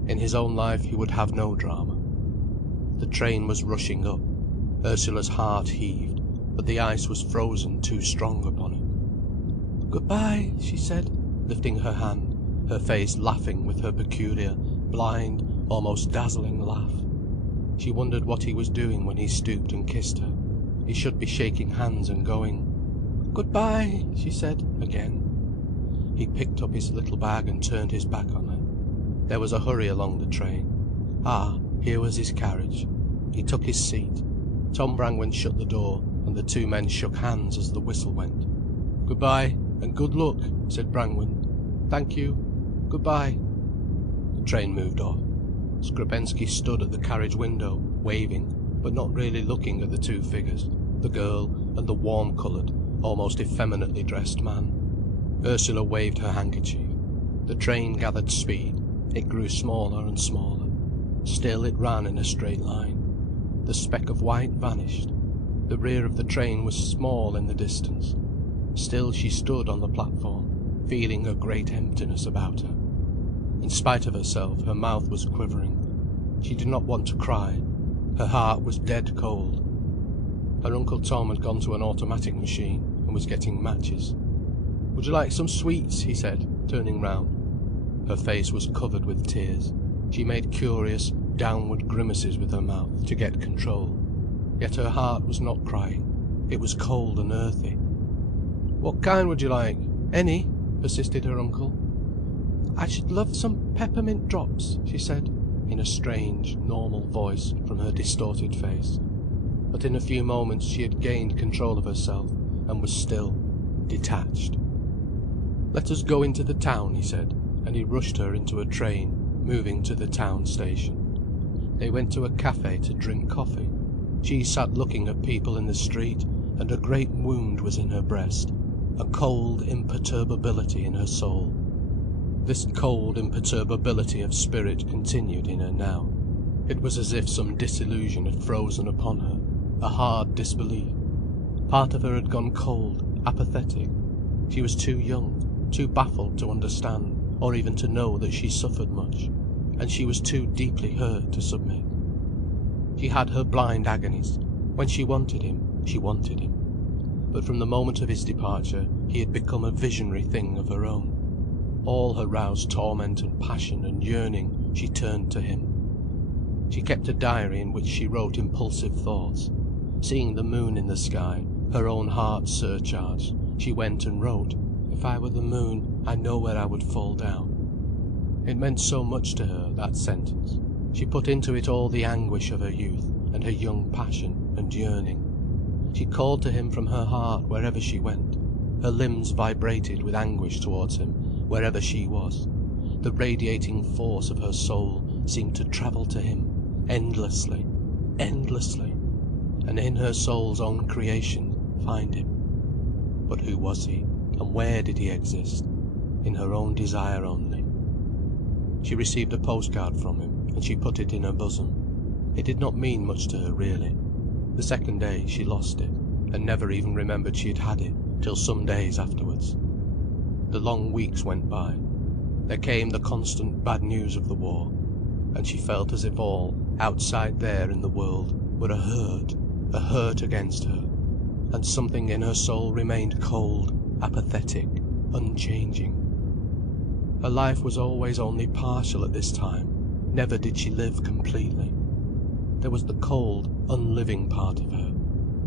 In his own life he would have no drama. The train was rushing up. Ursula's heart heaved, but the ice was frozen too strong upon it. "Good-bye," she said, lifting her hand, her face laughing with her peculiar, blind, almost dazzling laugh. She wondered what he was doing when he stooped and kissed her. He should be shaking hands and going. "Good-bye," she said, again. He picked up his little bag and turned his back on her. There was a hurry along the train. Here was his carriage. He took his seat. Tom Brangwen shut the door, and the two men shook hands as the whistle went. "Good-bye, and good luck," said Brangwen. "Thank you. Good-bye." The train moved off. Skrebensky stood at the carriage window, waving, but not really looking at the two figures, the girl and the warm-coloured, almost effeminately dressed man. Ursula waved her handkerchief. The train gathered speed. It grew smaller and smaller. Still it ran in a straight line. The speck of white vanished. The rear of the train was small in the distance. Still she stood on the platform, feeling a great emptiness about her. In spite of herself, her mouth was quivering. She did not want to cry. Her heart was dead cold. Her Uncle Tom had gone to an automatic machine and was getting matches. "Would you like some sweets?" he said, turning round. Her face was covered with tears. She made curious, downward grimaces with her mouth to get control. Yet her heart was not crying. It was cold and earthy. "What kind would you like? Any?" persisted her uncle. "I should love some peppermint drops," she said, in a strange, normal voice from her distorted face. But in a few moments she had gained control of herself, and was still, detached. "Let us go into the town," he said, and he rushed her into a train, moving to the town station. They went to a cafe to drink coffee. She sat looking at people in the street, and a great wound was in her breast, a cold imperturbability in her soul. This cold imperturbability of spirit continued in her now. It was as if some disillusion had frozen upon her, a hard disbelief. Part of her had gone cold, apathetic. She was too young, too baffled to understand, or even to know that she suffered much, and she was too deeply hurt to submit. She had her blind agonies. When she wanted him, she wanted him. But from the moment of his departure, he had become a visionary thing of her own. All her roused torment and passion and yearning, she turned to him. She kept a diary in which she wrote impulsive thoughts. Seeing the moon in the sky, her own heart surcharged, she went and wrote, "If I were the moon, I know where I would fall down." It meant so much to her, that sentence. She put into it all the anguish of her youth, and her young passion and yearning. She called to him from her heart wherever she went. Her limbs vibrated with anguish towards him, wherever she was. The radiating force of her soul seemed to travel to him, endlessly, endlessly, and in her soul's own creation find him. But who was he, and where did he exist? In her own desire only. She received a postcard from him, and she put it in her bosom. It did not mean much to her really. The second day she lost it, and never even remembered she had had it till some days afterwards. The long weeks went by. There came the constant bad news of the war, and she felt as if all, outside there in the world, were a hurt against her, and something in her soul remained cold, apathetic, unchanging. Her life was always only partial at this time, never did she live completely. There was the cold, unliving part of her,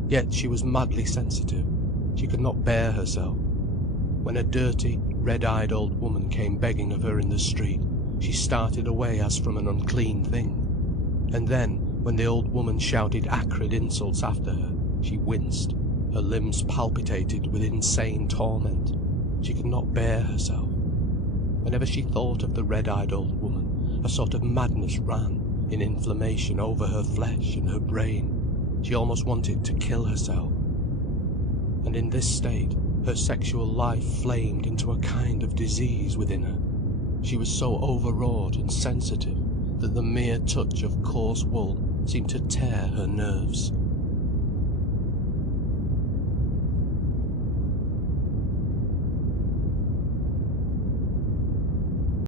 yet she was madly sensitive, she could not bear herself. When a dirty, red-eyed old woman came begging of her in the street, she started away as from an unclean thing. And then, when the old woman shouted acrid insults after her, she winced, her limbs palpitated with insane torment. She could not bear herself. Whenever she thought of the red-eyed old woman, a sort of madness ran, in inflammation over her flesh and her brain. She almost wanted to kill herself. And in this state, her sexual life flamed into a kind of disease within her. She was so overwrought and sensitive that the mere touch of coarse wool seemed to tear her nerves.